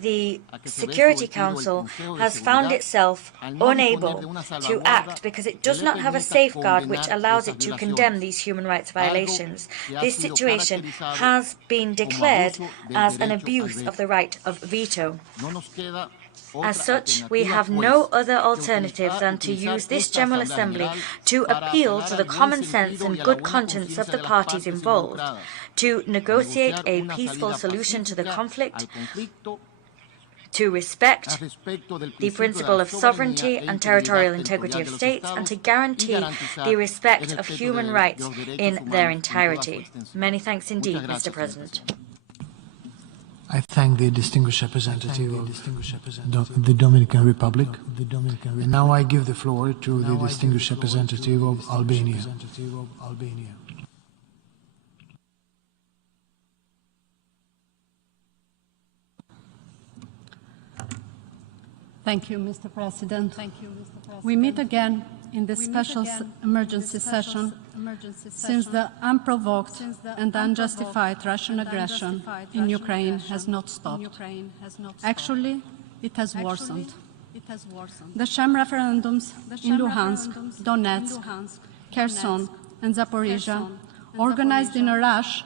the Security Council has found itself unable to act because it does not have a safeguard which allows it to condemn these human rights violations. This situation has been declared as an abuse of the right of veto. As such, we have no other alternative than to use this General Assembly to appeal to the common sense and good conscience of the parties involved, to negotiate a peaceful solution to the conflict, to respect the principle of sovereignty and territorial integrity of states, and to guarantee the respect of human rights in their entirety. Many thanks indeed, Mr. President. I thank the distinguished representative of the Dominican Republic. And now I give the floor to the distinguished representative of Albania. Thank you, Mr. President. We meet again in this special emergency session since the unprovoked and unjustified Russian aggression in Ukraine has not stopped. Actually, it has worsened. The sham referendums in Luhansk, Donetsk, Kherson and Zaporozhye, organized in a rush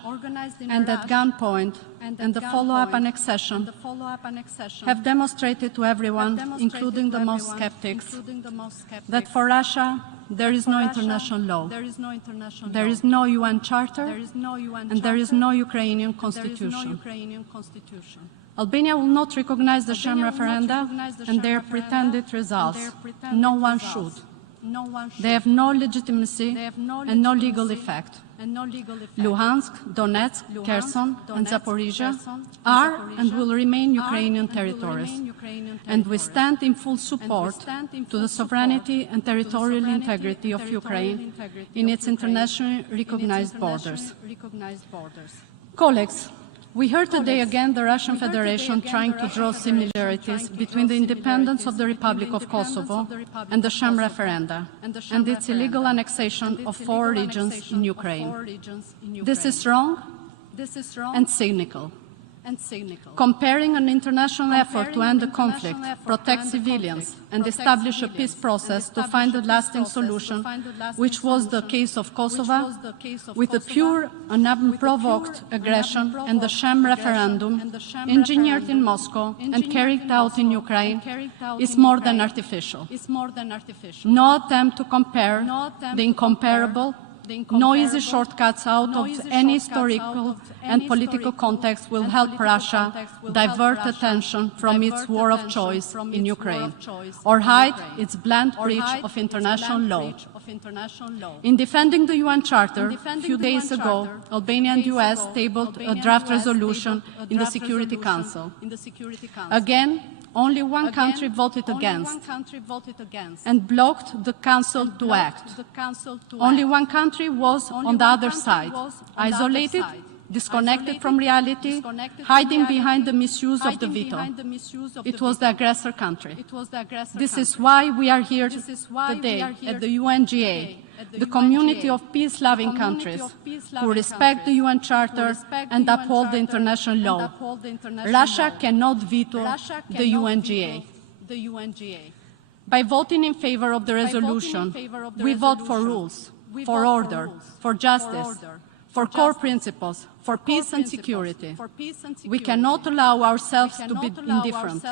and at gunpoint, and the follow-up annexation have demonstrated to everyone, including the most skeptics, that for Russia there is no international law, there is no UN Charter, and there is no Ukrainian constitution. Albania will not recognize the sham referenda and their pretended results. No one should. They have no legitimacy and no legal effect. Luhansk, Donetsk, Kherson and Zaporozhye are and will remain Ukrainian territories, and we stand in full support to the sovereignty and territorial integrity of Ukraine in its internationally recognized borders. Colleagues, we heard today again the Russian Federation trying to draw similarities between the independence of the Republic of Kosovo and the sham referenda and its illegal annexation of 4 regions in Ukraine. This is wrong and cynical. Comparing an international effort to end the conflict, protect civilians, and establish a peace process to find a lasting solution, which was the case of Kosovo, with a pure and unprovoked aggression and the sham referendum engineered in Moscow and carried out in Ukraine, is more than artificial. No attempt to compare the incomparable, no easy shortcuts out of any historical and political context will help Russia divert attention from its war of choice in Ukraine or hide its blunt breach of international law. In defending the UN Charter, a few days ago, Albania and the US tabled a draft resolution in the Security Council. Again, only one country voted against and blocked the Council to act. Only one country was on the other side, isolated disconnected from reality, hiding behind the misuse of the veto. It was the aggressor country. This is why we are here today at the UNGA, the community of peace-loving countries who respect the UN Charter and uphold the international law. Russia cannot veto the UNGA. By voting in favor of the resolution, we vote for rules, for order, for justice, for core principles, for peace and security. We cannot allow ourselves to be indifferent,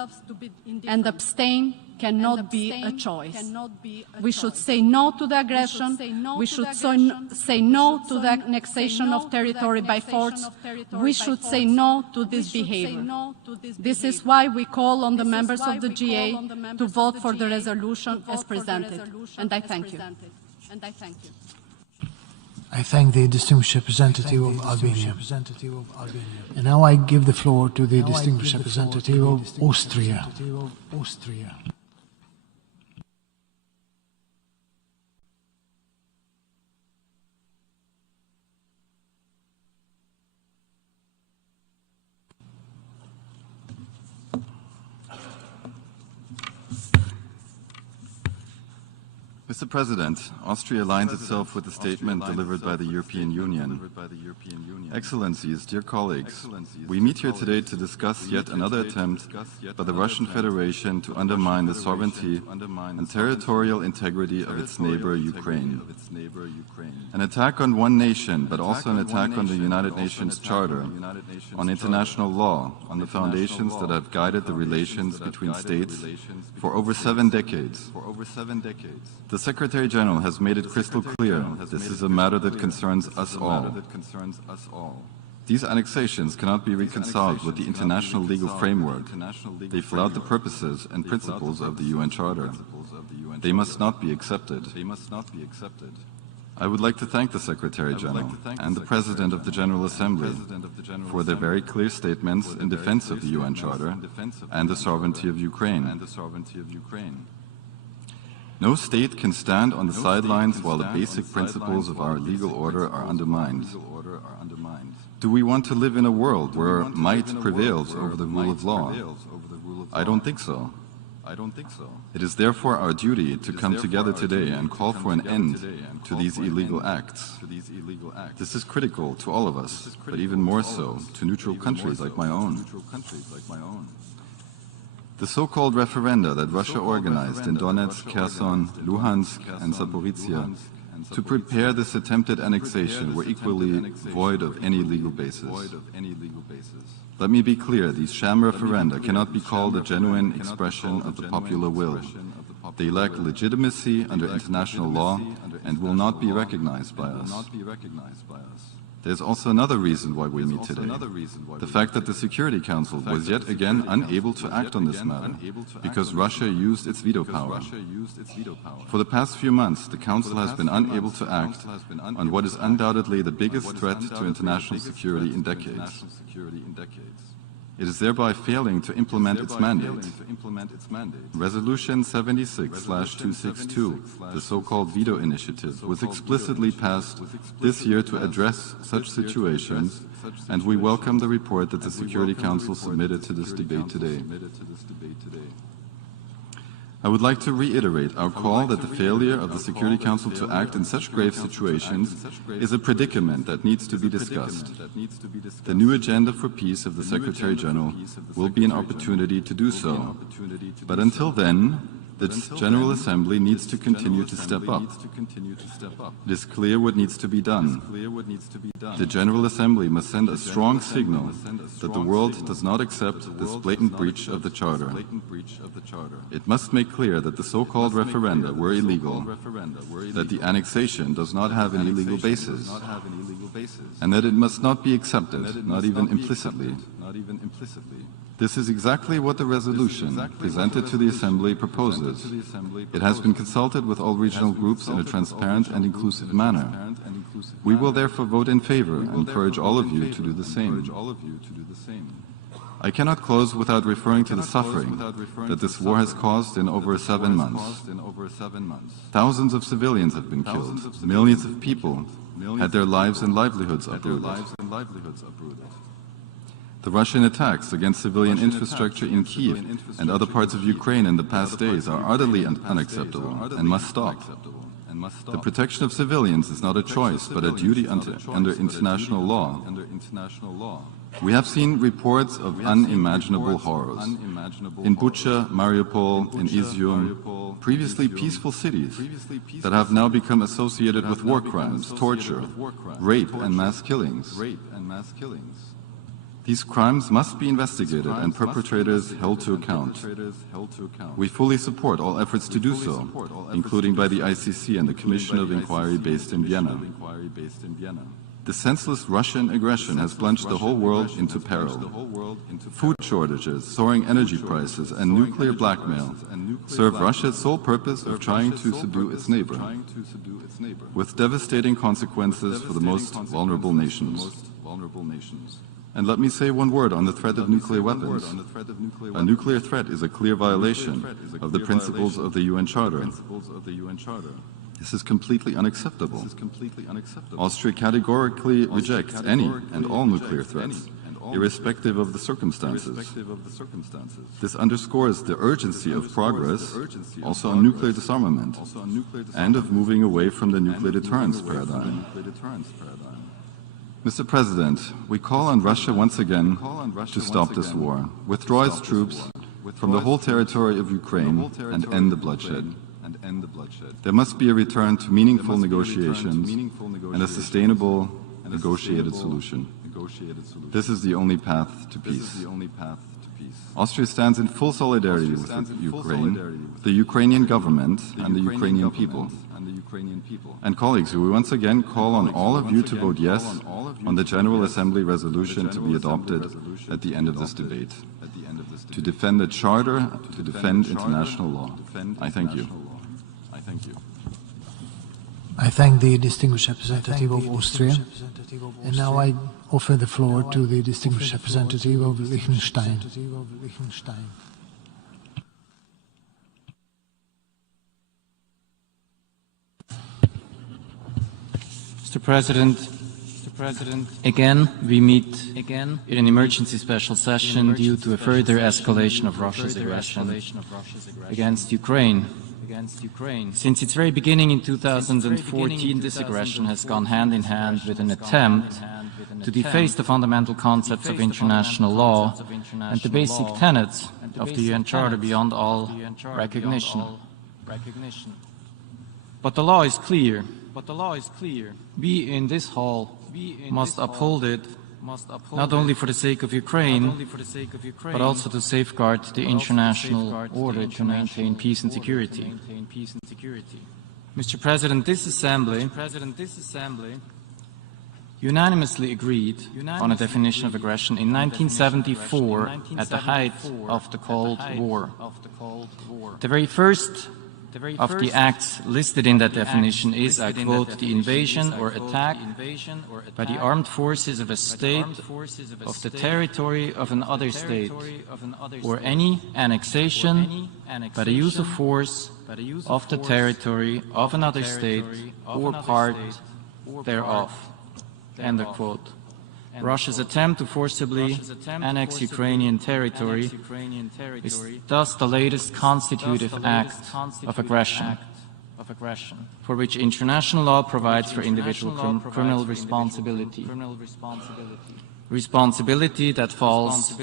and abstain cannot be a choice. We should say no to the aggression. We should say no to the annexation of territory by force. We should say no to this behavior. This is why we call on the members of the GA to vote for the resolution as presented. And I thank you. I thank the distinguished representative of Albania. And now I give the floor to the distinguished representative of Austria. Mr. President, Austria aligns itself with the statement delivered by the European Union. Excellencies, dear colleagues, we meet here today to discuss yet another attempt by the Russian Federation to undermine the sovereignty and territorial integrity of its neighbor, Ukraine. An attack on one nation, but also an attack on the United Nations Charter, on international law, on the foundations that have guided the relations between states for over 7 decades. The Secretary General has made it crystal clear this is a matter that concerns us all. These annexations cannot be reconciled with the international legal framework. They flout the purposes and principles of the UN Charter. They must not be accepted. I would like to thank the Secretary General and the President of the General Assembly for their very clear statements in defense of the UN Charter and the sovereignty of Ukraine. No state can stand on the sidelines while the basic principles of our legal order are undermined. Do we want to live in a world where might prevails over the rule of law? I don't think so. It is therefore our duty to come together today and call for an end to these illegal acts. This is critical to all of us, but even more so to neutral countries like my own. The so-called referenda that Russia organized in Donetsk, Kherson, Luhansk and Zaporozhye to prepare this attempted annexation were equally void of any legal basis. Let me be clear, these sham referenda cannot be called a genuine expression of the popular will. They lack legitimacy under international law and will not be recognized by us. There's also another reason why we meet today. The fact that the Security Council was yet again unable to act on this matter because Russia used its veto power. For the past few months, the Council has been unable to act on what is undoubtedly the biggest threat to international security in decades. It is thereby failing to implement its mandate. Resolution 76/262, the so-called veto initiative, was explicitly passed this year to address such situations, and we welcome the report that the Security Council submitted to this debate today. I would like to reiterate our call that the failure of the Security Council to act in such grave situations is a predicament that needs to be discussed. The new agenda for peace of the Secretary General will be an opportunity to do so. But until then, the General Assembly needs to continue to step up. It is clear what needs to be done. The General Assembly must send a strong signal that the world does not accept this blatant breach of the Charter. It must make clear that the so-called referenda were illegal, that the annexation does not have any legal basis, and that it must not be accepted, not even implicitly. This is exactly what the resolution presented to the Assembly proposes. It has been consulted with all regional groups in a transparent and inclusive manner. We will therefore vote in favor and encourage all of you to do the same. I cannot close without referring to the suffering that this war has caused in over 7 months. Thousands of civilians have been killed. Millions of people had their lives and livelihoods uprooted. The Russian attacks against civilian infrastructure in Kiev and other parts of Ukraine in the past days are utterly unacceptable and must stop. The protection of civilians is not a choice, but a duty under international law. We have seen reports of unimaginable horrors. In Bucha, Mariupol, in Izium, previously peaceful cities that have now become associated with war crimes, torture, rape and mass killings. These crimes must be investigated and perpetrators held to account. We fully support all efforts to do so, including by the ICC and the Commission of Inquiry based in Vienna. The senseless Russian aggression has plunged the whole world into peril. Food shortages, soaring energy prices, and nuclear blackmail serve Russia's sole purpose of trying to subdue its neighbor, with devastating consequences for the most vulnerable nations. And let me say one word on the threat of nuclear weapons. A nuclear threat is a clear violation of the principles of the UN Charter. This is completely unacceptable. Austria categorically rejects any and all nuclear threats, irrespective of the circumstances. This underscores the urgency of progress, also on nuclear disarmament, and of moving away from the nuclear deterrence paradigm. Mr. President, we call on Russia once again to stop this war, withdraw its troops from the whole territory of Ukraine, and end the bloodshed. There must be a return to meaningful negotiations and a sustainable, negotiated solution. This is the only path to peace. Austria stands in full solidarity with Ukraine, the Ukrainian government, and the Ukrainian people. And colleagues, we once again call on all of you to vote yes on the General Assembly resolution to be adopted at the end of this debate, to defend the Charter, to defend international law. I thank you. I thank the distinguished representative of Austria, and now I offer the floor to the distinguished representative of Liechtenstein. Mr. President, again we meet in an emergency special session due to a further escalation of Russia's aggression against Ukraine. Since its very beginning in 2014, this aggression has gone hand in hand with an attempt to deface the fundamental concepts of international law and the basic tenets of the UN Charter beyond all recognition. But the law is clear. We in this hall must uphold it, not only for the sake of Ukraine, but also to safeguard the international order to maintain peace and security. Mr. President, this Assembly unanimously agreed on a definition of aggression in 1974 at the height of the Cold War. The very first of the acts listed in that definition is, I quote, the invasion or attack by the armed forces of a state of the territory of another state, or any annexation by the use of force of the territory of another state or part thereof, end of quote. Russia's attempt to forcibly annex Ukrainian territory is thus the latest constitutive act of aggression, for which international law provides for individual criminal responsibility. Responsibility that falls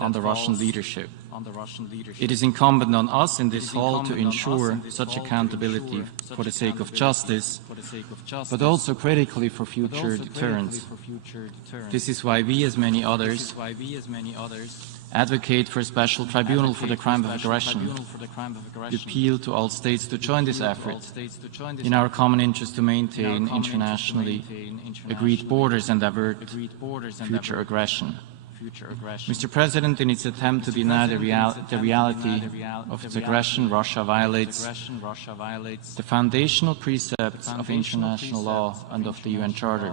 on the Russian leadership. It is incumbent on us in this hall to ensure such accountability for the sake of justice, but also critically for future deterrence. This is why we, as many others, advocate for a special tribunal for the crime of aggression. We appeal to all states to join this effort in our common interest to maintain internationally agreed borders and avert future aggression. Mr. President, in its attempt to deny the reality of its aggression, Russia violates the foundational precepts of international law and of the UN Charter.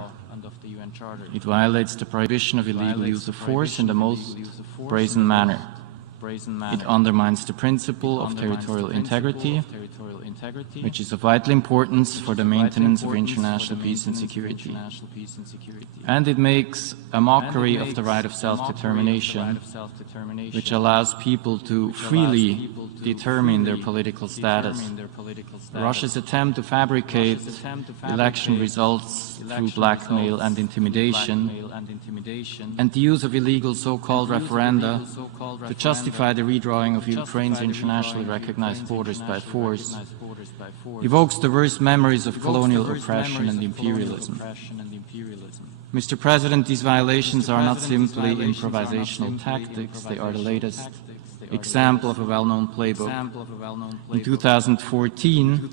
It violates the prohibition of illegal use of force in the most brazen manner. It undermines the principle of territorial integrity, which is of vital importance for the maintenance of international peace and security. And it makes a mockery of the right of self-determination, which allows people to freely determine their political status. Russia's attempt to fabricate election results through blackmail and intimidation, and the use of illegal so-called referenda to justify the redrawing of Ukraine's internationally recognized borders by force, evokes the worst memories of colonial oppression and imperialism. Mr. President, these violations are not simply improvisational tactics, they are the latest example of a well-known playbook. In 2014,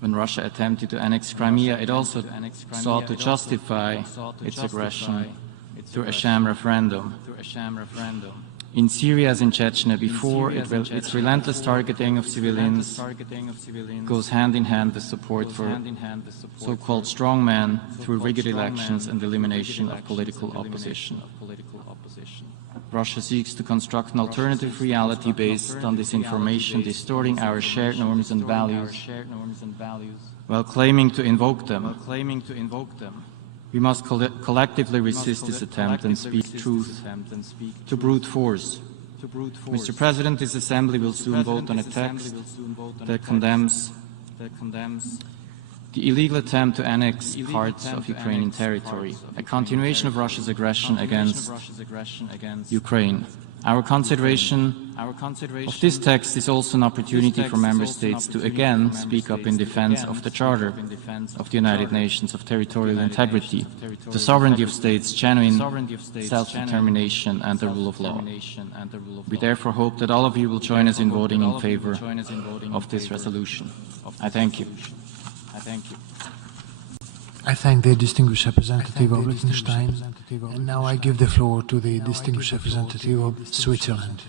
when Russia attempted to annex Crimea, it also sought to justify its aggression through a sham referendum. In Syria, as in Chechnya before, its relentless targeting of civilians goes hand in hand with support for so-called strongmen through rigged elections and elimination of political opposition. Russia seeks to construct an alternative reality based on disinformation, distorting our shared norms and values, while claiming to invoke them. We must collectively resist this attempt and speak truth to brute force. Mr. President, this Assembly will soon vote on a text that condemns the illegal attempt to annex parts of Ukrainian territory, a continuation of Russia's aggression against Ukraine. Our consideration of this text is also an opportunity for Member States to again speak up in defense of the Charter of the United Nations of territorial integrity, the sovereignty of states, genuine self-determination and the rule of law. We therefore hope that all of you will join us in voting in favor of this resolution. I thank you. I thank the distinguished representative of Liechtenstein, and now I give the floor to the distinguished representative of Switzerland.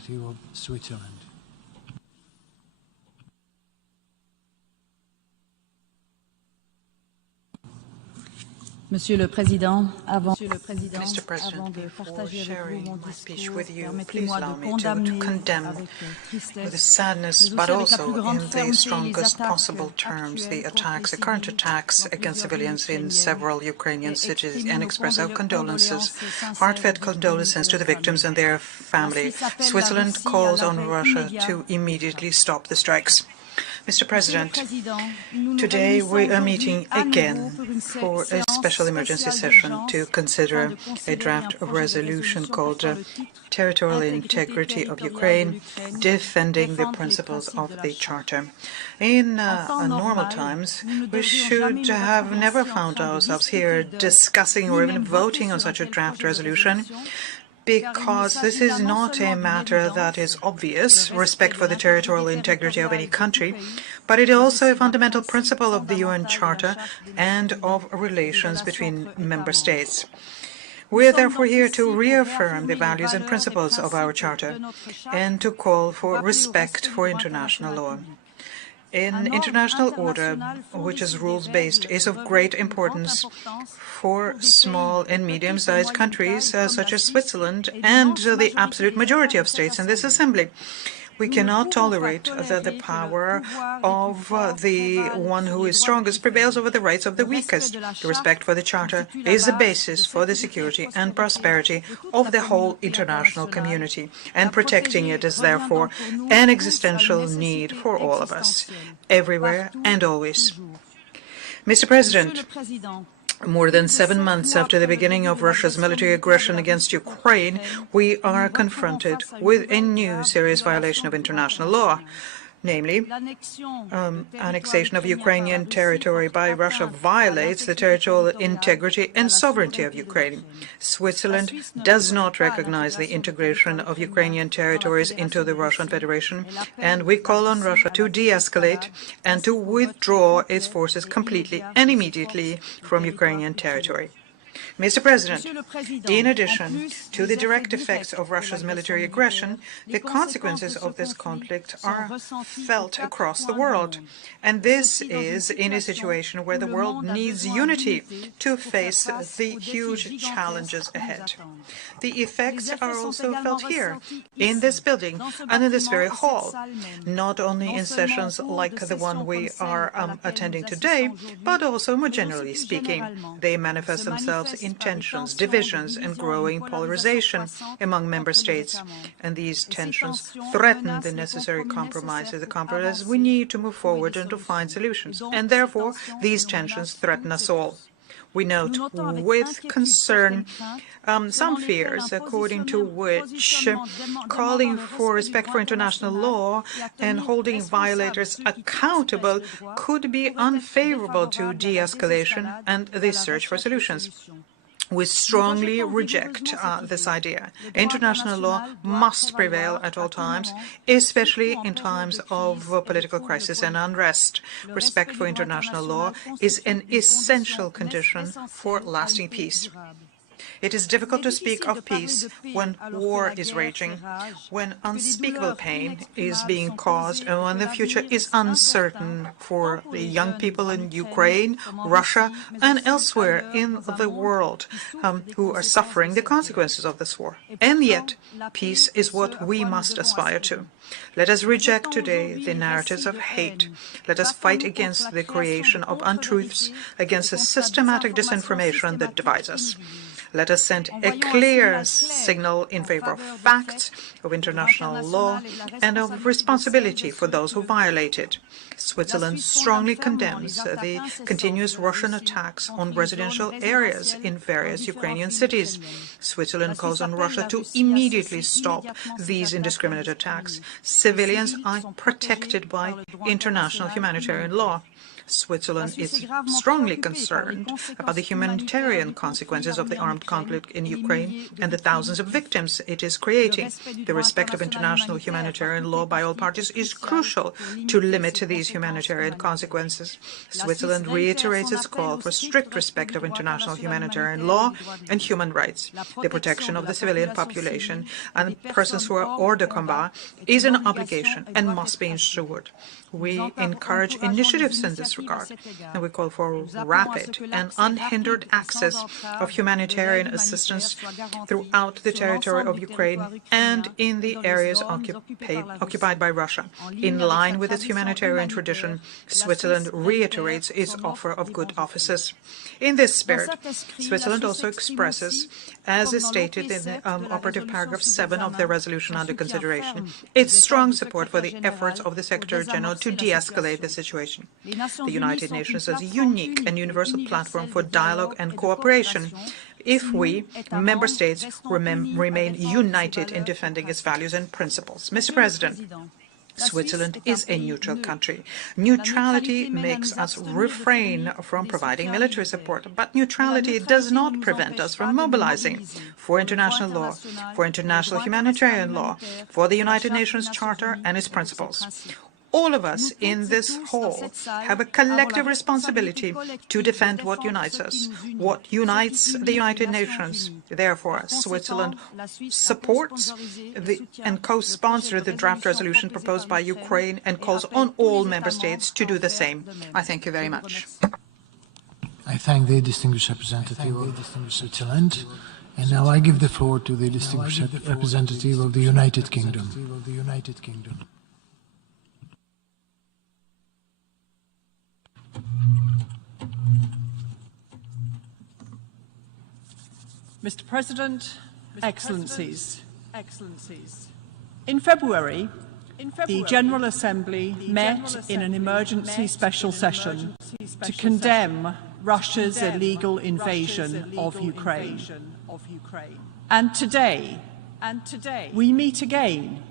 Monsieur le Président, Mr. President, before sharing my speech with you, please allow me to condemn with sadness, but also in the strongest possible terms, the current attacks against civilians in several Ukrainian cities, and express our condolences, heartfelt condolences to the victims and their family. Switzerland calls on Russia to immediately stop the strikes. Mr. President, today we are meeting again for a special emergency session to consider a draft resolution called Territorial Integrity of Ukraine, defending the principles of the Charter. In normal times, we should have never found ourselves here discussing or even voting on such a draft resolution, because this is not a matter that is obvious, respect for the territorial integrity of any country, but it is also a fundamental principle of the UN Charter and of relations between member states. We are therefore here to reaffirm the values and principles of our Charter and to call for respect for international law. An international order, which is rules-based, is of great importance for small and medium-sized countries such as Switzerland and the absolute majority of states in this Assembly. We cannot tolerate that the power of the one who is strongest prevails over the rights of the weakest. The respect for the Charter is the basis for the security and prosperity of the whole international community, and protecting it is therefore an existential need for all of us, everywhere and always. Mr. President, more than 7 months after the beginning of Russia's military aggression against Ukraine, we are confronted with a new serious violation of international law. Namely, annexation of Ukrainian territory by Russia violates the territorial integrity and sovereignty of Ukraine. Switzerland does not recognize the integration of Ukrainian territories into the Russian Federation, and we call on Russia to de-escalate and to withdraw its forces completely and immediately from Ukrainian territory. Mr. President, in addition to the direct effects of Russia's military aggression, the consequences of this conflict are felt across the world. And this is in a situation where the world needs unity to face the huge challenges ahead. The effects are also felt here, in this building and in this very hall, not only in sessions like the one we are attending today, but also more generally speaking. They manifest themselves in tensions, divisions, and growing polarization among member states. And these tensions threaten the necessary compromises, the compromises we need to move forward and to find solutions. And therefore, these tensions threaten us all. We note with concern some fears, according to which calling for respect for international law and holding violators accountable could be unfavorable to de-escalation and the search for solutions. We strongly reject this idea. International law must prevail at all times, especially in times of political crisis and unrest. Respect for international law is an essential condition for lasting peace. It is difficult to speak of peace when war is raging, when unspeakable pain is being caused, and when the future is uncertain for the young people in Ukraine, Russia, and elsewhere in the world who are suffering the consequences of this war. And yet, peace is what we must aspire to. Let us reject today the narratives of hate. Let us fight against the creation of untruths, against the systematic disinformation that divides us. Let us send a clear signal in favor of facts, of international law, and of responsibility for those who violate it. Switzerland strongly condemns the continuous Russian attacks on residential areas in various Ukrainian cities. Switzerland calls on Russia to immediately stop these indiscriminate attacks. Civilians are protected by international humanitarian law. Switzerland is strongly concerned about the humanitarian consequences of the armed conflict in Ukraine and the thousands of victims it is creating. The respect of international humanitarian law by all parties is crucial to limit these humanitarian consequences. Switzerland reiterates its call for strict respect of international humanitarian law and human rights. The protection of the civilian population and persons who are hors de combat is an obligation and must be ensured. We encourage initiatives in this regard, and we call for rapid and unhindered access of humanitarian assistance throughout the territory of Ukraine and in the areas occupied by Russia. In line with its humanitarian tradition, Switzerland reiterates its offer of good offices. In this spirit, Switzerland also expresses, as is stated in the operative paragraph 7 of the resolution under consideration, its strong support for the efforts of the Secretary General to de-escalate the situation. The United Nations has a unique and universal platform for dialogue and cooperation if we, member states, remain united in defending its values and principles. Mr. President, Switzerland is a neutral country. Neutrality makes us refrain from providing military support, but neutrality does not prevent us from mobilizing for international law, for international humanitarian law, for the United Nations Charter and its principles. All of us in this hall have a collective responsibility to defend what unites us, what unites the United Nations. Therefore, Switzerland supports and co-sponsors the draft resolution proposed by Ukraine and calls on all member states to do the same. I thank you very much. I thank the distinguished representative of Switzerland. And now I give the floor to the distinguished representative of the United Kingdom. Mr. President, Excellencies, in February, the General Assembly met in an emergency special session to condemn Russia's illegal invasion of Ukraine. And today, we meet again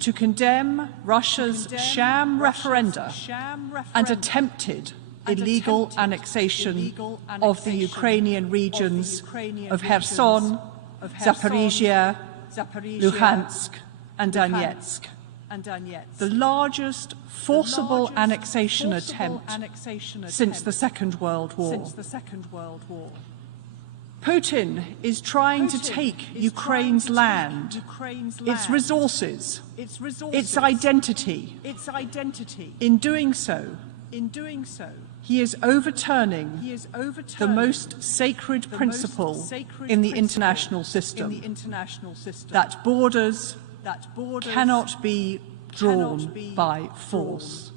to condemn Russia's sham referenda and attempted illegal annexation of the Ukrainian regions of Kherson, Zaporozhye, Luhansk, and Donetsk, the largest forcible annexation attempt since the Second World War. Putin is trying to take Ukraine's land, its resources, its identity. In doing so, he is overturning the most sacred principle in the international system, that borders cannot be drawn by force.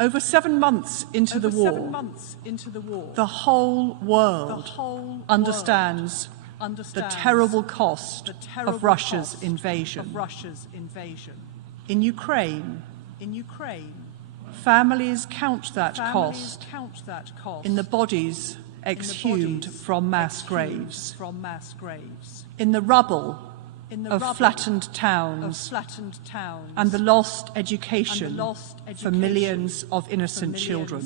Over 7 months into the war, the whole world understands the terrible cost of Russia's invasion. In Ukraine, families count that cost in the bodies exhumed from mass graves, in the rubble of flattened towns, and the lost education for millions of innocent children,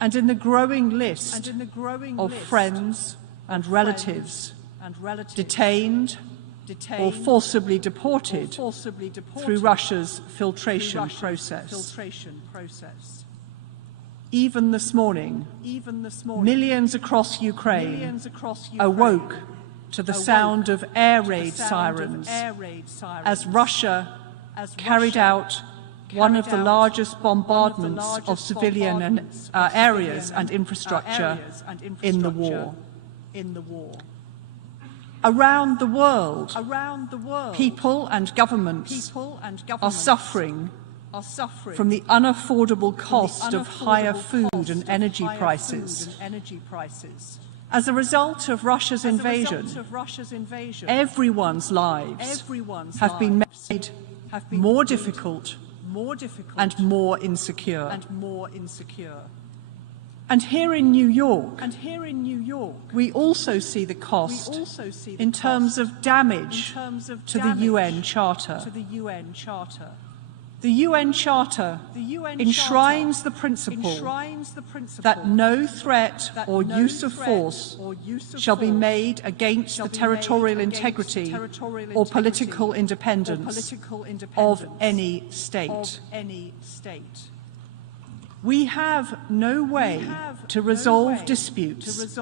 and in the growing list of friends and relatives detained or forcibly deported through Russia's filtration process. Even this morning, millions across Ukraine awoke to the sound of air raid sirens as Russia carried out one of the largest bombardments of civilian areas and infrastructure in the war. Around the world, people and governments are suffering from the unaffordable cost of higher food and energy prices. As a result of Russia's invasion, everyone's lives have been made more difficult and more insecure. And here in New York, we also see the cost in terms of damage to the UN Charter. The UN Charter enshrines the principle that no threat or use of force shall be made against the territorial integrity or political independence of any state. We have no way to resolve disputes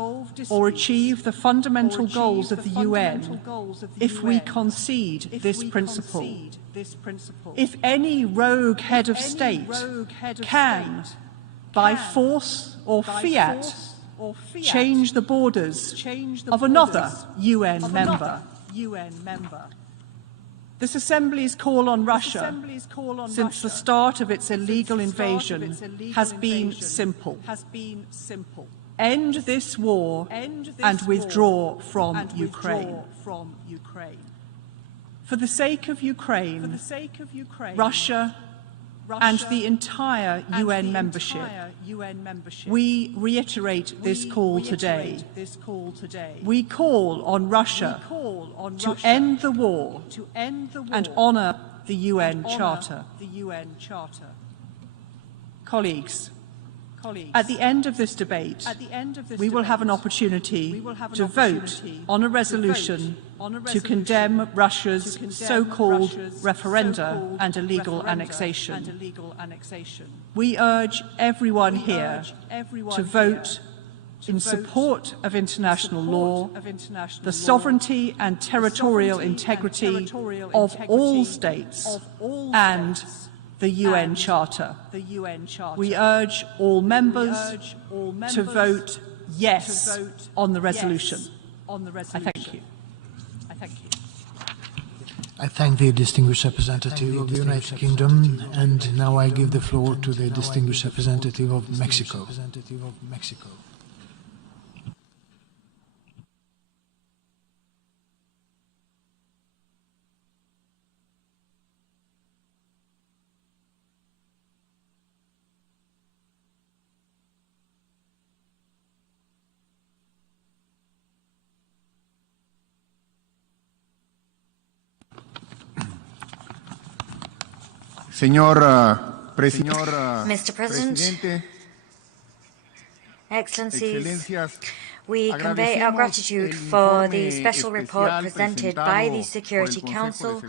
or achieve the fundamental goals of the UN if we concede this principle. If any rogue head of state can, by force or fiat, change the borders of another UN member, this Assembly's call on Russia since the start of its illegal invasion has been simple. End this war and withdraw from Ukraine. For the sake of Ukraine, Russia, and the entire UN membership, we reiterate this call today. We call on Russia to end the war and honour the UN Charter. Colleagues, at the end of this debate, we will have an opportunity to vote on a resolution to condemn Russia's so-called referenda and illegal annexation. We urge everyone here to vote in support of international law, the sovereignty and territorial integrity of all states, and the UN Charter. We urge all members to vote yes on the resolution. I thank you. I thank the distinguished representative of the United Kingdom, and now I give the floor to the distinguished representative of Mexico. Mr. President, Excellencies, We convey our gratitude for the special report presented by the Security Council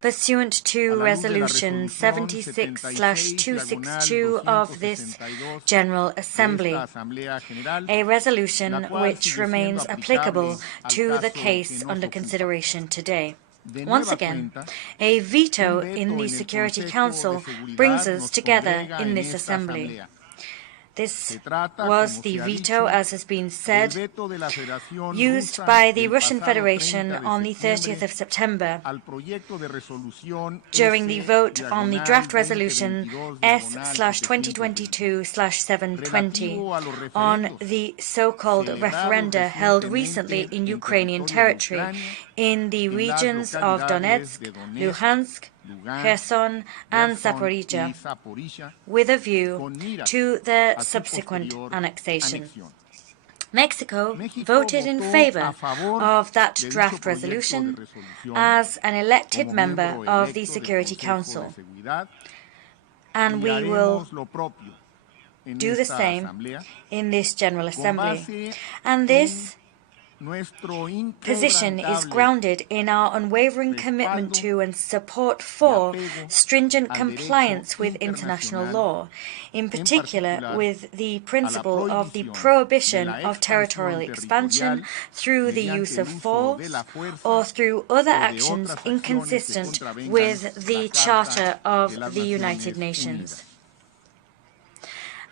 pursuant to Resolution 76/262 of this General Assembly, a resolution which remains applicable to the case under consideration today. Once again, a veto in the Security Council brings us together in this Assembly. This was the veto, as has been said, used by the Russian Federation on the 30th of September during the vote on the draft resolution S/2022/720 on the so-called referenda held recently in Ukrainian territory in the regions of Donetsk, Luhansk, Kherson and Zaporozhye, with a view to their subsequent annexation. Mexico voted in favor of that draft resolution as an elected member of the Security Council, and we will do the same in this General Assembly. And this position is grounded in our unwavering commitment to and support for stringent compliance with international law, in particular with the principle of the prohibition of territorial expansion through the use of force or through other actions inconsistent with the Charter of the United Nations.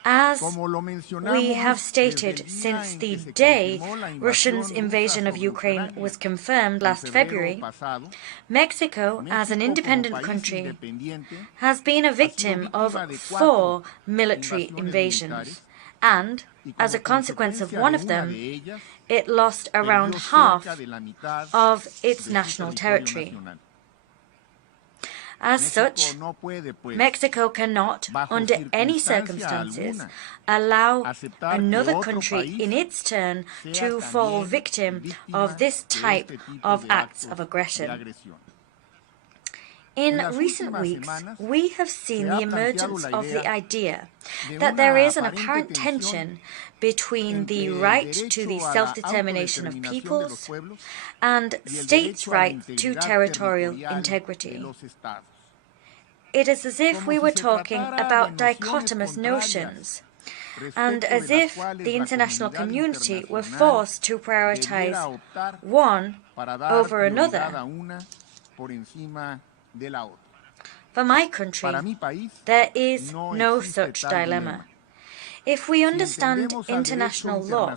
As we have stated since the day Russia's invasion of Ukraine was confirmed last February, Mexico, as an independent country, has been a victim of 4 military invasions, and, as a consequence of one of them, it lost around half of its national territory. As such, Mexico cannot, under any circumstances, allow another country in its turn to fall victim of this type of acts of aggression. In recent weeks, we have seen the emergence of the idea that there is an apparent tension between the right to the self-determination of peoples and states' right to territorial integrity. It is as if we were talking about dichotomous notions, and as if the international community were forced to prioritize one over another. For my country, there is no such dilemma. If we understand international law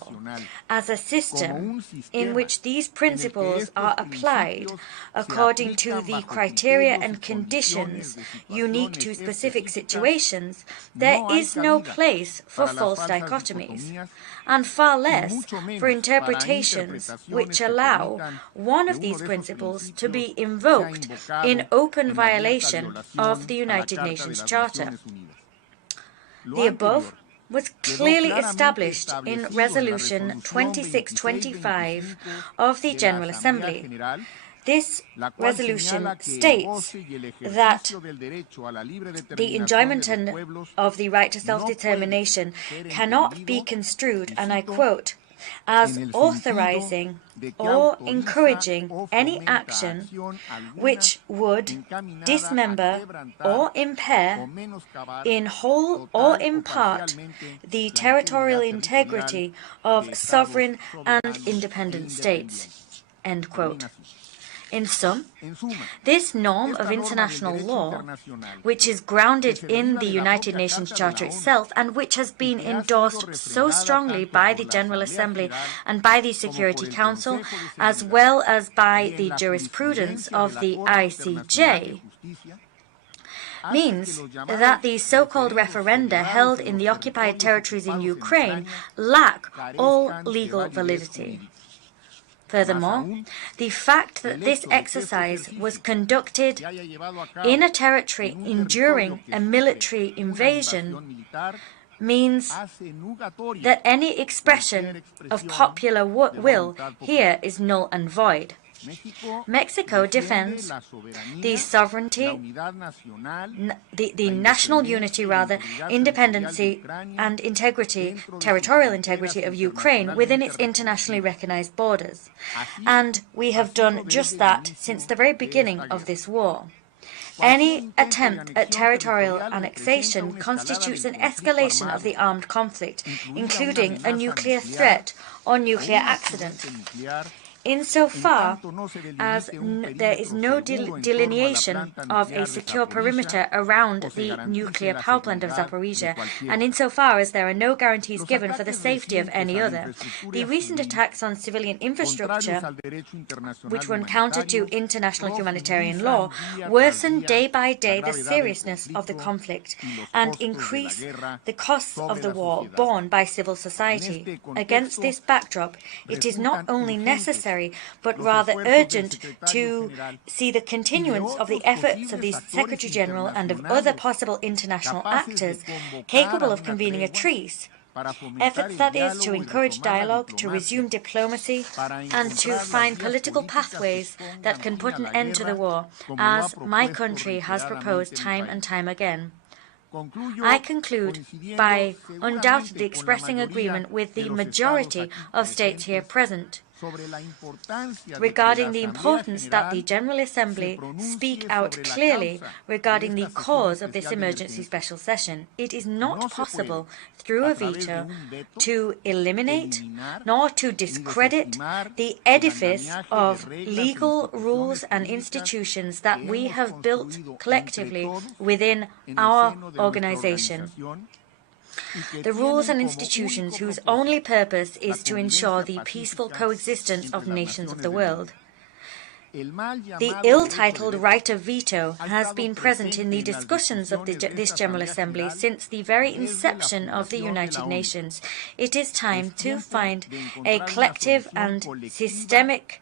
as a system in which these principles are applied according to the criteria and conditions unique to specific situations, there is no place for false dichotomies, and far less for interpretations which allow one of these principles to be invoked in open violation of the United Nations Charter. The above was clearly established in Resolution 2625 of the General Assembly. This resolution states that the enjoyment of the right to self-determination cannot be construed, and I quote, as authorizing or encouraging any action which would dismember or impair in whole or in part the territorial integrity of sovereign and independent states. End quote. In sum, this norm of international law, which is grounded in the United Nations Charter itself and which has been endorsed so strongly by the General Assembly and by the Security Council, as well as by the jurisprudence of the ICJ, means that the so-called referenda held in the occupied territories in Ukraine lack all legal validity. Furthermore, the fact that this exercise was conducted in a territory enduring a military invasion means that any expression of popular will here is null and void. Mexico defends the sovereignty, the national unity, independency and integrity, territorial integrity of Ukraine within its internationally recognized borders. And we have done just that since the very beginning of this war. Any attempt at territorial annexation constitutes an escalation of the armed conflict, including a nuclear threat or nuclear accident. Insofar as there is no delineation of a secure perimeter around the nuclear power plant of Zaporozhye, and insofar as there are no guarantees given for the safety of any other, the recent attacks on civilian infrastructure, which run counter to international humanitarian law, worsen day by day the seriousness of the conflict and increase the costs of the war borne by civil society. Against this backdrop, it is not only necessary but rather urgent to see the continuance of the efforts of the Secretary General and of other possible international actors capable of convening a truce, efforts that is to encourage dialogue, to resume diplomacy, and to find political pathways that can put an end to the war, as my country has proposed time and time again. I conclude by undoubtedly expressing agreement with the majority of states here present regarding the importance that the General Assembly speak out clearly regarding the cause of this emergency special session. It is not possible through a veto to eliminate nor to discredit the edifice of legal rules and institutions that we have built collectively within our organization. The rules and institutions whose only purpose is to ensure the peaceful coexistence of nations of the world. The ill-titled right of veto has been present in the discussions of this General Assembly since the very inception of the United Nations. It is time to find a collective and systematic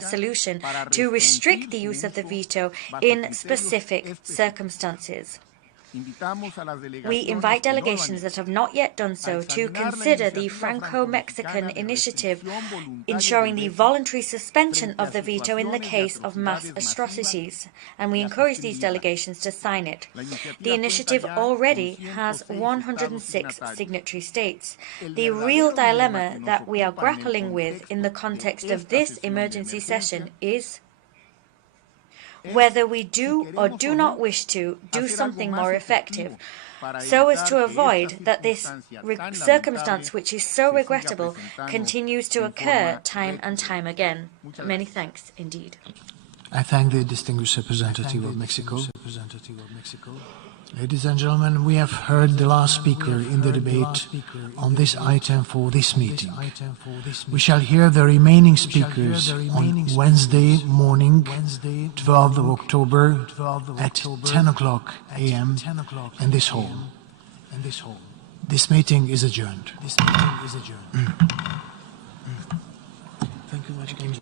solution to restrict the use of the veto in specific circumstances. We invite delegations that have not yet done so to consider the Franco-Mexican initiative ensuring the voluntary suspension of the veto in the case of mass atrocities, and we encourage these delegations to sign it. The initiative already has 106 signatory states. The real dilemma that we are grappling with in the context of this emergency session is whether we do or do not wish to do something more effective, so as to avoid that this circumstance, which is so regrettable, continues to occur time and time again. Many thanks indeed. I thank the distinguished representative of Mexico. Ladies and gentlemen, we have heard the last speaker in the debate on this item for this meeting. We shall hear the remaining speakers on Wednesday morning, 12th of October at 10 o'clock a.m. in this hall. This meeting is adjourned. Thank you very much.